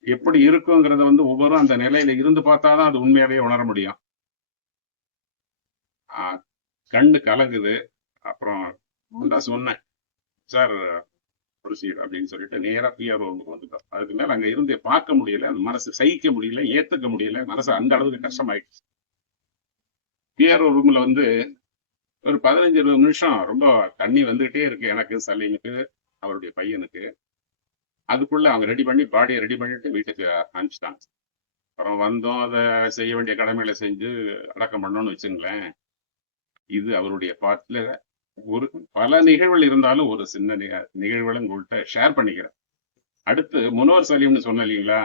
எப்படி இருக்குங்கிறத வந்து ஒவ்வொரு அந்த நிலையில இருந்து பார்த்தாதான் அது உண்மையாவே உணர முடியும். கண்ணு கலங்குது. அப்புறம் சொன்னேன், சார் ப்ரொசீட் அப்படின்னு சொல்லிட்டு நேரா பிஆர் ரூமுக்கு வந்துட்டோம். அதுக்கு மேல அங்க இருந்து பார்க்க முடியல, அந்த மனசு சகிக்க முடியல, ஏத்துக்க முடியல, மனசு அந்த அளவுக்கு கஷ்டமாயிடுச்சு. பிஆர் ரூம்ல வந்து ஒரு 15-20 நிமிஷம் ரொம்ப தண்ணி வந்துகிட்டே இருக்கு, எனக்கு, சலீமுக்கு, அவருடைய பையனுக்கு. அதுக்குள்ள அவங்க ரெடி பண்ணி பாடியை ரெடி பண்ணிட்டு வீட்டுக்கு அனுப்பிச்சிட்டாங்க. அப்புறம் வந்தோம், அதை செய்ய வேண்டிய கடமைகளை செஞ்சு அடக்கம் பண்ணோம்னு வச்சுங்களேன். இது அவருடைய பார்ட்ல ஒரு பல நிகழ்வுகள் இருந்தாலும் ஒரு சின்ன நிகழ்வுகளை உங்கள்கிட்ட ஷேர் பண்ணிக்கிறேன். அடுத்து முனவர் சலீம்னு சொன்ன இல்லைங்களா,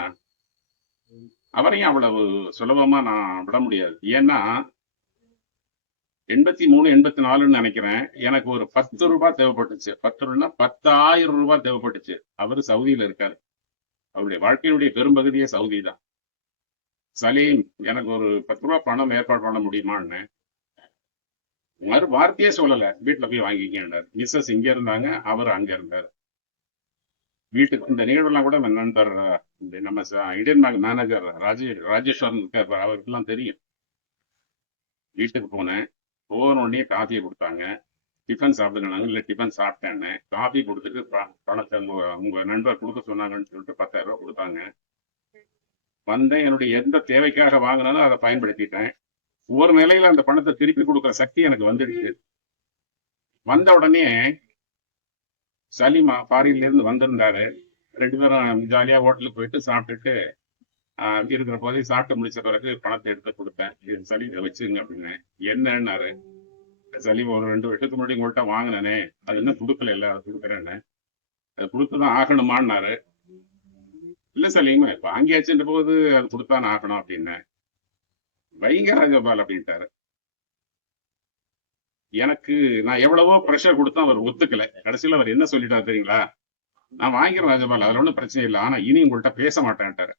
அவரையும் அவ்வளவு சுலபமா நான் விட முடியாது. ஏன்னா 83, 84ன்னு நினைக்கிறேன், எனக்கு ஒரு 10 ரூபாய் தேவைப்பட்டுச்சு. 10 ரூபாய்னா 10,000 ரூபாய் தேவைப்பட்டுச்சு. அவரு சவுதியில இருக்காரு, அவருடைய வாழ்க்கையினுடைய பெரும்பகுதியே சவுதி தான். சலீம், எனக்கு ஒரு 10 ரூபாய் பணம் ஏற்பாடு பண்ண முடியுமான்னு மறு வார்த்தையே சொல்லல, வீட்டுல போய் வாங்கிக்கிட்டார். மிஸ்ஸஸ் இங்க இருந்தாங்க, அவர் அங்க இருந்தார். வீட்டுக்கு இந்த நிகழ்வுலாம் கூட நண்பர் நம்ம இந்தியன் பேங்க் மேனேஜர் ராஜேஸ்வரன் இருக்கார், அவருக்கெல்லாம் தெரியும். வீட்டுக்கு போனேன், போன உடனே காஃபியை கொடுத்தாங்க. டிஃபன் சாப்பிடுங்க, இல்லை டிஃபன் சாப்பிட்டேன்னு காஃபி கொடுத்துட்டு பணத்தை உங்க நண்பர் கொடுக்க சொன்னாங்கன்னு சொல்லிட்டு 10,000 ரூபாய் கொடுத்தாங்க. வந்தேன், என்னுடைய எந்த தேவைக்காக வாங்கினாலும் அதை பயன்படுத்திட்டேன். ஒரு நிலையில அந்த பணத்தை திருப்பி கொடுக்குற சக்தி எனக்கு வந்துடுச்சு. வந்த உடனே சலீமா ஃபாரின்ல இருந்து வந்திருந்தாரு. 2 பேரும் ஜாலியா ஹோட்டலுக்கு போயிட்டு சாப்பிட்டுட்டு இருக்கிற போதே சாப்பிட்டு முடிச்ச பிறகு பணத்தை எடுத்து கொடுத்தேன். இது சலீம் இதை வச்சுங்க அப்படின்னு. என்னன்னாரு, சலீம் ஒரு 2 வருஷத்துக்கு முன்னாடி உங்கள்கிட்ட வாங்கினேனே, அது இன்னும் கொடுக்கல, இல்லை அதை கொடுக்குறேன்னு. அது கொடுத்துதான் ஆகணுமான்னாரு. இல்ல சலீம், வாங்கியாச்சுன்ற போது அது கொடுத்தான் ஆகணும் அப்படின்னு. வைங்க ராஜபால் அப்படின்ட்டாரு. எனக்கு நான் எவ்வளவோ ப்ரெஷர் கொடுத்தா அவர் ஒத்துக்கல. கடைசியில் அவர் என்ன சொல்லிட்டாரு தெரியுங்களா, நான் வாங்கிறேன் ராஜபால், அதுல ஒன்றும் பிரச்சனை இல்லை, ஆனா இனி உங்கள்கிட்ட பேச மாட்டேன்ட்டாரு.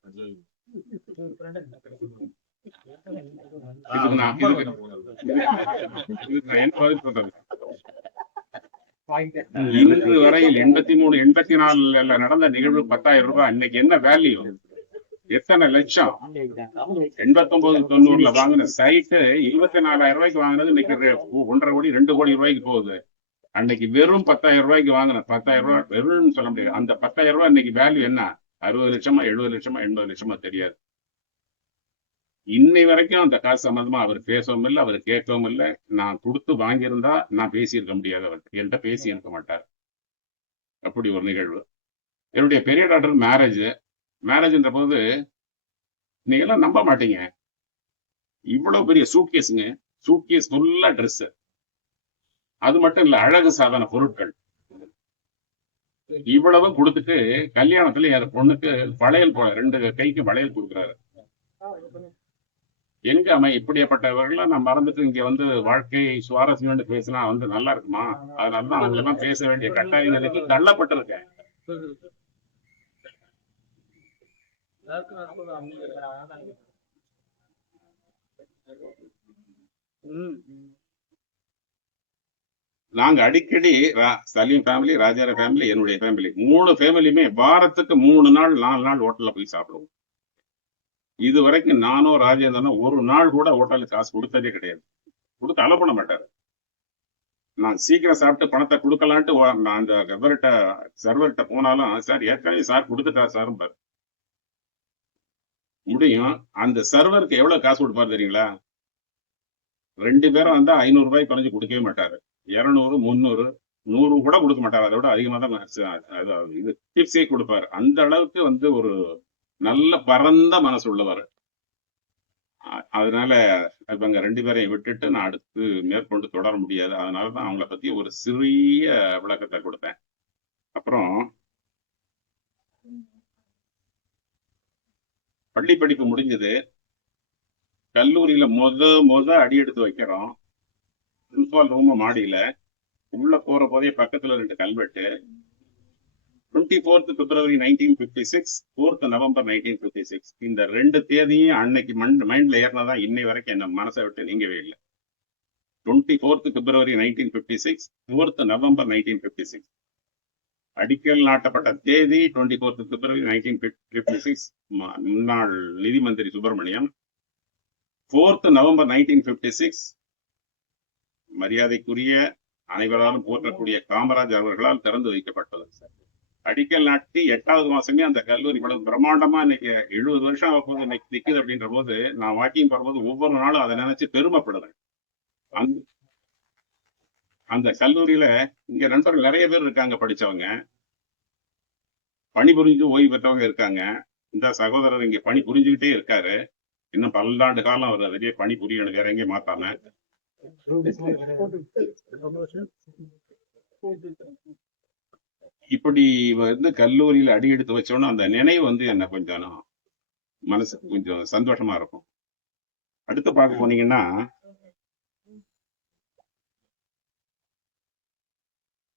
இதுக்கு நான் என்ன பதில் சொல்றது? இன்று வரையில் 83, 84 நடந்த நிகழ்வு 10,000 ரூபாய். இன்னைக்கு என்ன வேல்யூ, எத்தனை லட்சம்? 89, 90ல வாங்கின சைட்டு 24,000 ரூபாய்க்கு வாங்கினது இன்னைக்கு 1.5 கோடி 2 கோடி ரூபாய்க்கு போகுது. அன்னைக்கு வெறும் 10,000 ரூபாய்க்கு வாங்கின 10,000 ரூபாய் வெறும் சொல்ல முடியாது. அந்த 10,000 ரூபாய் இன்னைக்கு வேல்யூ என்ன, 60 லட்சமா 70 லட்சமா 80 லட்சமா தெரியாது. இன்னை வரைக்கும் அந்த காசு சம்பந்தமா அவர் பேசவும் இல்லை, அவர் கேட்கவும் இல்லை. நான் கொடுத்து வாங்கியிருந்தா நான் பேசியிருக்க முடியாது, அவர் என்கிட்ட பேசி இருக்க மாட்டார். அப்படி ஒரு நிகழ்வு. என்னுடைய பெரிய டாக்டர் மேரேஜ்ன்ற போது நீங்க எல்லாம் நம்ப மாட்டீங்க, இவ்வளவு பெரிய சூட்கேஸுங்க, சூட்கேஸ் ஃபுல்லா ட்ரெஸ். அது மட்டும் இல்ல, அழகு சாதன பொருட்கள் இவ்வளவு கொடுத்துட்டு கல்யாணத்துல என் பொண்ணுக்கு வளையல் 2 கைக்கு வளையல் கொடுக்குறாரு. எங்க அம்மா இப்படியாப்பட்டவர்கள்லாம் நான் மறந்துட்டு இங்க வந்து வாழ்க்கை சுவாரஸ்யம் பேசினா வந்து நல்லா இருக்குமா? அதனாலதான் அவங்க எல்லாம் பேச வேண்டிய கட்டாய நிலைக்கு தள்ளப்பட்டிருக்கேன். நாங்க அடிக்கடி சலீம் ஃபேமிலி, ராஜார ஃபேமிலி, என்னுடைய ஃபேமிலி, 3 ஃபேமிலியுமே வாரத்துக்கு 3 நாள் 4 நாள் ஹோட்டல்ல போய் சாப்பிடுவோம். இது வரைக்கும் நானோ ராஜேந்திரனும் ஒரு நாள் கூட ஹோட்டலுக்கு காசு கொடுத்ததே கிடையாது. கொடுத்து அலோ பண்ண மாட்டாரு. நான் சீக்கிரம் சாப்பிட்டு பணத்தை கொடுக்கலான்ட்டு நான் அந்த சர்வர்கிட்ட போனாலும், சார் ஏற்கனவே சார் கொடுத்துட்டார் சார் முடியும். அந்த சர்வருக்கு எவ்வளவு காசு கொடுப்பாரு தெரியுங்களா? 2 பேரும் வந்தா 500 ரூபாய் குறைஞ்சு கொடுக்கவே மாட்டாரு. 200, 300, 100 கூட கொடுக்க மாட்டாரு. அதோட அதிகமா தான் இது டிப்ஸே கொடுப்பாரு. அந்த அளவுக்கு வந்து ஒரு நல்ல பரந்த மனசு உள்ளவர். அதனால இவங்க 2 பேரையும் விட்டுட்டு நான் அடுத்து மேற்கொண்டு தொடர முடியாது. அதனாலதான் அவங்கள பத்தி ஒரு சிறிய விளக்கத்தை கொடுத்தேன். அப்புறம் பள்ளி படிப்பு முடிஞ்சது. கல்லூரியில முத அடி எடுத்து வைக்கிறோம். பிரின்சிபால் ரூம் மாடியில உள்ள போற போதே பக்கத்துல 2 கல்வெட்டு. 24th February 1956, 4th November 1956. இந்த 2 தேதியும் அன்னைக்கு மைண்ட்ல ஏறினதான் இன்னை வரைக்கும் என்ன மனசை விட்டு நீங்கவே இல்லை. 24th February 1956, 4th November 1956. அடிக்கல் நாட்டப்பட்ட தேதி 24th February 1956. முன்னாள் நிதி மந்திரி சுப்பிரமணியம். 4th November 1956, மரியாதைக்குரிய அனைவராலும் போற்றக்கூடிய காமராஜ் அவர்களால் திறந்து வைக்கப்பட்டது. அடிக்கல் நாட்டி 8வது மாசமே அந்த கல்லூரி இவ்வளவு பிரம்மாண்டமா இன்னைக்கு 70 வருஷம் ஆக போது இன்னைக்கு நிக்குது அப்படின்ற போது நான் வாக்கிங் போகும்போது ஒவ்வொரு நாளும் அதை நினைச்சு பெருமைப்படுறேன். அந்த கல்லூரியில இங்க நண்பர்கள் நிறைய பேர் இருக்காங்க, படிச்சவங்க, பணிபுரிஞ்சு ஓய்வு பெற்றவங்க இருக்காங்க. இந்த சகோதரர் இங்க பணி புரிஞ்சுக்கிட்டே இருக்காரு. இன்னும் 12 காலம் அவர் அதிலே பணி புரியணும், வேற எங்கேயும் மாத்தாம. இப்படி கல்லூரியில அடி எடுத்து வச்சோன்னா அந்த நினைவு என்ன கொஞ்சம் மனசுக்கு கொஞ்சம் சந்தோஷமா இருக்கும். அடுத்து பார்க்க போனீங்கன்னா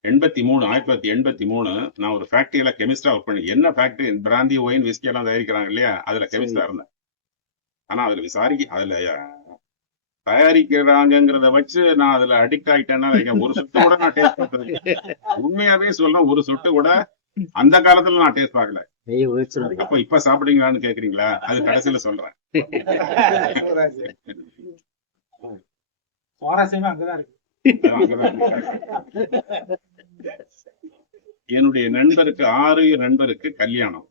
1983 நான் ஒரு ஃபேக்டரியில கெமிஸ்டரா ஒர்க் பண்ணி, என்ன ஃபேக்டரி, பிராந்தி ஒயின் விஸ்கி எல்லாம் தயாரிக்கிறாங்க இல்லையா, அதுல கெமிஸ்டரா இருந்தேன். ஆனா அதுல தயாரிக்கிறாங்கிறத வச்சு நான் அதுல அடிக்ட் ஆயிட்டேன்னா ஒரு சொட்டு கூட நான் டேஸ்ட் பண்றது, உண்மையாவே சொல்றேன், ஒரு சொட்டு கூட அந்த காலத்துல நான் டேஸ்ட் பார்க்கல. அப்ப இப்ப சாப்பிடுறீங்களான்னு கேக்குறீங்களா, அது கடைசியில சொல்றேன். சுவாரஸ்யமா அங்கதான் இருக்கு. என்னுடைய நண்பருக்கு 6 நண்பருக்கு கல்யாணம்,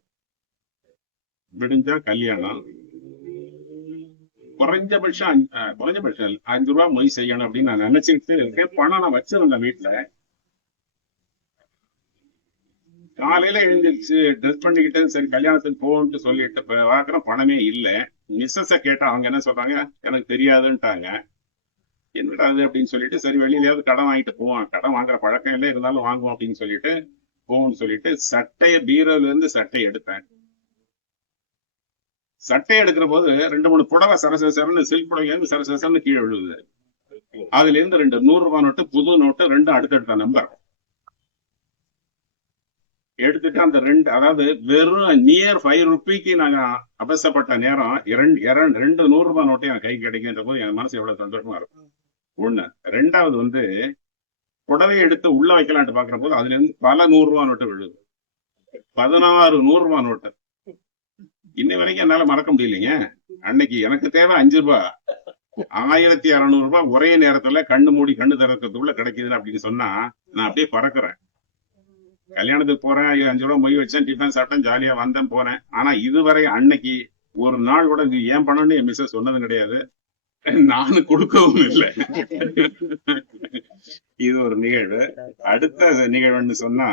விடிஞ்சா கல்யாணம், குறைஞ்சபட்சம் 5 ரூபாய் மொய் செய்யணும் அப்படின்னு நான் நினைச்சுக்கிட்டு இருக்கேன். பணம் நான் வச்சிருந்தேன் வீட்டுல. காலையில எழுந்திருச்சு ட்ரெஸ் பண்ணிக்கிட்டு சரி கல்யாணத்துக்கு போகணும்னு சொல்லிட்டு பாக்குறேன் பணமே இல்லை. மிஸ்ஸஸ கேட்டா அவங்க என்ன சொல்றாங்க, எனக்கு தெரியாதுன்ட்டாங்க. என்னடா அது அப்படின்னு சொல்லிட்டு சரி வெளியிலயாவது கடன் வாங்கிட்டு போவான், கடன் வாங்குற பழக்கம் இல்லை, இருந்தாலும் வாங்குவோம் அப்படின்னு சொல்லிட்டு போவோம்னு சொல்லிட்டு பீரோல இருந்து சட்டையை எடுத்தேன். சட்டையை எடுக்கிற போது 2-3 புடவை சரசரன்னு சில்க் புடவை இருந்து சரசரன்னு கீழே விழுவுது. அதுல இருந்து 2 100 ரூபாய் நோட்டு, புது நோட்டு, 2 அடுத்தடுத்த நம்பர் எடுத்துட்டு அந்த 2, அதாவது வெறும் நியர் 5 ரூபாய்க்கு நாங்க அவசப்பட்ட நேரம் 2 100 ரூபாய் நோட்டை என் கை கிடைக்கின்ற போது என் மனசு எவ்வளவு சந்தோஷமா இருக்கும். ஒண்ணு. 2வது புடவையை எடுத்து உள்ள வைக்கலான்ட்டு பாக்குற போது அதுல இருந்து பல 100 ரூபாய் நோட்டு விழுது. 16 100 ரூபாய் நோட்டு. இன்னை வரைக்கும் என்னால மறக்க முடியலைங்க. அன்னைக்கு எனக்கு தேவை 5 ரூபாய், 1600 ரூபாய் ஒரே நேரத்துல கண்ணு மூடி கண்ணு திறக்கிறதுக்குள்ள கிடைக்குது அப்படின்னு சொன்னா நான் அப்படியே பறக்குறேன். கல்யாணத்துக்கு போறேன், 5 ரூபாய் மொய் வச்சேன், டிஃபன் சாப்பிட்டேன், ஜாலியா வந்தேன் போறேன். ஆனா இதுவரை அன்னைக்கு ஒரு நாள் கூட இது ஏன் பணம்னு என் மிஸ்ஸஸ் சொன்னதும் கிடையாது, நானும் கொடுக்கவும் இல்லை. இது ஒரு நிகழ்வு. அடுத்த நிகழ்வுன்னு சொன்னா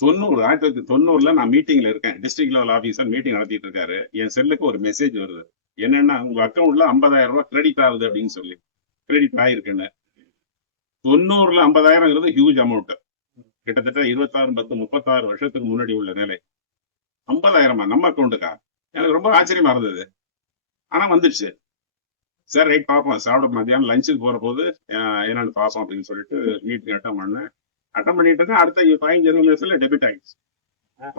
1990 நான் மீட்டிங்ல இருக்கேன். டிஸ்ட்ரிக்ட் லெவல் ஆபீசர் மீட்டிங் நடத்திட்டு இருக்காரு. என் செல்லுக்கு ஒரு மெசேஜ் வருது, என்னன்னா உங்க அக்கௌண்ட்ல 50,000 ரூபாய் கிரெடிட் ஆகுது அப்படின்னு சொல்லி. கிரெடிட் ஆயிருக்குன்னு. 90 50,000 ஹியூஜ் அமௌண்ட். கிட்டத்தட்ட 26 வருஷத்துக்கு முன்னாடி உள்ள நிலை. 50,000 நம்ம அக்கௌண்ட்டுக்கா? எனக்கு ரொம்ப ஆச்சரியமா இருந்தது. ஆனா வந்துடுச்சு. சார் ரைட் பார்ப்போம், சாப்பிட மத்தியானம் லஞ்சுக்கு போற போது என்னன்னு பார்ப்போம் அப்படின்னு சொல்லிட்டு மீட்டிங் அட்டன் பண்ணேன். அட்டன் பண்ணிட்டு இருக்கேன். அடுத்த 15-20 நிமிஷத்துல டெபிட் ஆயிடுச்சு.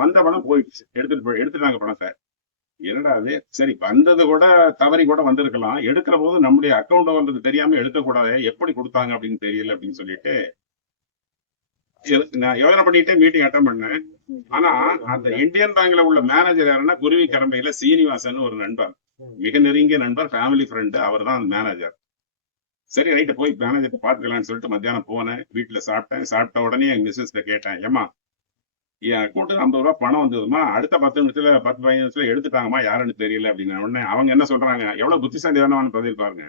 வந்த பணம் போயிடுச்சு. எடுத்துட்டாங்க பணத்தை. என்னடா அது, சரி வந்தது கூட தவறி கூட வந்திருக்கலாம், எடுக்கிற போது நம்முடைய அக்கௌண்ட் வந்தது தெரியாம எடுக்கக்கூடாது, எப்படி கொடுத்தாங்க அப்படின்னு தெரியல அப்படின்னு சொல்லிட்டு நான் யோசனை பண்ணிட்டே மீட்டிங் அட்டன் பண்ணேன். ஆனா அந்த இந்தியன் பேங்க்ல உள்ள மேனேஜர் யாருன்னா குருவி கரம்பையில சீனிவாசன் ஒரு நண்பர், மிக நெருங்கிய நண்பர், ஃபேமிலி ஃப்ரெண்டு, அவர் தான் மேனேஜர். சரி ரைட்டு போய் மேனேஜர் பாத்துக்கலாம்னு சொல்லிட்டு மத்தியானம் போனேன். வீட்டுல சாப்பிட்டேன். சாப்பிட்ட உடனே எங்க மிஸ்ஸஸ்ட கேட்டேன், ஏமா என் அக்கௌண்ட்டுக்கு 50 ரூபாய் பணம் வந்ததுமா, அடுத்த 10 நிமிஷத்துல 10-15 நிமிஷத்துல எடுத்துட்டாங்கம்மா, யாருன்னு தெரியல அப்படின்னு. உடனே அவங்க என்ன சொல்றாங்க, எவ்வளவு புத்திசாலிதானு பதில் பாருங்க,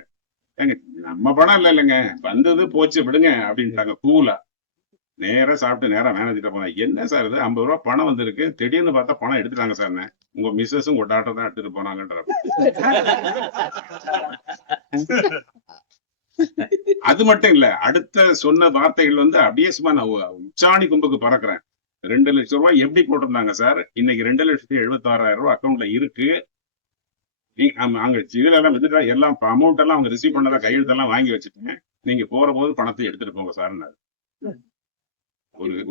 ஏங்க நம்ம பணம் இல்லைங்க, வந்தது போச்சு விடுங்க அப்படின்ட்டாங்க கூலா. நேரா சாப்பிட்டு நேரா மேனேஜர் போனேன். என்ன சார் இது, 50 ரூபாய் பணம் வந்திருக்கு, திடீர்னு பார்த்தா பணம் எடுத்துட்டாங்க சார். உங்க மிஸ்ஸஸும் உங்க டாக்டர் தான் எடுத்துட்டு போனாங்கன்ற. அது மட்டும் இல்ல, அடுத்த சொன்ன வார்த்தைகள் அப்படியே சும்மா நான் உச்சாணி கும்புக்கு பறக்குறேன். 2 லட்சம் ரூபாய் எப்படி போட்டிருந்தாங்க சார், இன்னைக்கு 2,76,000 ரூபாய் அக்கௌண்ட்ல இருக்கு. அங்க இதுல எல்லாம் வந்துட்டா எல்லாம் அமௌண்ட் எல்லாம் அவங்க ரிசீவ் பண்ணதா கையெழுத்தெல்லாம் வாங்கி வச்சுட்டேன், நீங்க போற போது பணத்தை எடுத்துட்டு போங்க சார்.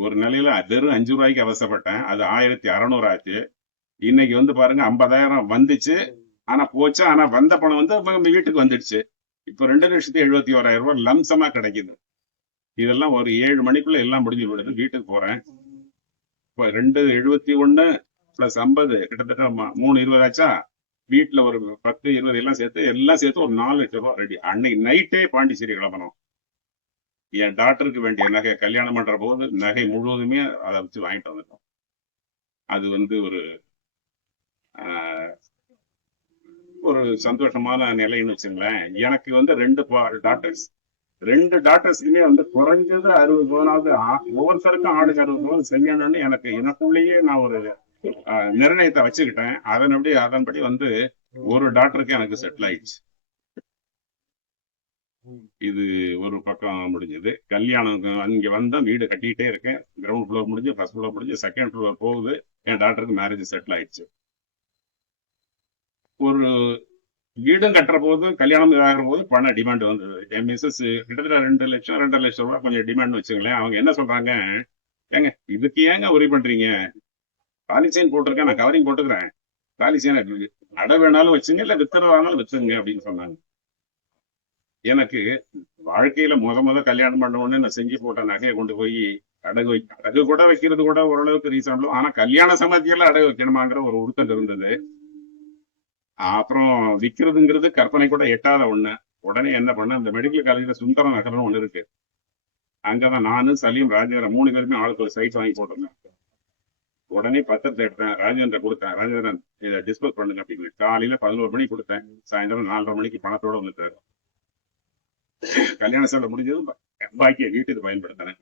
ஒரு நிலையில வெறும் 5 ரூபாய்க்கு அவசப்பட்டேன். அது 1,600 ஆச்சு. இன்னைக்கு பாருங்க 50,000 வந்துச்சு. ஆனா போச்சு. ஆனா வந்த பணம் வீட்டுக்கு வந்துடுச்சு. இப்ப 2,71,000 ரூபாய் லம்சமா கிடைக்குது. இதெல்லாம் ஒரு 7 மணிக்குள்ள எல்லாம் முடிஞ்சு விடுது. வீட்டுக்கு போறேன். இப்ப 271 + 50 கிட்டத்தட்ட 320 ஆச்சா. வீட்டுல ஒரு 10-20 எல்லாம் சேர்த்து ஒரு 4 லட்சம் ரூபாய் ரெடி. அன்னைக்கு நைட்டே பாண்டிச்சேரி கிளம்பணும். என் டாக்டருக்கு வேண்டிய நகை கல்யாணம் பண்ற போது நகை முழுவதுமே அதை வச்சு வாங்கிட்டு வந்துட்டோம். அது வந்து ஒரு சந்தோஷமான நிலைன்னு வச்சுங்களேன். எனக்கு வந்து 2 டாக்டர்ஸ், 2 டாக்டர்ஸ்க்குமே வந்து குறைஞ்சது 60 பவுனாவது, ஒவ்வொருத்தருக்கும் ஆளுக்கு 60 பவுன் செய்யணும்னு எனக்குள்ளேயே நான் ஒரு நிர்ணயத்தை வச்சுக்கிட்டேன். அதன்படி வந்து ஒரு டாக்டருக்கு எனக்கு செட்டில் ஆயிடுச்சு. இது ஒரு பக்கம் முடிஞ்சது. கல்யாணம் இங்க வந்தா வீடு கட்டிக்கிட்டே இருக்கேன். கிரவுண்ட் ஃப்ளோர் முடிஞ்சு, ஃபர்ஸ்ட் ஃப்ளோர் முடிஞ்சு, செகண்ட் ஃப்ளோர் போகுது. என் டாக்டருக்கு மேரேஜ் செட்டில் ஆயிடுச்சு. ஒரு வீடும் கட்டுற போது, கல்யாணம் ஆகிற போது பண டிமாண்ட் வந்தது. என் மிஸ்ஸஸ் கிட்டத்தட்ட 2 லட்சம் 2.5 லட்சம் ரூபாய் கொஞ்சம் டிமாண்ட் வச்சுங்களேன். அவங்க என்ன சொல்றாங்க, ஏங்க இதுக்கு ஏங்க உரி பண்றீங்க, பாலிசைன் போட்டிருக்கேன், நான் கவரிங் போட்டுக்கிறேன், பாலிசைன் அடை வேணாலும் வச்சுங்க, இல்ல வித்துறதானாலும் வித்துங்க அப்படின்னு சொன்னாங்க. எனக்கு வாழ்க்கையில முத கல்யாணம் பண்ண உடனே நான் செஞ்சு போட்ட நகையை கொண்டு போய் அடகு கூட வைக்கிறது கூட ஓரளவுக்கு ரீசனபிள். ஆனா கல்யாண சமாதியெல்லாம் அடகு வைக்கணுமாங்கிற ஒரு உருத்தம் இருந்தது. அப்புறம் விற்கிறதுங்கிறது கற்பனை கூட எட்டாத ஒண்ணு. உடனே என்ன பண்ண, இந்த மெடிக்கல் காலேஜ்ல சுந்தரம் நகர்னு ஒண்ணு இருக்கு. அங்கதான் நானு, சலீம், ராஜேந்திரன் 3 பேருமே ஆளுக்கு ஒரு சைட் வாங்கி போட்டிருந்தேன். உடனே பத்திரத்தை எடுத்தேன், ராஜேந்திரன் கொடுத்தேன். ராஜேந்திரன் இதை டிஸ்போஸ் பண்ணுங்க அப்படின்னு. காலையில 11 மணிக்கு கொடுத்தேன், சாயந்தரம் 4:30 மணிக்கு பணத்தோட வந்துட்டாரு. கல்யாண சேலை முடிஞ்சது பாக்கிய வீட்டுக்கு பயன்படுத்தினேன்.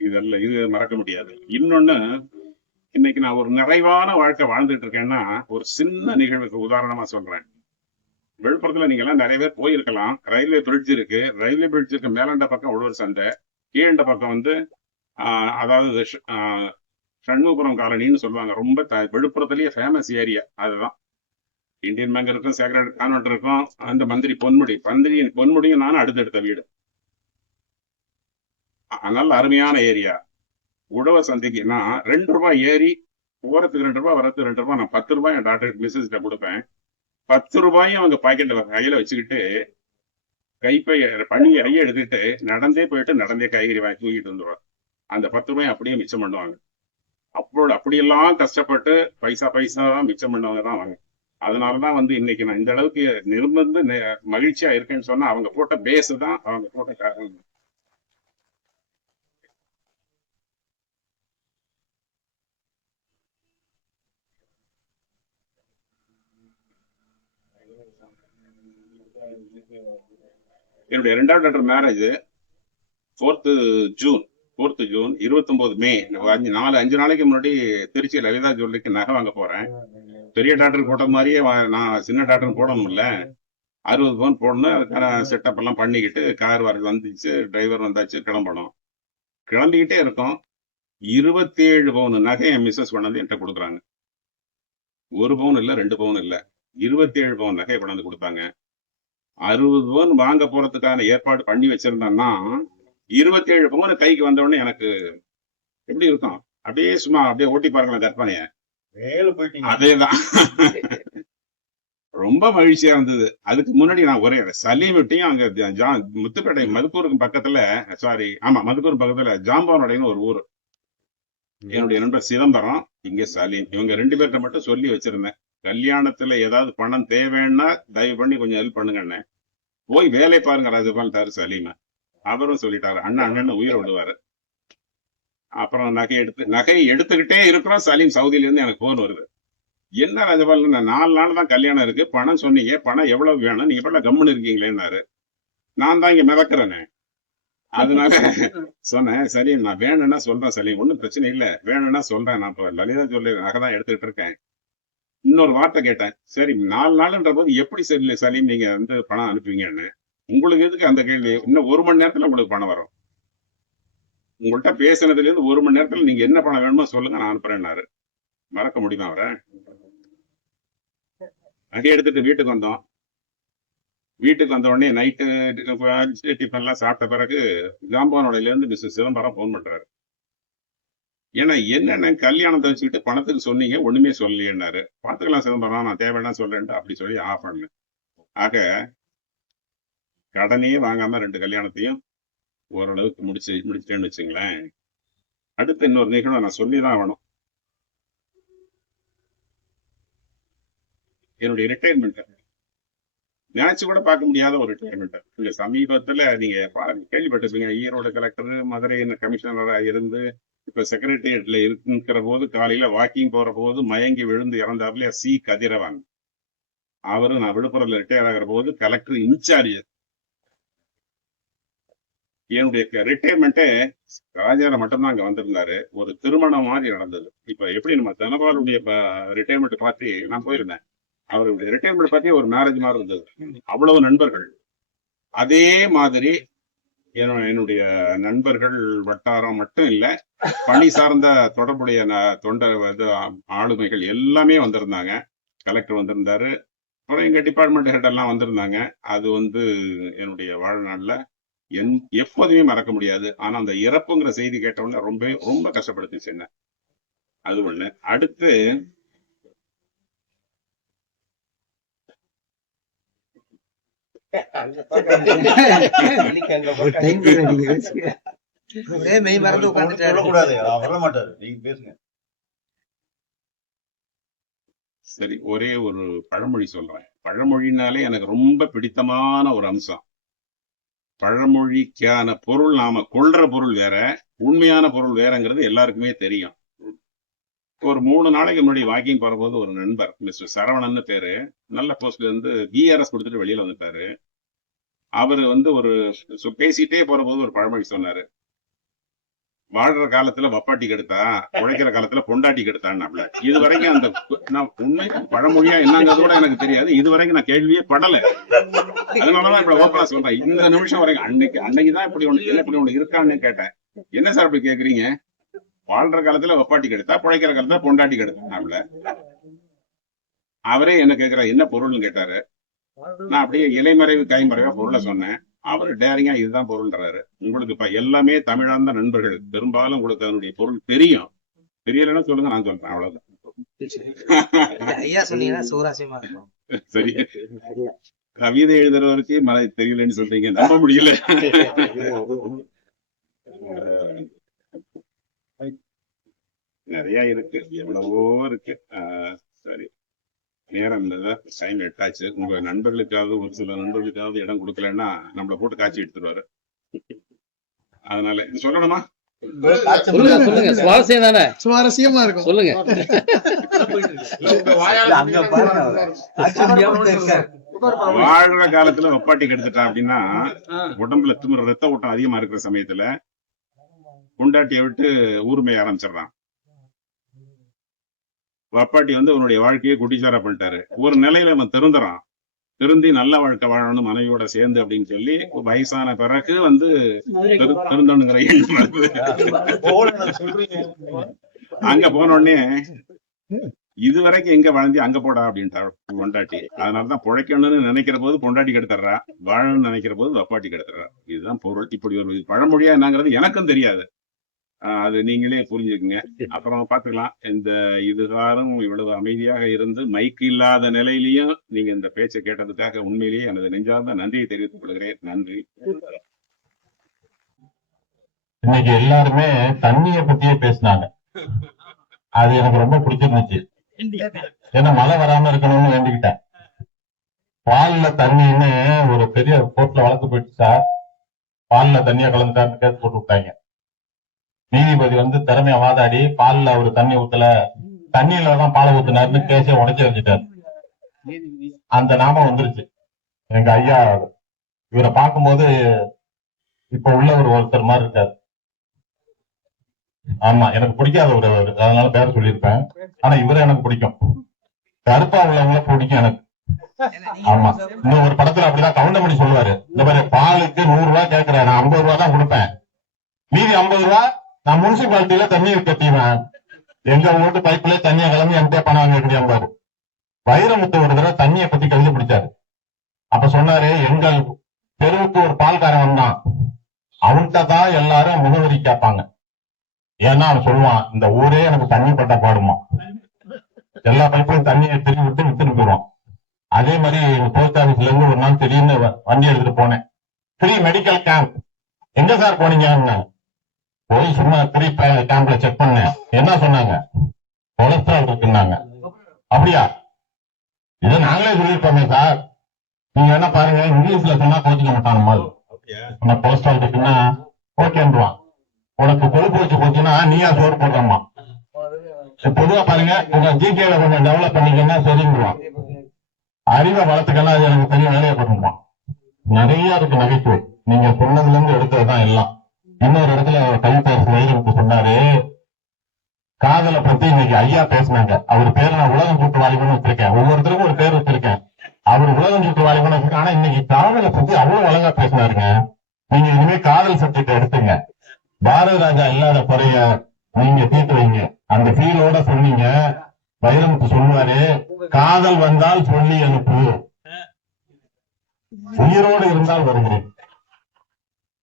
இதெல்லாம் இது மறக்க முடியாது. இன்னொன்னு, இன்னைக்கு நான் ஒரு நிறைவான வாழ்க்கை வாழ்ந்துட்டு இருக்கேன்னா ஒரு சின்ன நிகழ்வுக்கு உதாரணமா சொல்றேன். விழுப்புரத்துல நீங்க எல்லாம் நிறைய பேர் போயிருக்கலாம். ரயில்வே பிரிட்ஜ் இருக்கு. ரயில்வே பிரிட்ஜுக்கு மேலண்ட பக்கம் உழவர் சந்தை, கீழண்ட பக்கம் வந்து அதாவது சண்முகபுரம் காலனின்னு சொல்லுவாங்க. ரொம்ப விழுப்புரத்துலயே ஃபேமஸ் ஏரியா அதுதான். இந்தியன் பேங்க் இருக்கும், சேக்ரட் கான்வென்ட் இருக்கும், அந்த மந்திரி பொன்முடியும் நானும் அடுத்தடுத்த வீடு. நல்ல அருமையான ஏரியா. உழவர் சந்தைக்கு நான் 2 ரூபாய் ஏறி போறதுக்கு 2 ரூபாய், வரதுக்கு 2 ரூபாய். நான் 10 ரூபாய் என் டாக்டர் மிஸ்ஸஸ்ட கொடுப்பேன். 10 ரூபாயும் அவங்க பாக்கெட்ல கையில வச்சுக்கிட்டு பணி ஐய எடுத்துட்டு நடந்தே போயிட்டு நடந்தே காய்கறி வாங்கி தூக்கிட்டு வந்துடுவாங்க. அந்த 10 ரூபாய் அப்படியே மிச்சம் பண்ணுவாங்க. அப்படியெல்லாம் கஷ்டப்பட்டு பைசா மிச்சம் பண்ணவங்க தான் வாங்க. அதனாலதான் வந்து இன்னைக்கு நான் இந்த அளவுக்கு நிர்பந்து மகிழ்ச்சியா இருக்கேன்னு சொன்னா அவங்க போட்ட பேஸ் தான், அவங்க போட்ட காரணம். என்னுடைய 2வது டாக்டர் மேரேஜ் 4th ஜூன் 29 மே 5 நாளைக்கு முன்னாடி திருச்சி லலிதா ஜுவல்லரிக்கு நகை வாங்க போறேன். பெரிய டாக்டர் போட்ட மாதிரியே நான் சின்ன டாக்டர் போடணும்ல, 60 பவுன் போடணும். அதுக்கான செட்டப் எல்லாம் பண்ணிக்கிட்டு கார் வந்துச்சு, டிரைவர் வந்தாச்சு, கிளம்பணும். கிளம்பிக்கிட்டே இருக்கோம். 27 பவுன் நகை என் மிஸ்ஸஸ் கொண்டாந்து என்கிட்ட கொடுக்குறாங்க. 1 பவுன் இல்ல, 2 பவுன் இல்ல, 27 பவுன் நகையை கொண்டாந்து கொடுத்தாங்க. 60 பவுன் வாங்க போறதுக்கான ஏற்பாடு பண்ணி வச்சிருந்தேன்னா 27 பவுன் கைக்கு வந்த உடனே எனக்கு எப்படி இருக்கும், அப்படியே சும்மா அப்படியே ஓட்டி பாருங்களேன் கற்பனைய. அதேதான். ரொம்ப மகிழ்ச்சியா இருந்தது. அதுக்கு முன்னாடி நான் ஒரே சலீமிட்டையும் அங்க முத்துப்பேட்டை மதுக்கூருக்கு பக்கத்துல, மதுக்கூர் பக்கத்துல ஜாம்பவனடைன்னு ஒரு ஊரு. என்னுடைய நண்பர் சிதம்பரம், இங்க சலீம், இவங்க 2 பேர்கிட்ட மட்டும் சொல்லி வச்சிருந்தேன். கல்யாணத்துல ஏதாவது பணம் தேவைன்னா தயவு பண்ணி கொஞ்சம் ஹெல்ப் பண்ணுங்கன்னு. போய் வேலை பாருங்க ராஜபால்ட்டாரு சலீம. அவரும் சொல்லிட்டாரு, அண்ணன் உயிரை விடுவாரு. அப்புறம் நகையை எடுத்துக்கிட்டே இருக்கிறோம். சலீம் சவுதியில இருந்து எனக்கு போன் வருது. என்ன ராஜபால், 4 நாள் தான் கல்யாணம் இருக்கு, பணம் சொன்னீங்க, பணம் எவ்வளவு வேணும், நீங்க எவ்வளவு கம்முன்னு இருக்கீங்களேன்னாரு. நான் தான் இங்க மிதக்கிறேன்னு. அதனால சொன்னேன், சரி நான் வேணும்னா சொல்றேன் சலீம், ஒன்னும் பிரச்சனை இல்ல, வேணும்னா சொல்றேன், நான் இப்ப லலிதா சொல்லி நகை தான் எடுத்துக்கிட்டு இருக்கேன். இன்னொரு வார்த்தை கேட்டேன், சரி 4 நாள்ன்ற போது எப்படி சரி சலீம் நீங்க வந்து பணம் அனுப்புவீங்கன்னு. உங்களுக்கு எதுக்கு அந்த கேள்வி, இன்னும் 1 மணி நேரத்துல உங்களுக்கு பணம் வரும். உங்கள்கிட்ட பேசினதுல இருந்து 1 மணி நேரத்துல நீங்க என்ன பணம் வேணுமோ சொல்லுங்க, நான் அனுப்புறேன்னாரு. மறக்க முடியுமா அவரை? நகை எடுத்துட்டு வீட்டுக்கு வந்தோம். வீட்டுக்கு வந்த உடனே நைட்டு டிஃபன் எல்லாம் சாப்பிட்ட பிறகு ஜாம்பவனோடையில இருந்து மிஸ்டர் சிதம்பரம் போன் பண்றாரு. ஏன்னா என்னென்ன கல்யாணத்தை வச்சுக்கிட்டு பணத்துக்கு சொன்னீங்க, ஒண்ணுமே சொல்லலையேன்னாரு. பார்த்துக்கலாம் சிதம்பரம், நான் தேவைன்னா சொல்றேன்ட்டு அப்படி சொல்லி ஆஃப் பண்ணேன். ஆக கடனையே வாங்காம 2 கல்யாணத்தையும் ஓரளவுக்கு முடிச்சிட்டேன்னு வச்சுங்களேன். அடுத்து இன்னொரு நிகழ்வை நான் சொல்லிதான் ஆகணும். என்னுடைய ரிட்டையர்மெண்ட் நினைச்சு கூட பார்க்க முடியாத ஒரு ரிட்டையர்மெண்ட். இங்க சமீபத்துல நீங்க கேள்விப்பட்டிருப்பீங்க, ஈரோடு கலெக்டர், மதுரை கமிஷனரா இருந்து இப்ப செக்ரட்டேரியட்ல இருக்கிற போது காலையில வாக்கிங் போற போது மயங்கி விழுந்து இறந்தாப்புல சி கதிரவன். அவரு நான் விழுப்புரத்துல ரிட்டையர் ஆகிற போது கலெக்டர் இன்சார்ஜ். என்னுடைய ரிட்டையர்மெண்ட்டே ராஜால மட்டும்தான் அங்க வந்திருந்தாரு. ஒரு திருமணம் மாதிரி நடந்தது. இப்ப எப்படி நம்ம தனபாலுடைய ரிட்டையர்மெண்ட் பார்ட்டி நான் போயிருந்தேன். அவருடைய ரிட்டையர்மெண்ட் பார்ட்டி ஒரு மேரேஜ் மாதிரி இருந்தது. அவ்வளவு நண்பர்கள். அதே மாதிரி என்னுடைய நண்பர்கள் வட்டாரம் மட்டும் இல்ல, பணி சார்ந்த தொடர்புடைய தொண்டர் ஆளுமைகள் எல்லாமே வந்திருந்தாங்க. கலெக்டர் வந்திருந்தாரு, அப்புறம் எங்க டிபார்ட்மெண்ட் ஹெட் எல்லாம் வந்திருந்தாங்க. அது என்னுடைய வாழ்நாள்ல எப்போதுமே மறக்க முடியாது. ஆனா அந்த இறப்புங்கிற செய்தி கேட்டவுடனே ரொம்ப ரொம்ப கஷ்டப்படுத்துச்சு என்ன. அது ஒண்ணு. அடுத்து சரி, ஒரே ஒரு பழமொழி சொல்றேன். பழமொழினாலே எனக்கு ரொம்ப பிடித்தமான ஒரு அம்சம். பழமொழிக்கான பொருள் நாம கொள்ற பொருள் வேற, உண்மையான பொருள் வேறங்கிறது எல்லாருக்குமே தெரியும். ஒரு 3 நாளைக்கு முன்னாடி வாக்கிங் போறபோது ஒரு நண்பர், மிஸ்டர் சரவணன் பேரு, நல்ல போஸ்ட்ல இருந்து பிஆர்எஸ் கொடுத்துட்டு வெளியில வந்துட்டாரு. அவரு ஒரு பேசிட்டே போற போது ஒரு பழமொழி சொன்னாரு. வாழ்ற காலத்துல வப்பாட்டி கெடுத்தா, உழைக்கிற காலத்துல பொண்டாட்டி கெடுத்தான்னு. இது வரைக்கும் அந்த நான் உண்மை பழமொழியா என்னங்கிறது கூட எனக்கு தெரியாது. இது வரைக்கும் நான் கேள்வியே படல. அதனாலதான் இப்ப ஓப்பனா சொல்றேன். இந்த நிமிஷம் வரைக்கும் அன்னைக்குதான் இப்படி ஒண்ணு இருக்கான்னு கேட்டேன். என்ன சார் இப்படி கேக்குறீங்க? வாழ்ற காலத்துல வப்பாட்டி கெடுத்தா, பிழைக்கிற காலத்துல பொண்டாட்டி கெடுத்தாப்ல. அவரே என்ன கேக்குற, என்ன பொருள்னு கேட்டாரு. நான் அப்படியே இலைமறைவு கைமறைவா பொருளை சொன்னேன். அவரு டேரிங்கா இதுதான் பொருள்ன்றாரு. உங்களுக்கு இப்ப எல்லாமே தமிழார்ந்த நண்பர்கள், பெரும்பாலும் உங்களுக்கு அதனுடைய பொருள் தெரியும். தெரியலன்னா சொல்லுங்க, நான் சொல்றேன். அவ்வளவுதான். சரி, கவிதை எழுதுறவருக்கு தெரியலன்னு சொல்றீங்க, நம்ப முடியல. நிறைய இருக்கு, எவ்வளவோ இருக்கு. சரி, நேரம் டைம் 8 ஆச்சு. உங்க நண்பர்களுக்காவது, ஒரு சில நண்பர்களுக்காவது இடம் கொடுக்கலன்னா நம்மள போட்டு காட்சி எடுத்துருவாரு. அதனால இது சொல்லணுமா? சொல்லுங்க. சுவாரஸ்யம் தானே, சுவாரஸ்யமா இருக்கும். சொல்லுங்க. வாழ்ற காலத்துல வப்பாட்டி கெடுத்துட்டான் அப்படின்னா, உடம்புல ரத்த ஓட்டம் அதிகமா இருக்கிற சமயத்துல பொண்டாட்டியை விட்டு ஊர்மைய ஆரம்பிச்சிடறான். வப்பாட்டி உன்னுடைய வாழ்க்கையை குட்டிச்சாரா பண்ணிட்டாரு. ஒரு நிலையில அவன் திருந்துறான். திருந்தி நல்ல வாழ்க்கை வாழணும் மனைவியோட சேர்ந்து அப்படின்னு சொல்லி வயசான பிறகு திருந்தணுங்கிற எண்ணம் வருது. அங்க போன உடனே இது வரைக்கும் எங்க வாழ்ந்தி அங்க போடா அப்படின்ட்டா பொண்டாட்டி. அதனாலதான் பிழைக்கணும்னு நினைக்கிற போது பொண்டாட்டி கெடுத்துறா, வாழணும்னு நினைக்கிற போது வப்பாட்டி கெடுத்துறா. இதுதான் பொருள். இப்படி ஒரு பழமொழியா என்னங்கிறது எனக்கும் தெரியாது. அது நீங்களே புரிஞ்சுக்குங்க. அப்புறம் பாத்துக்கலாம். இந்த இதுகாரம் இவ்வளவு அமைதியாக இருந்து மைக்கு இல்லாத நிலையிலையும் நீங்க இந்த பேச்சை கேட்டதுக்காக உண்மையிலேயே எனது நெஞ்சார்ந்த நன்றியை தெரிவித்துக் கொள்கிறேன். நன்றி. இன்னைக்கு எல்லாருமே தண்ணிய பத்தியே பேசினாங்க. அது எனக்கு ரொம்ப பிடிச்சிருந்துச்சு. ஏன்னா மழை வராம இருக்கணும்னு வேண்டிக்கிட்டேன். பால்ல தண்ணின்னு ஒரு பெரிய கோர்ட்ல வழக்கு போயிட்டு சார், பால்ல தண்ணியா கலந்துட்டான்னு கேஸ் போட்டு விட்டாங்க. நீதிபதி திறமையா வாதாடி பால்ல ஒரு தண்ணி ஊத்தல, தண்ணியில தான் பாலை ஊத்தினாருன்னு கேஸை உடைச்சு வச்சுட்டாரு. அந்த நாமம் வந்துருச்சு. எங்க ஐயா இவரை பார்க்கும்போது இப்ப உள்ள ஒருத்தர் மாதிரி இருக்காரு. ஆமா, எனக்கு பிடிக்காத ஒரு அதனால பேர் சொல்லியிருப்பேன். ஆனா இவரை எனக்கு பிடிக்கும். கருப்பா உள்ளவங்கள பிடிக்கும் எனக்கு. ஆமா, இன்னும் ஒரு படத்துல அப்படிதான் கவுண்டமணி சொல்லுவாரு, இந்த மாதிரி பாலுக்கு 100 ரூபாய் கேட்கிறேன், நான் 50 ரூபாய் தான் கொடுப்பேன், மீதி 50 ரூபாய் நான் முனிசிபாலிட்டியில தண்ணி கட்டிடுவேன், எங்க வீட்டு பைப்ல தண்ணியை கிளம்பி என்கிட்ட பணம் வாங்க கிடையாது. வைரமுத்து ஒரு தடவை தண்ணியை பத்தி கவிதை பிடிச்சாரு. அப்ப சொன்னாரு, எங்கள் தெருவுக்கு ஒரு பால்காரன் வந்தான், அவன்கிட்ட தான் எல்லாரும் முகவரி கேட்பாங்க. ஏன்னா அவன் சொல்லுவான், இந்த ஊரே எனக்கு தண்ணி பட்டா பாடுமா, எல்லா பைப்லையும் தண்ணியை திரும்பி விட்டு வித்துட்டு போயிடுவான். அதே மாதிரி போஸ்ட் ஆபீஸ்ல இருந்து ஒரு நாள் திடீர்னு வண்டி எடுத்துட்டு போனேன். Free medical camp. எங்க சார் போனீங்க? போய் சும்மா ஃப்ரீ கேம்ப்ல செக் பண்ணேன். என்ன சொன்னாங்க? கொலஸ்ட்ரால் இருக்குன்னாங்க. அப்படியா? இதை நாங்களே சொல்லியிருப்போமே சார், நீங்க என்ன பாருங்க, இங்கிலீஷ்ல சொன்னா கோச்சிக்க மாட்டான் நம்மால். நம்ம கொலஸ்ட்ரால் இருக்குன்னா ஓகேன்றான். உனக்கு கொழுப்பு வச்சு போச்சுன்னா நீயா சோறு போட்டோமா. பொதுவா பாருங்க, உங்க ஜிகேல கொஞ்சம் டெவலப் பண்ணிக்கன்னா சரிங்குவான். அறிவை வளர்த்துக்கன்னா அது எனக்கு பெரிய வேலையை பண்ணுவான். நிறைய இருக்கு நகைச்சுவை. நீங்க சொன்னதுல இருந்து எடுத்ததுதான் எல்லாம். இன்னொரு இடத்துல கவிப்பேர் வைரமுத்து சொன்னாரு, காதலை பத்தி இன்னைக்கு ஐயா பேசினாங்க. அவர் பேர் நான் உலகம் சுற்று வாலிபன் வச்சிருக்கேன். ஒவ்வொருத்தருக்கும் ஒரு பேர் வச்சிருக்கேன். அவர் உலகம் சுற்று வாலிபன் வச்சிருக்கேன். ஆனா இன்னைக்கு காதலை பத்தி அவ்வளவு அழகா பேசினாருங்க. நீங்க இனிமே காதல் சப்ஜெக்ட் எடுத்துங்க. பாரத ராஜா இல்லாத குறைய நீங்க தீர்த்து வைங்க. அந்த ஃபீலோட சொன்னீங்க. வைரமுத்து சொல்லுவாரு, காதல் வந்தால் சொல்லி அனுப்பு, உயிரோடு இருந்தால் வருகிறேன்.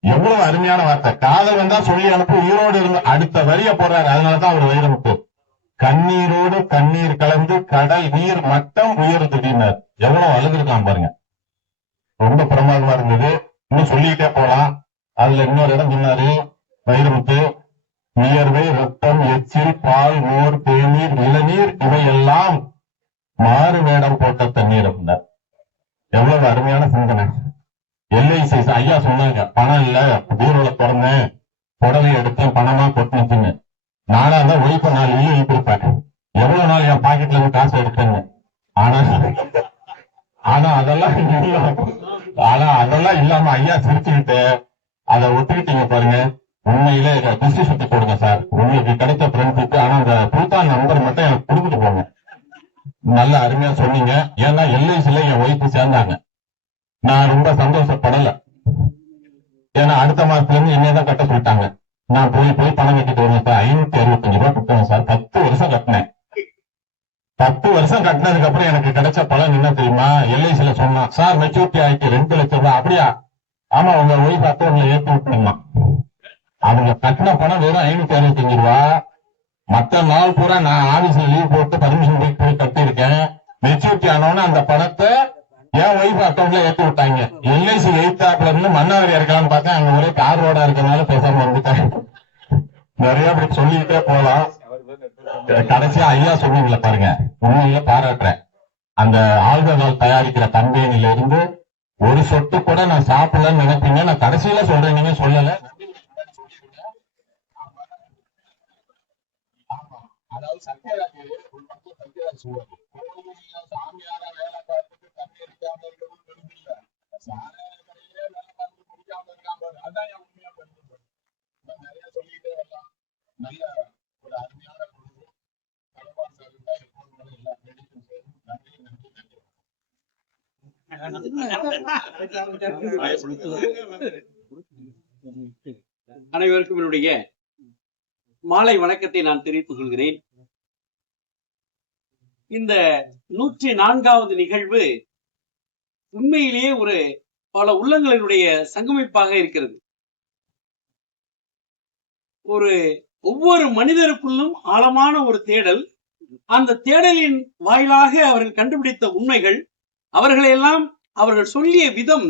எவ்வளவு அருமையான வார்த்தை. காதல் வந்தா சொல்லி அனுப்பு, உயிரோடு இருந்து அடுத்த வரிய போறாரு. அதனாலதான் அவர் வைரமுத்து. கண்ணீரோடு கண்ணீர் கலந்து கடல் நீர் மட்டம் உயர்த்துனார். எவ்வளவு அழுதுருக்கான் பாருங்க. ரொம்ப பிரமாதமா இருந்தது. இன்னும் சொல்லிட்டே போலாம். அதுல இன்னொரு இடம் சொன்னாரு வைரமுத்து, வியர்வை, ரத்தம், எச்சில், பால், மோர், தேநீர், இளநீர் இவையெல்லாம் மாறு வேடம் போட்ட தண்ணீர் அப்படின்னார். எவ்வளவு அருமையான சிந்தனை. எல்ஐசி ஐயா சொன்னாங்க, பணம் இல்ல, பீரோல திறந்தேன், புடவை எடுத்தேன், பணமா கொட்டினுச்சுன்னு. நானா தான் ஒய்ஃப 4 வீடு எழுப்பிருப்பேன். எவ்வளவு நாள் என் பாக்கெட்ல இருந்து காசு எடுத்தேன்னு. ஆனா அதெல்லாம் இல்லாம ஐயா சிரிச்சுக்கிட்டு அதை ஒத்துக்கிட்டீங்க பாருங்க. உண்மையிலே திருஷ்டி சுத்தி போடுங்க சார், உங்களுக்கு கிடைச்ச ஃப்ரெண்ட்ஷிப். ஆனா அந்த புதுத்தான் நம்பர் மட்டும் எனக்கு கொடுத்துட்டு போங்க. நல்ல அருமையா சொன்னீங்க. ஏன்னா எல்ஐசில என் ஒய்ஃபு சேர்ந்தாங்க. நான் ரொம்ப சந்தோஷப்படல. ஏன்னா அடுத்த மாசத்துல இருந்து என்னதான் கட்ட சொல்லிட்டாங்க. நான் போய் பணம் கட்டிட்டு வருவேன் சார். 565 ரூபாய் கொடுத்தேன் சார். 10 வருஷம் கட்டினேன். 10 வருஷம் கட்டினதுக்கு அப்புறம் எனக்கு கிடைச்ச பலன் என்ன தெரியுமா? எல்ஐசில சொன்னா, சார் மெச்சூரிட்டி ஆயிடுச்சு 2 லட்சம் ரூபாய். அப்படியா? ஆமா, உங்க ஒய்ஃப் அக்கௌண்ட்ல ஏற்றி விட்டுருமா. அவங்க கட்டின பணம் வெறும் 565 ரூபாய். மத்த நாள் பூரா நான் ஆபீஸ்ல லீவ் போட்டு பர்மிஷன் போய் கட்டியிருக்கேன். மெச்சூரிட்டி ஆனவன அந்த பணத்தை என் ஒய்ஃப் அக்கௌண்ட்ல ஏற்றி விட்டாங்க. எல்ஐசி எய்த்தாப்ல இருந்து மன்னாவரி இருக்கலாம்னு பார்த்தேன். அங்க ஒரே கார் ரோடா இருக்கிறதுனால பேசாம வந்துட்டேன். நிறைய அப்படி சொல்லிக்கிட்டே போலாம். கடைசியா ஐயா சொன்னீங்களா பாருங்க, உண்மையில பாராட்டுறேன். அந்த ஆல்கஹால் தயாரிக்கிற கம்பெனில இருந்து ஒரு சொட்டு கூட நான் சாப்பிடலன்னு நினைப்பீங்க. நான் கடைசியில சொல்றேன், நீங்க சொல்லல. அதாவது சத்யராஜ் சாமியாரா வேலை பார்த்துட்டு தண்ணி இருக்காம இருக்கணும் இல்ல, சாலையிலே வேலை பார்த்துட்டு குடிக்காம இருக்காம, அதான் என் உண்மையா பண்ணுறது. நிறைய சொல்லிட்டே வரலாம். நல்ல ஒரு அருமையான குழு. பகவான் சார் இருந்தா எப்போது எல்லா கிரெடிட்டும் சேரும். நன்றி நன்றி நன்றி. அனைவருக்கும் என்னுடைய மாலை வணக்கத்தை நான் தெரிவித்துக் கொள்கிறேன். இந்த 104வது நிகழ்வு உண்மையிலேயே ஒரு பல உள்ளங்களினுடைய சங்கமிப்பாக இருக்கிறது. ஒவ்வொரு மனிதருக்குள்ளும் ஆழமான ஒரு தேடல். அந்த தேடலின் வாயிலாக அவர்கள் கண்டுபிடித்த உண்மைகள், அவர்களையெல்லாம் அவர்கள் சொல்லிய விதம்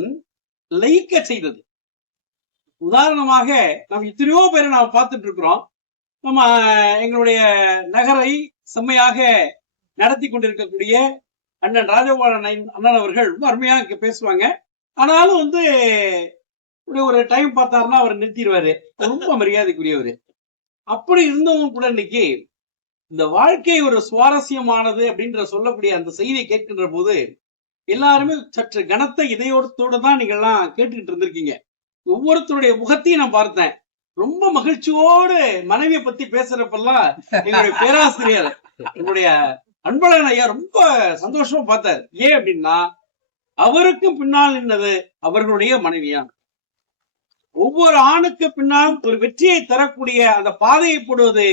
லயிக்க செய்தது. உதாரணமாக நம்ம எத்தனையோ பேரை நாம் பார்த்துட்டு இருக்கிறோம். நம்ம எங்களுடைய நகரை செம்மையாக நடத்தி கொண்டிருக்கக்கூடிய அண்ணன் ராஜகோபாலன் அண்ணன் அவர்கள் ரொம்ப அருமையாக பேசுவாங்க. ஆனாலும் ஒரு டைம் பார்த்தாருன்னா அவர் நிறுத்திடுவாரு. ரொம்ப மரியாதைக்குரியவர். அப்படி இருந்தவங்க கூட இன்னைக்கு இந்த வாழ்க்கை ஒரு சுவாரஸ்யமானது அப்படின்ற சொல்லக்கூடிய அந்த செய்தியை கேட்கின்ற போது எல்லாருமே சற்று கனத்த இதயத்தோடு தான் நீங்க எல்லாம் கேட்டுக்கிட்டு இருந்திருக்கீங்க. ஒவ்வொருத்தருடைய முகத்தையும் நான் பார்த்தேன். ரொம்ப மகிழ்ச்சியோடு மனைவியை பத்தி பேசுறப்பெல்லாம் எங்களுடைய பேராசிரியர் எங்களுடைய அன்பழகன் ஐயா ரொம்ப சந்தோஷமா பார்த்தார். ஏன் அப்படின்னா அவருக்கும் பின்னால் நின்னது அவர்களுடைய மனைவியா. ஒவ்வொரு ஆணுக்கு பின்னால் ஒரு வெற்றியை தரக்கூடிய அந்த பாதையை போடுவது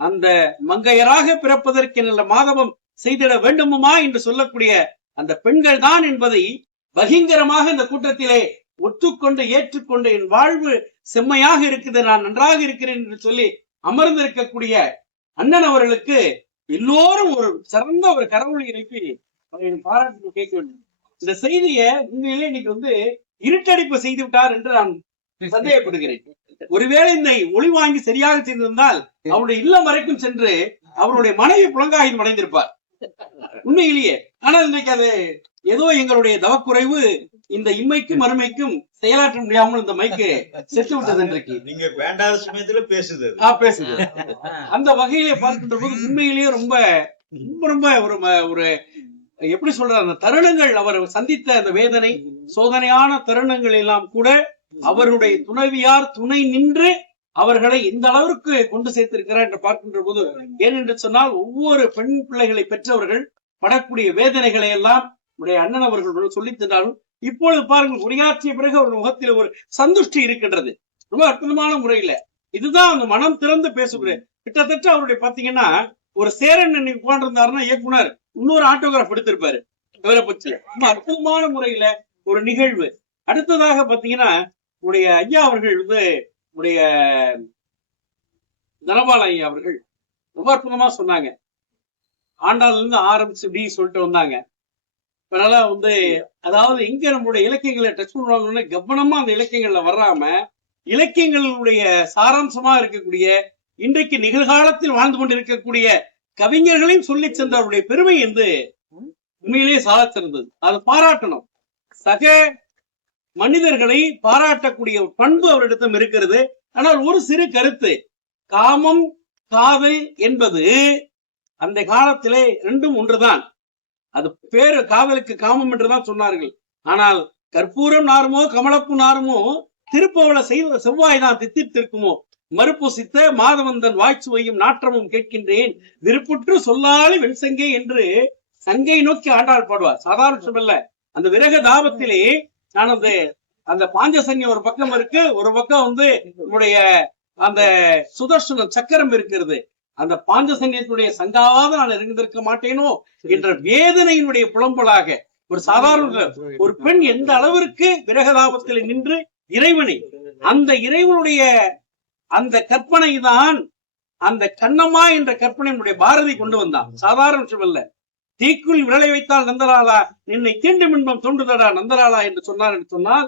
அந்த மங்கையராக பிறப்பதற்கு நல்ல மாதவம் செய்திட வேண்டுமா என்று சொல்லக்கூடிய அந்த பெண்கள் தான் என்பதை பகிங்கரமாக இந்த கூட்டத்திலே ஒத்துக்கொண்டு ஏற்றுக்கொண்டு என் வாழ்வு செம்மையாக இருக்குது, நான் நன்றாக இருக்கிறேன் என்று சொல்லி அமர்ந்திருக்கக்கூடிய அண்ணன் அவர்களுக்கு எல்லோரும் ஒரு சிறந்த ஒரு கரவொலி இணைப்பி பாராட்டு கேட்க வேண்டும். இந்த செய்தியை உண்மையிலே இன்னைக்கு இருட்டடிப்பு செய்து விட்டார் என்று நான் சந்தேகப்படுகிறேன். ஒருவேளை இந்த ஒளி வாங்கி சரியாக செய்திருந்தால் அவருடைய இல்லம் வரைக்கும் சென்று அவருடைய மனைவி புலங்காயுதம் அடைந்திருப்பார் உண்மையிலேயே. ஆனால் இன்னைக்கு அது ஏதோ எங்களுடைய தவக்குறைவு இந்த இம்மைக்கும் மறுமைக்கும் செயலாற்ற முடியாமல் இந்த மைக்கு செத்து விட்டது இன்றைக்கு. நீங்க வேண்டாத சமயத்துல பேசுது பேசுது. அந்த வகையிலே பார்க்கின்ற போது உண்மையிலேயே ரொம்ப ரொம்ப ரொம்ப ஒரு எப்படி சொல்ற அந்த தருணங்கள், அவர் சந்தித்த அந்த வேதனை சோதனையான தருணங்கள் எல்லாம் கூட அவருடைய துணைவியார் துணை நின்று அவர்களை இந்த அளவிற்கு கொண்டு சேர்த்திருக்கிறார் என்று பார்க்கின்ற போது, ஏனென்று சொன்னால் ஒவ்வொரு பெண் பிள்ளைகளை பெற்றவர்கள் படக்கூடிய வேதனைகளை எல்லாம் உடைய அண்ணன் அவர்கள் சொல்லி தந்தாலும் இப்பொழுது பாருங்கள், உரையாற்றிய பிறகு அவர்கள் முகத்தில் ஒரு சந்துஷ்டி இருக்கின்றது ரொம்ப அற்புதமான முறையில. இதுதான் அந்த மனம் திறந்து பேசக்கூடிய, கிட்டத்தட்ட அவருடைய பாத்தீங்கன்னா ஒரு சேரன் இன்னைக்கு உட்கார்ந்திருந்தாருன்னா இயக்குனர் இன்னொரு ஆட்டோகிராஃப் எடுத்திருப்பாரு இவரை பற்றி. ரொம்ப அற்புதமான முறையில ஒரு நிகழ்வு. அடுத்ததாக பாத்தீங்கன்னா உடைய ஐயா அவர்கள் உடைய தனபால ஐயா அவர்கள் ரொம்ப அற்புதமா சொன்னாங்க. ஆண்டாள்ல இருந்து ஆரம்பிச்சு இப்படி சொல்லிட்டு வந்தாங்க. அதனால அதாவது எங்க நம்மளுடைய இலக்கியங்களை டச் பண்ணுவாங்கன்னு கவனமா அந்த இலக்கியங்கள்ல வராம, இலக்கியங்களுடைய சாராம்சமா இருக்கக்கூடிய இன்றைக்கு நிகழ்காலத்தில் வாழ்ந்து கொண்டிருக்கக்கூடிய கவிஞர்களையும் சொல்லி சென்றவருடைய பெருமை உண்மையிலேயே சாதித்திருந்தது. அது பாராட்டணும். சக மனிதர்களை பாராட்டக்கூடிய பண்பு அவரிடத்தும் இருக்கிறது. ஆனால் ஒரு சிறு கருத்து, காமம் காதல் என்பது அந்த காலத்திலே ரெண்டும் ஒன்றுதான். அது பேரு காதலுக்கு காமம் என்றுதான் சொன்னார்கள். ஆனால் கற்பூரம் நாருமோ கமலப்பு நாருமோ திருப்பவள செய்த செவ்வாய் தான் தித்தித்திருக்குமோ, மறுபூசித்த மாதவந்தன் வாய்ச்சுவையும் நாற்றமும் கேட்கின்றேன் விருப்புற்று சொல்லாளி வெண்சங்கை என்று சங்கை நோக்கி ஆண்டாள் பாடுவார். சாதாரண விஷயமல்ல. அந்த விரக தாபத்திலே நான் அந்த பாஞ்சசன்யம் ஒரு பக்கம் இருக்கு, ஒரு பக்கம் நம்முடைய அந்த சுதர்சன சக்கரம் இருக்கிறது. அந்த பாஞ்சசன்யத்தினுடைய சங்காவாத நான் இருந்திருக்க மாட்டேனோ என்ற வேதனையினுடைய புலம்பலாக ஒரு சாதாரண ஒரு பெண் எந்த அளவிற்கு விரகதாபத்தில் நின்று இறைவனை, அந்த இறைவனுடைய அந்த கற்பனை தான் அந்த கண்ணம்மா என்ற கற்பனை பாரதி கொண்டு வந்தான். சாதாரண விஷயம் அல்ல. தீக்குள் விரலை வைத்தால் நந்தலாலா, நின்னை தீண்டு மின்பம் தோன்றுதடா நந்தலாலா என்று சொன்னார் என்று சொன்னால்,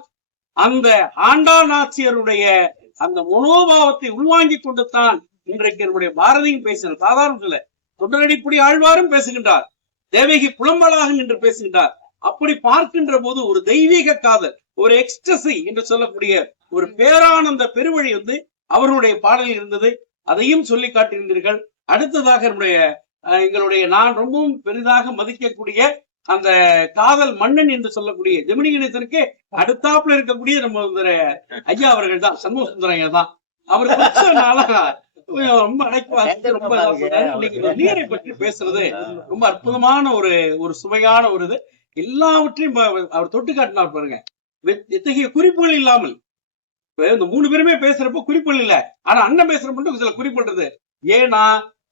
அந்த ஆண்டாள் நாச்சியருடைய அந்த மனோபாவத்தை உள்வாங்கி கொண்டு தான் இன்றைக்கு என்னுடைய பாரதியும் பேசினார். சாதாரண இல்ல. தொண்டரடிப்புடி ஆழ்வாரும் பேசுகின்றார், தேவகி புலம்பலாக நின்று பேசுகின்றார். அப்படி பார்க்கின்ற போது ஒரு தெய்வீக காதல், ஒரு எக்ஸ்டசி என்று சொல்லக்கூடிய ஒரு பேரானந்த பெருவழி அவர்களுடைய பாடலில் இருந்தது. அதையும் சொல்லி காட்டியிருந்தீர்கள். அடுத்ததாக எங்களுடைய நான் ரொம்பவும் பெரிதாக மதிக்கக்கூடிய அந்த காதல் மன்னன் என்று சொல்லக்கூடிய ஜெமினி கணேசனுக்கு அடுத்தாப்புல இருக்கக்கூடிய நம்ம ஐயா அவர்கள் தான், சண்முக சுந்தரம் ஐயா தான். அவர் ரொம்ப அழைப்பு ரொம்ப நீரை பற்றி பேசுறது ரொம்ப அற்புதமான ஒரு சுவையான ஒரு இது. எல்லாவற்றையும் அவர் தொட்டு காட்டினார் பாருங்க. எத்தகைய குறிப்புகள் இல்லாமல் இந்த 3 பேருமே பேசுறப்ப குறிப்புகள் இல்ல, ஆனா அண்ணன் பேசுற மட்டும் சில குறிப்பிடுறது. ஏன்னா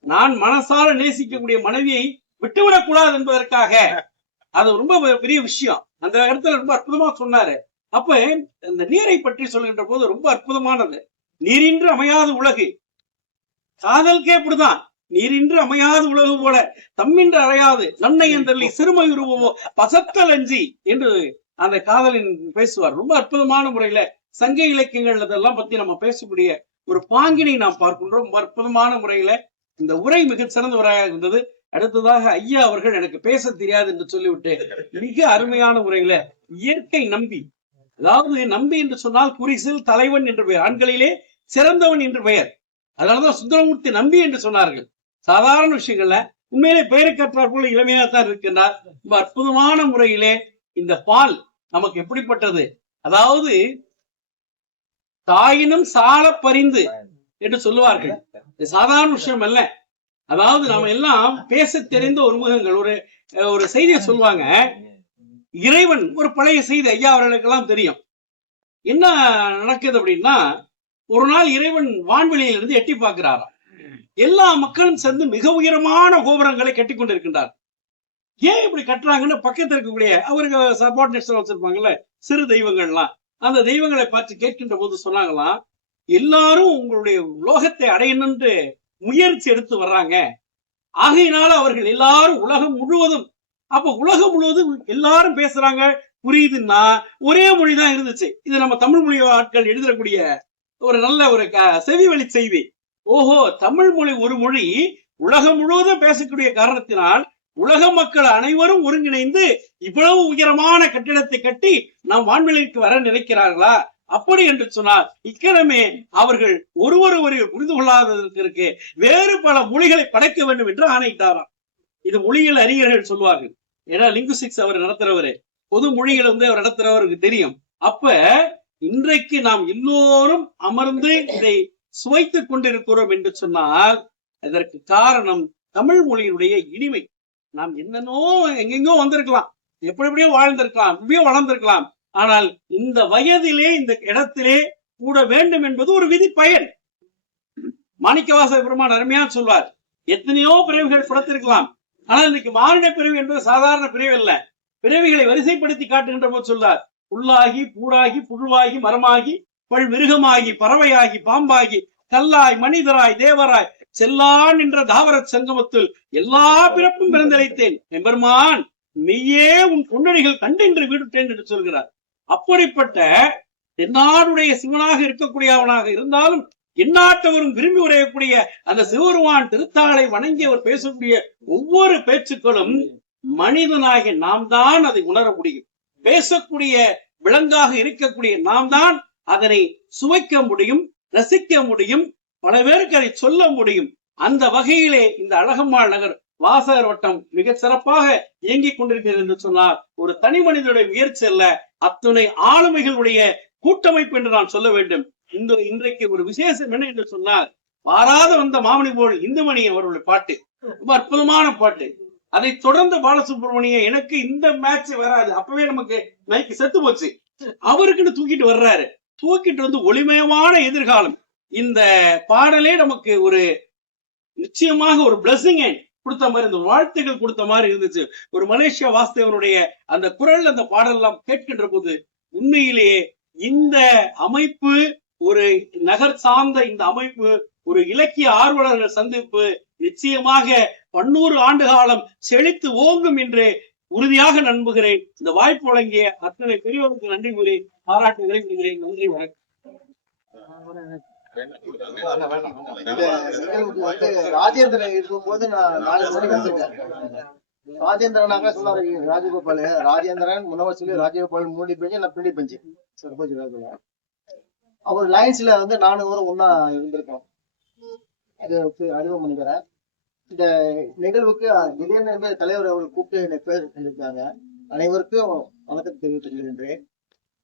நான் மனசால நேசிக்கக்கூடிய மனைவியை விட்டுவிடக் கூடாது என்பதற்காக. அது ரொம்ப பெரிய விஷயம். அந்த இடத்துல ரொம்ப அற்புதமா சொன்னாரு. அப்ப இந்த நீரை பற்றி சொல்லுகின்ற போது ரொம்ப அற்புதமானது. நீரின்றி அமையாத உலகு, காதலுக்கே அப்படிதான். நீரின்றி அமையாத உலகு போல தம்மின்று அறையாது நன்னை என்றி சிறுமை உருவமோ பசத்தல் அஞ்சி என்று அந்த காதலின் பேசுவார். ரொம்ப அற்புதமான முறையில சங்க இலக்கியங்கள் இதெல்லாம் பத்தி நம்ம பேசக்கூடிய ஒரு பாங்கினை நாம் பார்க்கின்றோம். ரொம்ப அற்புதமான முறையில இந்த உரை மிக சிறந்த உரையாக இருந்தது. அடுத்ததாக ஐயா அவர்கள் எனக்கு பேச தெரியாது என்று சொல்லிவிட்டு மிக அருமையான முறையில இயற்கை நம்பி, அதாவது நம்பி என்று சொன்னால் குறிசில் தலைவன் என்று பெயர், ஆண்களிலே சிறந்தவன் என்று பெயர். அதனாலதான் சுந்தரமூர்த்தி நம்பி என்று சொன்னார்கள். சாதாரண விஷயங்கள்ல உண்மையிலே பெயரை கற்றார் போல இளமையாத்தான் இருக்கின்றார். ரொம்ப அற்புதமான முறையிலே இந்த பால் நமக்கு எப்படிப்பட்டது, அதாவது தாயினும் சால பரிந்து என்று சொல்லுவார்கள். இது சாதாரண விஷயம் அல்ல. அதாவது நாம எல்லாம் பேச தெரிந்த ஒரு முகங்கள். ஒரு செய்தியை சொல்லுவாங்க. இறைவன் ஒரு பழைய செய்தி ஐயா அவர்களுக்கெல்லாம் தெரியும். என்ன நடக்குது அப்படின்னா, ஒரு நாள் இறைவன் வான்வெளியிலிருந்து எட்டி பார்க்கிறாராம். எல்லா மக்களும் சேர்ந்து மிக உயரமான கோபுரங்களை கட்டி கொண்டிருக்கின்றார். ஏன் இப்படி கட்டுறாங்கன்னு பக்கத்தில் இருக்கக்கூடிய அவருக்கு சப்பார்டினேட்ஸ் வச்சிருப்பாங்கல்ல சிறு தெய்வங்கள்லாம், அந்த தெய்வங்களை பார்த்து கேட்கின்ற போது சொன்னாங்களாம், எல்லாரும் உங்களுடைய உலோகத்தை அடையணும்னு முயற்சி எடுத்து வர்றாங்க. ஆகையினால அவர்கள் எல்லாரும் உலகம் முழுவதும், அப்ப உலகம் முழுவதும் எல்லாரும் பேசுறாங்க புரியுதுன்னா ஒரே மொழிதான் இருந்துச்சு. இது நம்ம தமிழ் மொழி ஆட்கள் எழுதக்கூடிய ஒரு நல்ல ஒரு செவி வழி செய்தி. ஓஹோ, தமிழ் மொழி ஒரு மொழி உலகம் முழுவதும் பேசக்கூடிய காரணத்தினால் உலக மக்கள் அனைவரும் ஒருங்கிணைந்து இவ்வளவு உயரமான கட்டிடத்தை கட்டி நாம் வான்வெளிக்கு வர நினைக்கிறார்களா? அப்படி என்று சொன்னால் இக்கணமே அவர்கள் ஒருவர் புரிந்து கொள்ளாததற்கு வேறு பல மொழிகளை படைக்க வேண்டும் என்று ஆணையிட்டாராம். இது மொழியியல் அறிஞர்கள் சொல்வார்கள். ஏன்னா லிங்குஸ்டிக்ஸ் அவர் நடத்துறவரு, பொது மொழிகள் அவர் நடத்துறவருக்கு தெரியும். அப்ப இன்றைக்கு நாம் எல்லோரும் அமர்ந்து இதை சுவைத்துக் கொண்டிருக்கிறோம் என்று சொன்னால் இதற்கு காரணம் தமிழ் மொழியினுடைய இனிமை. நாம் என்னன்னோ எங்கெங்கோ வந்திருக்கலாம், எப்படியோ வாழ்ந்திருக்கலாம், எப்படியோ வளர்ந்திருக்கலாம். ஆனால் இந்த வயதிலே இந்த இடத்திலே கூட வேண்டும் என்பது ஒரு விதி பயன். மாணிக்கவாசக பெருமான் அருமையா சொல்வார், எத்தனையோ பிறவிகள் படைத்திருக்கலாம், ஆனால் இன்னைக்கு மானிட பிறவி என்பது சாதாரண பிறவி அல்ல. பிறவிகளை வரிசைப்படுத்தி காட்டுகின்ற போது சொல்றார், புல்லாகி பூடாகி புழுவாகி மரமாகி பல் மிருகமாகி பறவையாகி பாம்பாகி கல்லாய் மனிதராய் தேவராய் செல்லான் என்ற தாவர சங்கமத்தில் எல்லா பிறப்பும் பிறந்தளித்தேன் எம்பெருமான் மெய்யே உன் பொன்னடிகள் கண்டென்று விடுட்டேன் என்று சொல்கிறார். அப்படிப்பட்ட தென்னாடுடைய சிவனாக இருக்கக்கூடியவனாக இருந்தாலும் எந்நாட்டவரும் விரும்பி உரையக்கூடிய அந்த சிவருமான் திருத்தாளை வணங்கி அவர் பேசக்கூடிய ஒவ்வொரு பேச்சுக்களும் மனிதனாகிய நாம் தான் அதை உணர முடியும். பேசக்கூடிய விலங்காக இருக்கக்கூடிய நாம் தான் அதனை சுவைக்க முடியும், ரசிக்க முடியும், பல பேருக்கு அதை சொல்ல முடியும். அந்த வகையிலே இந்த அழகம்மாள் நகர் வாசகர் வட்டம் மிக சிறப்பாக இயங்கிக் கொண்டிருக்கிறது என்று சொன்னால் ஒரு தனி மனிதனுடைய முயற்சி அல்ல, அத்துணை ஆளுமைகளுடைய கூட்டமைப்பு என்று நான் சொல்ல வேண்டும். இன்றைக்கு ஒரு விசேஷம் என்ன என்று சொன்னால், வாராத வந்த மாமணி போல் இந்துமணி அவர்களுடைய பாட்டு ரொம்ப அற்புதமான பாட்டு. அதை தொடர்ந்து பாலசுப்ரமணியம் எனக்கு இந்த மேட்ச் வராது, அப்பவே நமக்கு மைக்கு செத்து போச்சு, அவருக்குன்னு தூக்கிட்டு வர்றாரு. தூக்கிட்டு வந்து ஒளிமயமான எதிர்காலம் இந்த பாடலே நமக்கு ஒரு நிச்சயமாக ஒரு பிளஸிங் கொடுத்த மாதிரி, இந்த வாழ்த்துக்கள் கொடுத்த மாதிரி இருந்துச்சு. ஒரு மலேசியா வாசுதேவனுடைய அந்த குரல் அந்த பாடல் எல்லாம் கேட்கின்ற போது உண்மையிலேயே இந்த அமைப்பு ஒரு நகர் சார்ந்த இந்த அமைப்பு ஒரு இலக்கிய ஆர்வலர்கள் சந்திப்பு நிச்சயமாக 100 ஆண்டு காலம் செழித்து ஓங்கும் என்று உறுதியாக நம்புகிறேன். இந்த வாய்ப்பு வழங்கிய அத்தனை பெரியவர்களுக்கு நன்றி கூறி பாராட்டுகிறேன். நன்றி, வணக்கம். ராஜேந்திரன் இருக்கும்போது நான் 4 மணிக்கு வந்திருக்கேன். ராஜேந்திரனாக சொன்னாரு ராஜகோபால், ராஜேந்திரன் முனவசூலி ராஜகோபால் மூடி பெஞ்சு நான் பிடி பெஞ்சு சர்போஜ் அவர் லைன்ஸ்ல வந்து 4 பேரும் ஒன்னா இருந்திருக்கோம். அது அறிமுகம் பண்ணிக்கிறேன். இந்த நிகழ்வுக்கு திடீர்னு தலைவர் அவர்கள் கூப்பிட்டு என்னை பேர் சொல்லியிருக்காங்க. அனைவருக்கும் வணக்கத்தை தெரிவித்துக் கொள்கின்றேன்.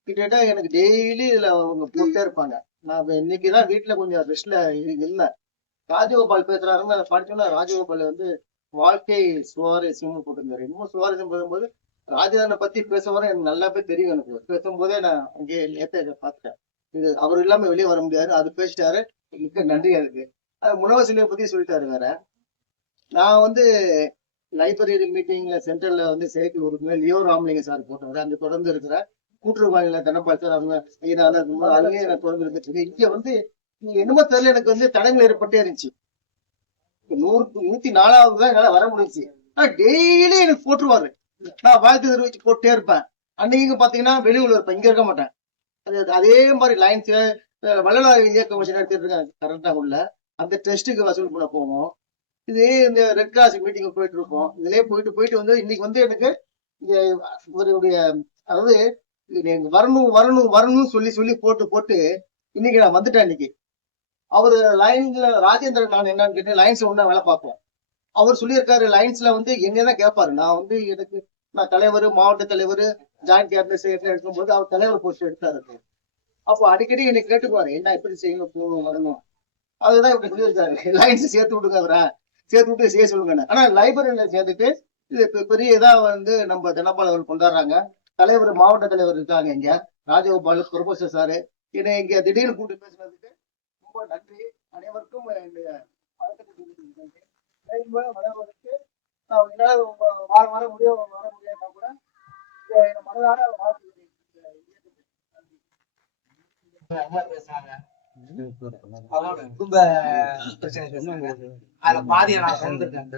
கிட்டத்தட்ட எனக்கு டெய்லி இதுல அவங்க போட்டே இருப்பாங்க. நான் இன்னைக்குதான் வீட்டுல கொஞ்சம் ரெஸ்ட்ல இல்ல. ராஜகோபால் பேசுறாருன்னு படிச்சோன்னா ராஜகோபால் வந்து வாழ்க்கை சுவாரஸ்யம் போட்டிருந்தாரு. இன்னும் சுவாரஸ்யம் போகும்போது ராஜதானை பத்தி பேசும்போது எனக்கு நல்லா பேர் தெரியும். எனக்கு பேசும்போதே நான் அங்கே நேற்று பார்த்துட்டேன். இது அவர் இல்லாம வெளியே வர முடியாது, அது பேசிட்டாரு. மிக்க நன்றியா இருக்கு. அது முனவசூலியை பத்தி சொல்லிட்டாரு. வேற நான் வந்து லைப்ரரி மீட்டிங்ல சென்ட்ரல்ல வந்து செயற்கை உறுப்பினர் லியோ ராமலிங்க சார் போட்டவர். அங்க தொடர்ந்து இருக்கிற கூட்டுறவு தனப்பால் சார் அவங்க அதுவே எனக்கு தொடர்ந்து இருந்துட்டு இங்க வந்து என்னமோ தெரியல, எனக்கு வந்து தடங்கள் ஏற்பட்டே இருந்துச்சு. 104வது தான் என்னால வர முடிஞ்சிச்சு. ஆனா டெய்லி எனக்கு போட்டுருவாரு. நான் வாழ்த்து தெரிவிச்சு போட்டே இருப்பேன். அன்னைக்கு பாத்தீங்கன்னா வெளியூர்ல இருப்பேன், இங்க இருக்க மாட்டேன். அதே மாதிரி லைன்ஸ் வள்ளலார் இயக்கம் வச்சு நடத்திட்டு இருக்கேன் கரண்டா உள்ள அந்த டெஸ்ட்டுக்கு வசூல் பண்ண போவோம். இதே இந்த ரெட் கிராஸ் மீட்டிங் போயிட்டு இருப்போம். இதுலயே போயிட்டு வந்து இன்னைக்கு வந்து எனக்கு இவருடைய அதாவது வரணும் சொல்லி போட்டு இன்னைக்கு நான் வந்துட்டேன். இன்னைக்கு அவரு லைன்ஸ்ல ராஜேந்திரன் நான் என்னன்னு கேட்டேன், லைன்ஸ்ல ஒண்ணா வேலை பார்ப்போம். அவர் சொல்லியிருக்காரு லைன்ஸ்ல வந்து என்னதான் கேட்பாரு. நான் வந்து நான் தலைவர், மாவட்ட தலைவர், ஜாயிண்ட் கேபினட் செக்ரட்டரி எடுக்கும்போது அவர் தலைவர் போஸ்ட் எடுத்தாரு. அப்போ அடிக்கடி என்னை கேட்டுக்குவாரு, என்ன இப்படி செய்யணும், போகணும், வரணும். அதுதான் இப்படி சொல்லியிருக்காரு, லைன்ஸ் சேர்த்து விடுங்க, அவரை சேர்த்து விட்டு செய்ய சொல்லுங்க. ஆனா லைப்ரரியில சேர்ந்துட்டு இது பெரிய இதா வந்து நம்ம தினப்பால் அவர்கள் கொண்டாடுறாங்க. தலைவர், மாவட்ட தலைவர் இருக்காங்க இங்க, ராஜகோபால் ப்ரொஃபசர் சாரு. என்னை இங்க திடீர்னு கூப்பிட்டு பேசுனதுக்கு ரொம்ப நன்றி. அனைவருக்கும் வளர்வதற்கு நான் வர முடியாதுன்னா கூட மனதார வாழ்த்து. அவரோட குடும்ப பிரச்சனை பேசுறாங்க. அதுல பாதியை நான் சேர்ந்துருக்கேன்.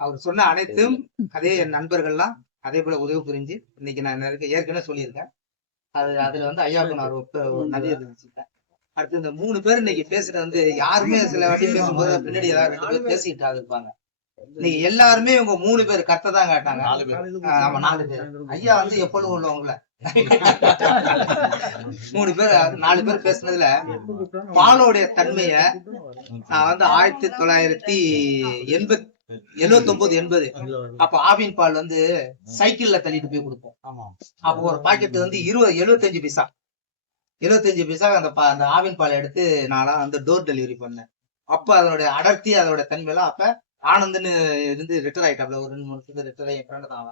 அவர் சொன்ன அனைத்தும் அதே என் நண்பர்கள்லாம் அதே போல உதவி புரிஞ்சு இன்னைக்கு நான் ஏற்கனவே சொல்லியிருக்கேன். அதுல வந்து ஐயாவுக்கு நான் ஒரு நதியை தெரிவிச்சுட்டேன். அடுத்து இந்த 3 பேர் இன்னைக்கு பேசுறது வந்து யாருமே சில வாட்டி பேசும்போது பின்னாடி ஏதாவது 2 பேர் பேசிக்கிட்டு இருப்பாங்க. நீங்க எல்லாருமே உங்க 3 பேர் கத்தை தான் காட்டாங்க. ஆமா 4 பேர். ஐயா வந்து எப்பொழுதும் உள்ளவங்கள 3 பேர் 4 பேர் பேசுனதுல பாலோடைய தன்மைய நான் வந்து 1979-80 அப்ப ஆவின் பால் வந்து சைக்கிள்ல தள்ளிட்டு போய் கொடுப்போம். அப்ப ஒரு பாக்கெட் வந்து 75 பைசா அந்த ஆவின் பால் எடுத்து நான் வந்து டோர் டெலிவரி பண்ணேன். அப்ப அதனுடைய அடர்த்தி அதோட தன்மையெல்லாம் அப்ப ஆனந்த்னு இருந்து ரிட்டர் ஆயிட்டாப்ல, ஒரு 2-3 வருஷத்துக்கு ரிட்டர் ஆகி என் ஃப்ரெண்ட் தான்.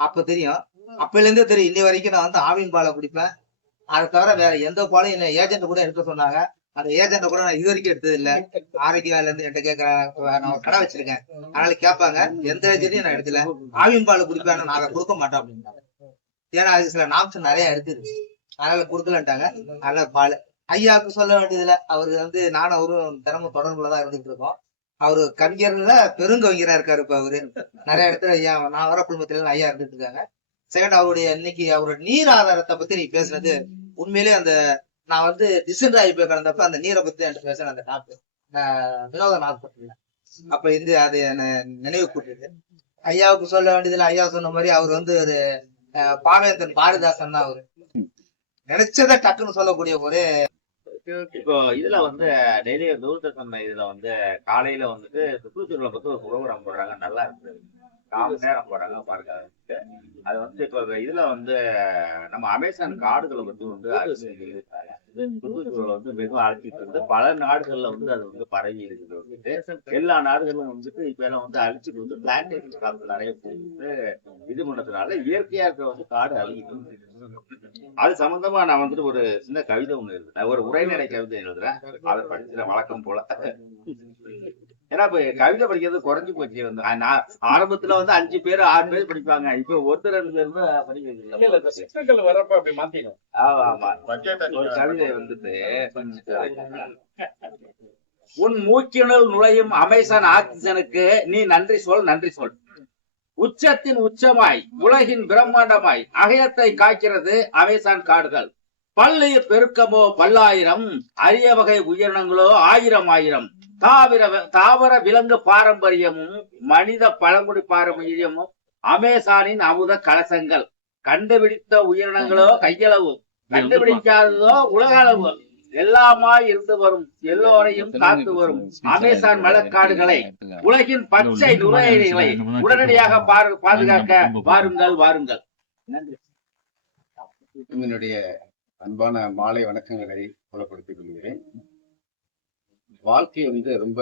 அப்ப தெரியும், அப்பல இருந்தே தெரியும். இன்னி வரைக்கும் நான் வந்து ஆவின் பாலை குடிப்பேன். அதை தவிர வேற எந்த பாலும் என்ன ஏஜென்ட் கூட எடுக்க சொன்னாங்க. அந்த ஏஜென்ட கூட நான் இது வரைக்கும் எடுத்தது இல்ல. ஆரோக்கியால இருந்து என்கிட்ட கேட்கறேன், நான் ஒரு கடை வச்சிருக்கேன், அதனால கேட்பாங்க. எந்த ஏஜென்ட்டையும் நான் எடுத்துல ஆவின் பால் குடிப்பேன், நான் அதை கொடுக்க மாட்டேன் அப்படின்ட்டாங்க. ஏன்னா அது சில நாம்ஸ் நிறைய இருக்குது, அதனால கொடுக்கலன்ட்டாங்க. அதனால பால் ஐயாவுக்கு சொல்ல வேண்டியதுல அவரு வந்து நானும் அவரும் தினமும் தொடர்புலதான் இருந்துட்டு இருக்கோம். அவரு கவிஞர்ல பெருங்கவிஞரா இருக்காரு. இப்ப அவரு நிறைய இடத்துல ஐயா நான் வர குடும்பத்துல ஐயா இருந்துட்டு இருக்காங்க. செகண்ட் அவருடைய இன்னைக்கு அவரோட நீர் ஆதாரத்தை பத்தி நீ பேசுனது உண்மையிலேயே அந்த நான் வந்து டிசென்ட் ஆகி போய் கிடந்தப்ப அந்த நீரை பத்தி என்கிட்ட பேசுறேன். அந்த டாக்டர் வினோதன் ஹாஸ்பிட்டல்ல அப்ப இருந்து அது என்ன நினைவு கூட்டுது. ஐயாவுக்கு சொல்ல வேண்டியதுல ஐயா சொன்ன மாதிரி அவர் வந்து ஒரு பாவேந்தன் பாரதிதாசன் தான். அவரு நினைச்சதை டக்குன்னு சொல்லக்கூடிய ஒரே இப்போ இதுல வந்து டெய்லி தூர்தர்ஷன் இதுல வந்து காலையில வந்துட்டு சுற்றுச்சூழலை பத்தி ஒரு ப்ரோக்ராம் போடுறாங்க, நல்லா இருக்கு. 4 மணி நேரம் போடுறாங்க பாருங்க. அது வந்து இப்போ இதுல வந்து நம்ம அமேசான் காடுகளை பத்தி வந்து சுற்றுச்சூழலை வந்து மிகவும் அழைச்சிட்டு இருந்து பல நாடுகள்ல வந்து அது வந்து பரவி இருக்குது. வந்துட்டு எல்லா நாடுகளும் வந்துட்டு இப்ப எல்லாம் வந்து அழிச்சிட்டு வந்து பிளான்டேஷன் காலத்துல நிறைய வந்து இது பண்ணதுனால இயற்கையா இருக்கிற வந்து காடு அழிக்கிட்டு. அது சம்பந்தமா நான் வந்துட்டு ஒரு சின்ன கவிதை ஒண்ணு எழுதுறேன், ஒரு உரைநடை கவிதை எழுதுறேன். அதை படிச்சுற வழக்கம் போல. ஏன்னா இப்ப கவிதை படிக்கிறது குறைஞ்சு போச்சு. வந்து நான் ஆரம்பத்துல வந்து 5 பேர் 6 பேர் படிப்பாங்க, இப்ப 1-2 பேர் தான் படிக்கிறது. வரப்ப அப்படி மாத்திடும். ஆமா, ஒரு கவிதை வந்துட்டு உன் மூக்கினுள் நுழையும் அமேசான் ஆக்சிஜனுக்கு நீ நன்றி சொல், நன்றி சொல். உச்சத்தின் உச்சமாய் உலகின் பிரம்மாண்டமாய் அகயத்தை காக்கிறது அமேசான் காடுகள். பல்லுயிர் பெருக்கமோ பல்லாயிரம், அரிய வகை உயிரினங்களோ 1000 தாவர விலங்கு பாரம்பரியமும் மனித பழங்குடி பாரம்பரியமும் அமேசானின் அமுத கலசங்கள். கண்டுபிடித்த உயிரினங்களோ கையளவு, கண்டுபிடிக்காததோ உலக அளவு. எல்லாமாய் இருந்து வரும், எல்லோரையும் காத்து வரும் அமேசான் மலக்காடுகளை, உலகின் பச்சை நுரையீரலை உடனடியாக பாதுகாக்க வாருங்கள் வாருங்கள். நன்றி. என்னுடைய அன்பான மாலை வணக்கங்களை புலப்படுத்திக் கொள்கிறேன். வாழ்க்கை வந்து ரொம்ப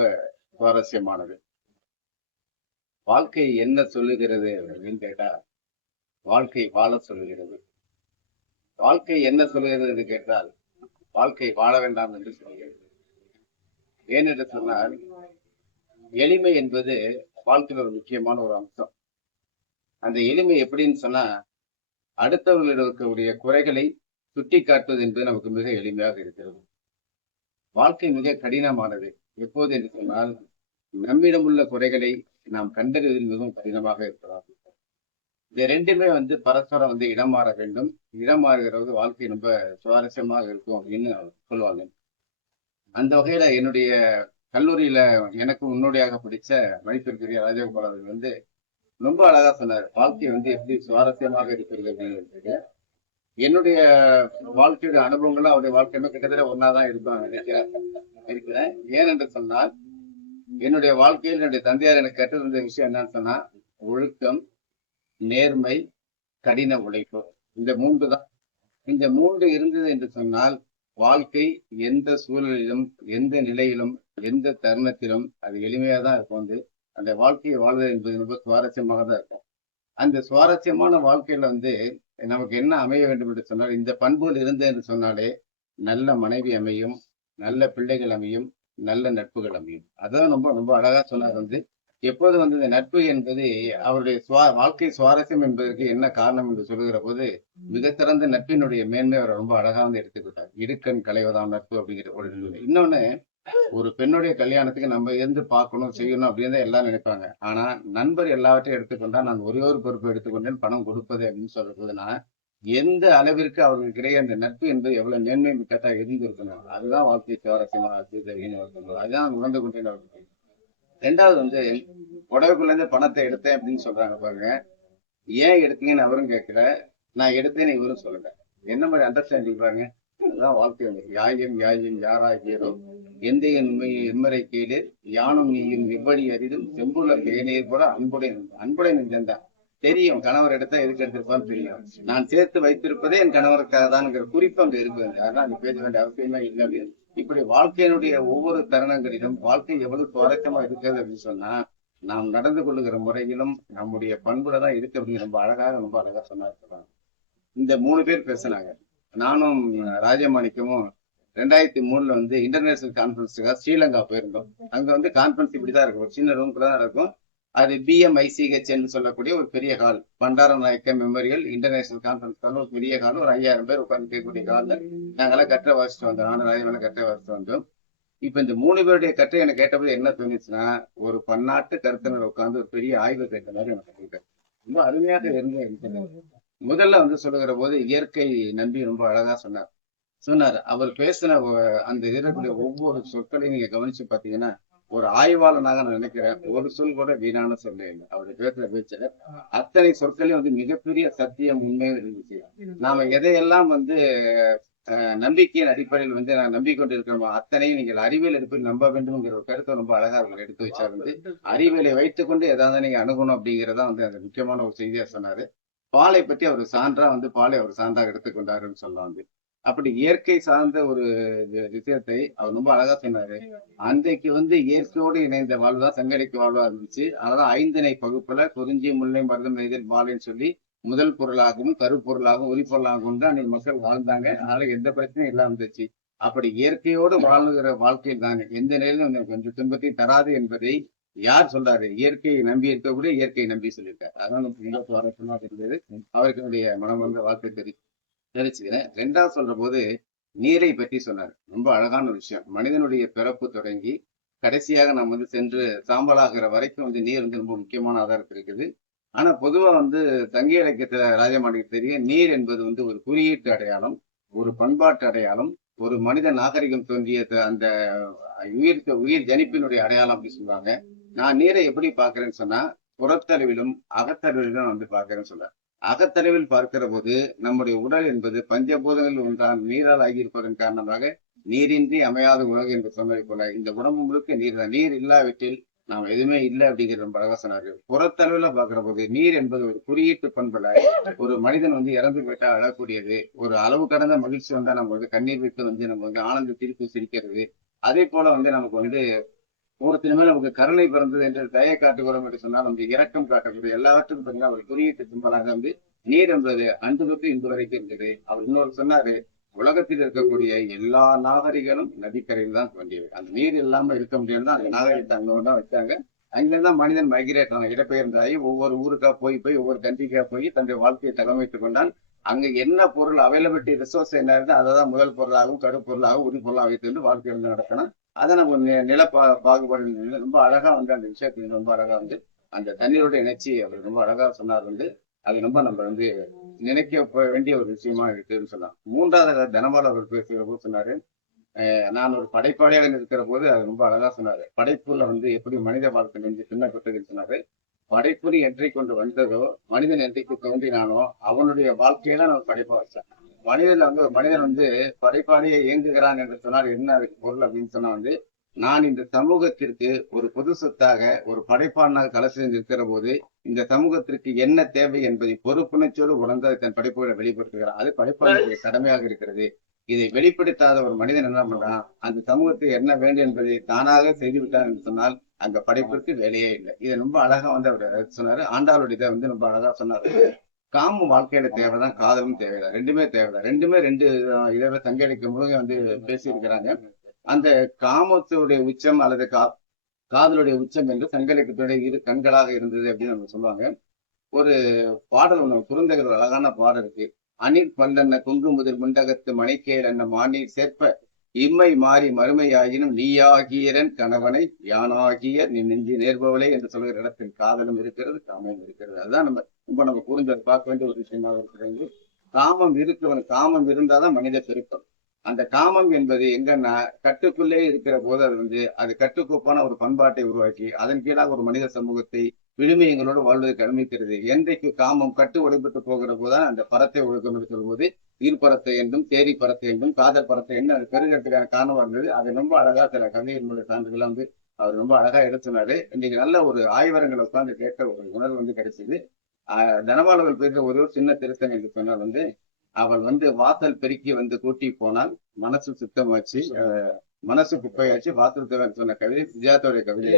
சுவாரஸ்யமானது. வாழ்க்கை என்ன சொல்லுகிறது அப்படின்னு கேட்டா, வாழ்க்கை வாழ சொல்லுகிறது. வாழ்க்கை என்ன சொல்லுகிறது கேட்டால், வாழ்க்கை வாழ வேண்டாம் என்று சொல்கிறது. ஏனென்று சொன்னால், எளிமை என்பது வாழ்க்கையில் ஒரு முக்கியமான ஒரு அம்சம். அந்த எளிமை எப்படின்னு சொன்னா, அடுத்தவர்களிடம் இருக்கக்கூடிய குறைகளை சுட்டி காட்டுவது என்பது நமக்கு மிக எளிமையாக இருக்கிறது. வாழ்க்கை மிக கடினமானது. எப்போது என்று சொன்னால், நம்மிடம் உள்ள குறைகளை நாம் கண்டறிவதில் மிகவும் கடினமாக இருக்கிறார். இந்த ரெண்டுமே வந்து பரஸ்பரம் வந்து இடம் மாற வேண்டும். இடம் மாறுகிறது வாழ்க்கை ரொம்ப சுவாரஸ்யமாக இருக்கும் அப்படின்னு சொல்லுவாங்க. அந்த வகையில என்னுடைய கல்லூரியில எனக்கு முன்னோடியாக பிடிச்ச மதிப்பிற்குரிய ராஜகோபால் அவர்கள் வந்து ரொம்ப அழகா சொன்னார், வாழ்க்கை வந்து எப்படி சுவாரஸ்யமாக இருக்கிறது அப்படின்னு. என்னுடைய வாழ்க்கையோட அனுபவங்கள்லாம் அவருடைய வாழ்க்கையுமே கிட்டத்தட்ட ஒன்னாதான் இருக்கும் இருக்கிறேன். ஏனென்று சொன்னால், என்னுடைய வாழ்க்கையில் என்னுடைய தந்தையார் எனக்கு கற்றுத்தந்த விஷயம் என்னன்னு சொன்னா, ஒழுக்கம், நேர்மை, கடின உழைப்பு. இந்த 3 தான். இந்த 3 இருந்தது என்று சொன்னால் வாழ்க்கை எந்த சூழலிலும், எந்த நிலையிலும், எந்த தருணத்திலும் அது எளிமையாக தான் இருக்கும். வந்து அந்த வாழ்க்கையை வாழ்வது என்பது ரொம்ப சுவாரஸ்யமாக தான் இருக்கும். அந்த சுவாரஸ்யமான வாழ்க்கையில வந்து நமக்கு என்ன அமைய வேண்டும் என்று சொன்னால், இந்த பண்புகள் இருந்தது என்று சொன்னாலே நல்ல மனைவி அமையும், நல்ல பிள்ளைகள் அமையும், நல்ல நட்புகள் அமையும். அதான் ரொம்ப ரொம்ப அழகா சொன்னார். வந்து எப்போது வந்து இந்த நட்பு என்பது அவருடைய வாழ்க்கை சுவாரஸ்யம் என்பதற்கு என்ன காரணம் என்று சொல்லுகிற போது, மிக சிறந்த நட்பினுடைய மேன்மை அவர் ரொம்ப அழகா வந்து எடுத்துக்கிட்டார். இடுக்கண் களைவதாம் நட்பு அப்படிங்கிற ஒரு. இன்னொன்னு, ஒரு பெண்ணுடைய கல்யாணத்துக்கு நம்ம இருந்து பார்க்கணும், செய்யணும் அப்படின்னு தான் எல்லாரும் நினைப்பாங்க. ஆனா நண்பர் எல்லாவற்றையும் எடுத்துக்கொண்டா, நான் ஒரே ஒரு பொறுப்பு எடுத்துக்கொண்டேன், பணம் கொடுப்பது அப்படின்னு சொல்றதுன்னா, எந்த அளவிற்கு அவர்களுக்கிடையே அந்த நட்பு என்பது எவ்வளவு மேன்மை மிக்கதா இருந்திருக்கணும். அதுதான் வாழ்க்கை சுவாரஸ்யமா அதுதான் உணர்ந்து கொண்டேன். ரெண்டாவது வந்து உடவுக்குள்ள இருந்து பணத்தை எடுத்தேன் அப்படின்னு சொல்றாங்க பாருங்க. ஏன் எடுத்தீங்கன்னு அவரும் கேட்கல, நான் எடுத்தேன்னு இவரும் சொல்லல. என்ன மாதிரி அண்டர்ஸ்டாண்டிங் பாருங்க. அதுதான் வாழ்க்கை வந்து யாயும் யாராகியரோ எந்த எம்மரை கீழே யானும் நீயும் எவ்வளி அறிதும் செம்புள்ள தேநீர் கூட அன்புடைய நெஞ்சந்தான். தெரியும் கணவர் எடுத்தா எதுக்கு எடுத்திருப்பான்னு தெரியும். நான் சேர்த்து வைத்திருப்பதே என் கணவருக்காக தான்ங்கிற குறிப்பு அங்க இருக்குது. அதனால அது பேச வேண்டிய அவசியமே இல்லை. இப்படி வாழ்க்கையினுடைய ஒவ்வொரு தருணங்களிலும் வாழ்க்கை எவ்வளவு சுவாரஸ்யமா இருக்கிறது அப்படின்னு சொன்னா நாம் நடந்து கொள்ளுகிற முறையிலும் நம்முடைய பண்புல தான் இருக்கு அப்படின்னு ரொம்ப அழகா சொன்னாங்க. இந்த 3 பேர் பேசினாங்க. நானும் ராஜமாணிக்கமும் 2003 வந்து இன்டர்நேஷனல் கான்பரன்ஸுக்காக ஸ்ரீலங்கா போயிருந்தோம். அங்க வந்து கான்பரன்ஸ் இப்படிதான் இருக்கும், ஒரு சின்ன ரூம் தான் இருக்கும். அது BMICH சொல்லக்கூடிய ஒரு பெரிய hall, Bandaranaike memorial international conference ஒரு பெரிய ஹால், ஒரு 5000 பேர் உட்கார்ந்து கேட்கக்கூடிய ஹால்ல நாங்கெல்லாம் கற்றை வாசிட்டு வந்தோம். நானும் ராஜமாணிக்கம் கற்றை வாசிட்டு வந்தோம். இப்ப இந்த 3 பேருடைய கற்றை எனக்கு கேட்டபோது என்ன தோணுச்சுன்னா, ஒரு பன்னாட்டு கருத்தினர் உட்கார்ந்து ஒரு பெரிய ஆய்வு கேட்ட மாதிரி எனக்கு கேட்டேன். ரொம்ப அருமையாக இருந்தது. முதல்ல வந்து சொல்லுகிற போது இயற்கை நம்பி ரொம்ப அழகா சொன்னார். அவர் பேசின அந்த இதற்குரிய ஒவ்வொரு சொற்களையும் நீங்க கவனிச்சு பாத்தீங்கன்னா, ஒரு ஆய்வாளனாக நான் நினைக்கிறேன், ஒரு சொல் கூட வீணான சொல்ல இல்லை. அவர் பேசுற பேச்சுல அத்தனை சொற்களையும் வந்து மிகப்பெரிய சத்தியம் உண்மையும் இருந்துச்சு. நாம எதையெல்லாம் வந்து நம்பிக்கையின் அடிப்படையில் வந்து நான் நம்பிக்கொண்டு இருக்கிறோமோ அத்தனையும் நீங்கள் அறிவியல் அடிப்படையில் நம்ப வேண்டும்ங்கிற ஒரு கருத்தை ரொம்ப அழகா அவர்கள் எடுத்து வச்சார். வந்து அறிவியலை வைத்துக்கொண்டு ஏதாவது நீங்க அணுகணும் அப்படிங்கிறதா வந்து அந்த முக்கியமான ஒரு செய்தியா சொன்னாரு. பாலை பற்றி அவர் சான்றா வந்து பாலை அவர் சான்றாக எடுத்துக்கொண்டாருன்னு சொல்லலாம். வந்து அப்படி இயற்கை சார்ந்த ஒரு விஷயத்தை அவர் ரொம்ப அழகா சொன்னாரு. அன்றைக்கு வந்து இயற்கையோடு இணைந்த வாழ்வுதான் சங்கடைக்கு வாழ்வா இருந்துச்சு. அதான் 5 பகுப்புல குறிஞ்சி முல்லை மருதம் நெய்தல் பாலைன்னு சொல்லி முதல் பொருளாகவும் கருப்பொருளாகவும் உரிப்பொருளாகவும் தான் அன்னைக்கு மக்கள் வாழ்ந்தாங்க. அதனால எந்த பிரச்சனையும் இல்லாம இருந்துச்சு. அப்படி இயற்கையோடு வாழ்ந்துகிற வாழ்க்கையில் தானே எந்த நிலையிலும் கொஞ்சம் துன்பத்தையும் தராது என்பதை யார் சொல்றாரு? இயற்கையை நம்பி இருக்கக்கூடிய இயற்கையை நம்பி சொல்லியிருக்காரு. அதனால ரொம்ப சுவாரஸ்யமாக இருந்தது. அவருக்கு மனம் வந்த வாழ்க்கை தெரிச்சுக்கிறேன். 2வது சொல்ற போது நீரை பற்றி சொன்னார். ரொம்ப அழகான விஷயம். மனிதனுடைய பிறப்பு தொடங்கி கடைசியாக நம்ம வந்து சென்று சாம்பலாகிற வரைக்கும் வந்து நீர் வந்து ரொம்ப முக்கியமான ஆதாரத்தில் இருக்குது. ஆனா பொதுவா வந்து சங்க இலக்கியத்துல ராஜமாணிக்கு தெரியும், நீர் என்பது வந்து ஒரு குறியீட்டு அடையாளம், ஒரு பண்பாட்டு அடையாளம், ஒரு மனித நாகரிகம் தோன்றிய அந்த உயிர் ஜனிப்பினுடைய அடையாளம் அப்படி சொல்றாங்க. நான் நீரை எப்படி பாக்குறேன்னு சொன்னா புறத்தளவிலும் அகத்தளவிலும் வந்து பாக்குறேன்னு சொல்றேன். அகத்தளவில் பார்க்கிற போது நம்முடைய உடல் என்பது பஞ்சபூதங்கள் ஒன்றான நீரால் ஆகியிருப்பதன் காரணமாக நீரின்றி அமையாத உலகு என்று சொன்னதை போல இந்த உடம்பு முழுக்க நீர் தான். நீர் இல்லாவிட்டில் நாம் எதுவுமே இல்லை அப்படிங்கிற ரொம்ப அழகா சொன்னாரு. புறத்தளவுல பாக்குற போது நீர் என்பது ஒரு குறியீட்டு பண்புல ஒரு மனிதன் வந்து இறந்து போயிட்டா அழக்கூடியது, ஒரு அளவு கடந்த மகிழ்ச்சி வந்தா நம்ம வந்து கண்ணீர் விட்டு வந்து நம்ம வந்து ஆனந்த திருப்பி சிரிக்கிறது. அதே போல வந்து நமக்கு வந்து ஒருத்தினுமே நமக்கு கருணை பிறந்தது என்று தயை காட்டுகிறோம் என்று சொன்னால் நமக்கு இரக்கம் காட்டக்கூடிய எல்லாவற்றுக்கும் பார்த்தீங்கன்னா அவர் குறியீட்டு சிம்பலாக வந்து நீர் என்பது அன்று தொட்டு இன்று வரைக்கும் இருந்தது. அவர் இன்னொரு சொன்னாரு, உலகத்தில் இருக்கக்கூடிய எல்லா நாகரிகளும் நதிக்கரையில் தான் தோன்றியது. அந்த நீர் இல்லாம இருக்க முடியாது, அந்த நாகரிகத்தை அங்கதான் வச்சாங்க. அங்கிருந்தான் மனிதன் மைக்ரேட் ஆன இடப்பெயர்ந்தாகி ஒவ்வொரு ஊருக்கா போய் ஒவ்வொரு கண்ட்ரிக்கா போய் தன்னுடைய வாழ்க்கையை தலைமைத்துக் கொண்டான். அங்க என்ன பொருள் அவைலபிலிட்டி ரிசோர்ஸ் என்ன இருந்து அதை தான் முதல் பொருளாகவும் கருப்பொருளாகவும் உரிப்பொருளாக வைத்து வாழ்க்கை வந்து நடக்கணும். அதை நம்ம நில பாகுபாடு ரொம்ப அழகா வந்து அந்த விஷயத்தை ரொம்ப அழகா வந்து அந்த தண்ணீரோட இணைச்சி அவர் ரொம்ப அழகா சொன்னார். வந்து அது ரொம்ப நம்ம வந்து நினைக்க வேண்டிய ஒரு விஷயமா இருக்குன்னு சொல்லலாம். 3வது தனபால் அவர் பேசுகிற போது சொன்னாரு, நான் ஒரு படைப்பாளியாக இருக்கிற போது அது ரொம்ப அழகா சொன்னாரு. படைப்புல வந்து எப்படி மனித வாழ்க்கை நெஞ்சு பின்னப்பட்டதுன்னு சொன்னாரு. படைப்புன்னு என்றை கொண்டு வந்ததோ மனிதன் என்றைக்கு தோன்றினானோ அவனுடைய சொன்னார். நம்ம படைப்பா வச்சேன். மனிதன் வந்து படைப்பாளியை இயங்குகிறான் என்று சொன்னால் என்ன அதுக்கு பொருள் அப்படின்னு சொன்னா வந்து, நான் இந்த சமூகத்திற்கு ஒரு பொது சொத்தாக ஒரு படைப்பாளனாக கலசி நிற்கிற போது இந்த சமூகத்திற்கு என்ன தேவை என்பதை பொறுப்புணர்ச்சியோடு உணர்ந்து தன் படைப்புகளை வெளிப்படுத்துகிறான். அது படைப்பாளனுடைய கடமையாக இருக்கிறது. இதை வெளிப்படுத்தாத ஒரு மனிதன் என்ன பண்றான், அந்த சமூகத்துக்கு என்ன வேண்டும் என்பதை தானாக செய்துவிட்டான் என்று சொன்னால் அங்க படைப்பிற்கு வேலையே இல்லை. இதை ரொம்ப அழகா வந்து அவர் சொன்னாரு. ஆண்டாளுடைய இதை வந்து ரொம்ப அழகா சொன்னாரு. காமம் வாழ்க்கையில தேவைதான், காதலும் தேவைதான், ரெண்டுமே தேவைதான். ரெண்டுமே 2 இதை சங்கடிக்கும் போது வந்து பேசியிருக்கிறாங்க. அந்த காமத்துடைய உச்சம் அல்லது காதலுடைய உச்சம் என்று சங்கலிக்கத்துடைய 2 கண்களாக இருந்தது அப்படின்னு நம்ம சொல்லுவாங்க. ஒரு பாடல் ஒண்ணு குறுந்தகர் ஒரு அழகான பாடல் இருக்கு. அணில் பல்லன்ன குங்கு முதல் முண்டகத்து மணிக்கேல் என்ன மாநீர் சேர்ப்ப இம்மை மாறி மறுமையாயினும் நீயாகியரன் கணவனை யானாகிய நீ நெஞ்சி நேர்பவளே என்று சொல்கிற இடத்தில் காதலும் இருக்கிறது, காமம் இருக்கிறது. அதுதான் நம்ம புரிஞ்சு பார்க்க வேண்டிய ஒரு விஷயமாக இருக்கிறது. காமம் இருக்கிறவன் காமம் இருந்தாதான் மனித பெருக்கம். அந்த காமம் என்பது எங்கன்னா கட்டுக்குள்ளே இருக்கிற போது அது கட்டுக்கோப்பான ஒரு பண்பாட்டை உருவாக்கி அதன் கீழாக ஒரு மனித சமூகத்தை விழுமியங்களோடு வாழ்வதற்கு அனுமதிக்கிறது. என்றைக்கு காமம் கட்டு உடைபட்டு போகிற போதுதான் அந்த பரத்தை ஒழுக்கம் என்று சொல்வது ஈர்ப்பரத்தை என்றும் தேரி பரத்தை என்றும் காதல் பரத்தை என்றும் அது பெருகிறதுக்கான காரணமா இருந்தது. அதை ரொம்ப அழகா சில கவிதைகளுடைய சான்றுகள் அவர் ரொம்ப அழகா எடுத்துனாரு. இன்னைக்கு நல்ல ஒரு ஆய்வரங்களை உட்கார்ந்து கேட்க ஒரு உணர்வு கிடைச்சது. தனபாலர்கள் பேசுற ஒரு சின்ன திருத்தம் என்று சொன்னால் அவள் வாசல் பெருக்கி கூட்டி போனால் மனசு சுத்தமாச்சு, மனசு குப்பையாச்சு, வாசல் தேவன் சொன்ன கவிதை சுஜாதாவுடைய கவிதை,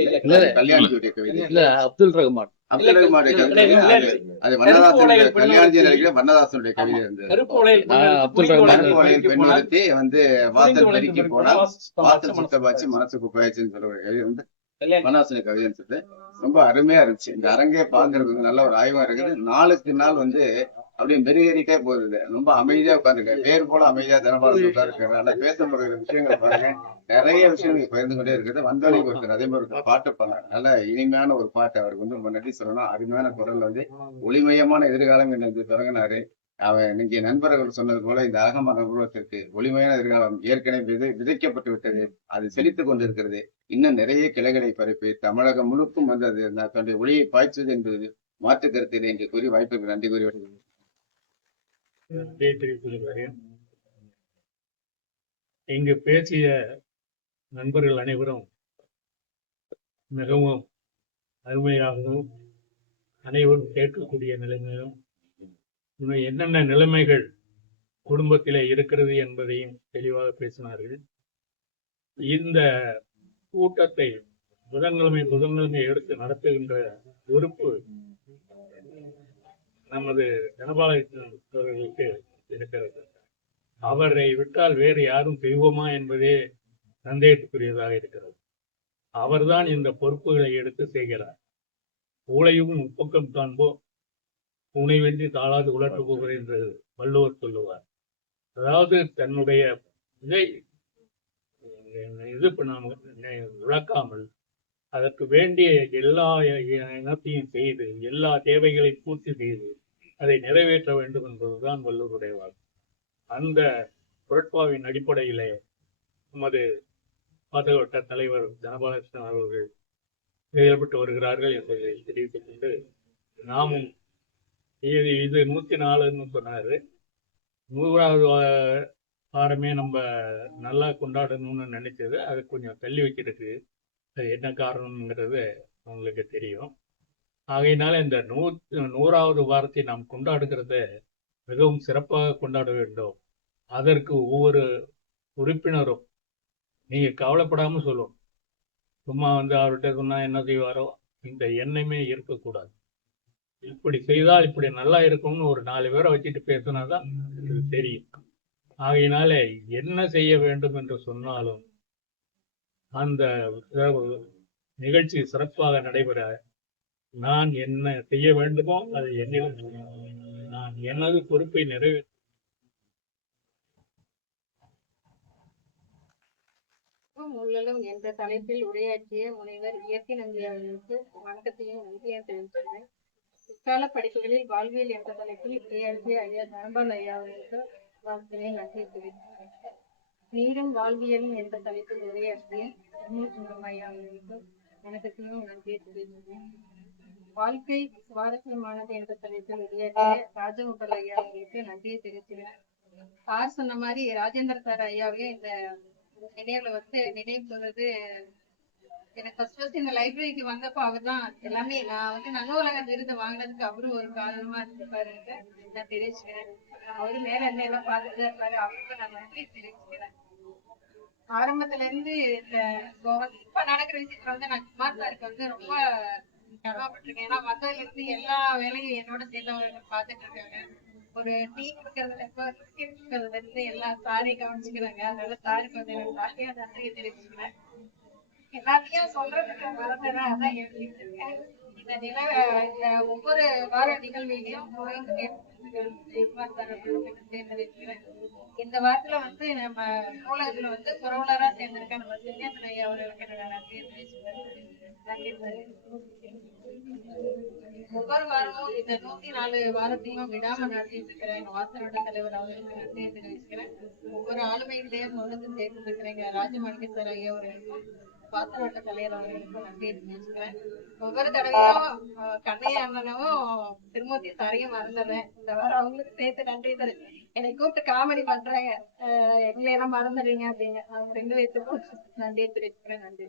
கல்யாணியுடைய கவிதை, அப்துல் ரஹ்மான் கவிதை. அது வண்ணதாசனுடைய கல்யாணி நினைக்கிற வண்ணதாசனுடைய கவிதை பெண் ஒருத்தி வாசல் பெருக்கி போனால் வாசல் சுத்தமாச்சு, மனசு குப்பையாச்சுன்னு சொல்ற கவிதை வண்ணதாசனுடைய கவிதைன்னு சொல்லிட்டு ரொம்ப அருமையா இருந்துச்சு. இந்த அரங்கே பாக்குறது நல்ல ஒரு ஆய்வா இருக்குது. நாளுக்கு நாள் அப்படியே மெருகேறிட்டே போகுது. ரொம்ப அமைதியா உட்காந்துருக்காரு, வேறு போல அமைதியா தனபாலன் உட்காந்துருக்காரு. நல்லா பேசப்படுகிற விஷயங்களை பாருங்க, நிறைய விஷயங்கள் பகிர்ந்து கொண்டே இருக்குது. வந்தவரைக்கு ஒருத்தர் அதே மாதிரி ஒரு பாட்டு பண்ணார், நல்ல இனிமையான ஒரு பாட்டு. அவருக்கு ரொம்ப நன்றி சொல்லணும். அருமையான குரல்ல ஒளிமயமான எதிர்காலம் என்று தொடங்கினாரு. அவன் நீங்க நண்பர்கள் சொன்னது போல இந்த அகமான உருவத்திற்கு ஒளிமயான எதிர்காலம் ஏற்கனவே விதைக்கப்பட்டு விட்டது. அது செழித்துக் கொண்டிருக்கிறது. இன்னும் நிறைய கிளைகளை பரப்பி தமிழகம் முழுக்கும் வந்தது தன்னுடைய ஒளியை பாய்ச்சது என்பது மாற்று கருத்தினை என்று கூறி வாய்ப்புக்கு நன்றி கூறி வருகிறேன். இங்கு பேசிய நண்பர்கள் அனைவரும் மிகவும் அருமையாகவும் அனைவரும் கேட்கக்கூடிய நிலைமையிலும் இன்னும் என்னென்ன நிலைமைகள் குடும்பத்திலே இருக்கிறது என்பதையும் தெளிவாக பேசினார்கள். இந்த கூட்டத்தை புதன்கிழமை எடுத்து நடத்துகின்ற பொறுப்பு நமது தனபாலன் அவர்களுக்கு இருக்கிறது. அவரை விட்டால் வேறு யாரும் செய்வோமா என்பதே சந்தேகத்துக்குரியதாக இருக்கிறது. அவர்தான் இந்த பொறுப்புகளை எடுத்து செய்கிறார். ஊழையும் முப்பக்கம் காண்போம், உணைவென்றி தாளாது உலர்த்து போகிறது என்று வள்ளுவர் சொல்லுவார். அதாவது தன்னுடைய இது விளக்காமல் அதற்கு வேண்டிய எல்லா இனத்தையும் செய்து எல்லா தேவைகளையும் பூர்த்தி செய்து அதை நிறைவேற்ற வேண்டும் என்பதுதான் வள்ளுவருடைய வாக்கு. அந்த பொருட்பாவின் அடிப்படையிலே நமது பாதகவட்ட தலைவர் தனபாலகிருஷ்ணன் அவர்கள் செயல்பட்டு வருகிறார்கள் என்பதை தெரிவித்துக் கொண்டு, நாமும் இது 104ன்னு சொன்னாரு, 100வது வாரமே நம்ம நல்லா கொண்டாடணும்னு நினைச்சது அது கொஞ்சம் தள்ளி வைக்கிறதுக்கு அது என்ன காரணம்ங்கிறது உங்களுக்கு தெரியும். ஆகையினால இந்த 100வது வாரத்தை நாம் கொண்டாடுகிறத மிகவும் சிறப்பாக கொண்டாட வேண்டும். அதற்கு ஒவ்வொரு உறுப்பினரும் நீங்க கவலைப்படாம சொல்லணும். சும்மா அவர்கிட்ட சொன்னா என்ன செய்வாரோ இந்த எண்ணமே இருக்கக்கூடாது. இப்படி செய்தால் இப்படி நல்லா இருக்கும்னு ஒரு 4 பேரை வச்சுட்டு பேசினாதான் இது தெரியும். ஆகையினால என்ன செய்ய வேண்டும் என்று சொன்னாலும் அந்த நிகழ்ச்சி சிறப்பாக நடைபெற நான் என்ன செய்ய வேண்டுமோ அதை என்னிடம் நான் எனது பொறுப்பை நிறைவேற்ற என்ற தலைப்பில் உரையாற்றிய முனைவர் இயற்கை நம்பி அவர்களுக்கு வணக்கத்தையும் நன்றியையும் தெரிவித்துள்ளேன். பிற்கால படிப்புகளில் வாழ்வியல் என்ற தலைப்பில் உரையாற்றிய ஐயா தனபால் ஐயா அவர்களுக்கு வாழ்க்கையை நன்றி தெரிவித்துள்ளேன். நீரும் வாழ்வியலும் என்ற தலைப்பில் உரையாற்றிய ஐயா அவர்களுக்கு வணக்கத்தையும் நன்றியை தெரிவித்துள்ளேன். வாழ்க்கை சுவாரஸ்யமானது என்ற தலைப்பில் உரையாற்றிய ராஜகோபால் ஐயா அவர்களுக்கு நன்றியை தெரிவித்துள்ளேன். சார் சொன்ன மாதிரி ராஜேந்திர சார் ஐயாவையும் இந்த நினைவு சொல்றது எனக்கு ஃபர்ஸ்ட் இந்த லைப்ரரிக்கு வந்தப்போ அவர் தான் எல்லாமே. நான் நல்ல உலக விருது வாங்கினதுக்கு அவரும் ஒரு காரணமா இருப்பாரு நான் தெரிவிச்சுக்கிறேன். அவரு மேல என்ன எல்லாம் பார்த்துட்டு இருப்பாரு, அவருக்கு நான் நன்றி தெரிவிச்சுக்கிறேன். ஆரம்பத்துல இருந்து இந்த இப்ப நடக்கிற விஷயத்துல நான் குமார் சாருக்கு ரொம்ப கடமைப்பட்டிருக்கேன். ஏன்னா வந்ததுல இருந்து எல்லா வேலையும் என்னோட சேர்ந்தவங்க பார்த்துட்டு இருக்காங்க. ஒரு டீ கொடுக்கறதுல இருந்து எல்லா சாரையும் கவனிச்சுக்கிறாங்க. அதனால சாருக்கு எனக்கு நன்றியை தெரிவிச்சுக்கிறேன். எல்லாத்தையும் சொல்றதுக்கு மறந்துடுறேன், அதான் எழுதிட்டு இருக்கேன். இந்த இந்த ஒவ்வொரு வார நிகழ்வுலையும் தேர்ந்தெடுக்கிறேன். இந்த வாரத்துல வந்து நம்ம நூலகத்துல வந்து புரவலரா சேர்ந்திருக்க நம்ம திவ்யேந்திரன் ஐயா அவர்களுக்கு என்னோட நன்றியை தெரிவிச்சுக்கிறேன். ஒவ்வொரு வாரமும் இந்த 104 வாரத்தையும் விடாம நடத்திட்டு இருக்கிறேன் எங்க வாசனோட தலைவர் அவர்களுக்கு நன்றியை தெரிவிச்சுக்கிறேன். ஒவ்வொரு ஆளுமையிலேயும் முதல்ல தேர்ந்தெடுக்கிறேங்க ராஜமாணிக்கர் ஐயா அவர்களுக்கும் வாசனோட தலைவர் அவர்களுக்கும் நன்றியை தெரிவிச்சுக்கிறேன். ஒவ்வொரு தடவையும் கண்ணையா அண்ணனும் திருமூர்த்தி சாரையும் மறந்துடுறேன். இந்த வாரம் அவங்களுக்கு சேர்த்து நன்றி தரு. என்னை கூப்பிட்டு காமெடி பண்றாங்க, எங்களை எல்லாம் மறந்துடுறீங்க அப்படின்னு. அவங்க 2 பேருக்கும் நன்றியை தெரிவிச்சுக்கிறேன். நன்றி.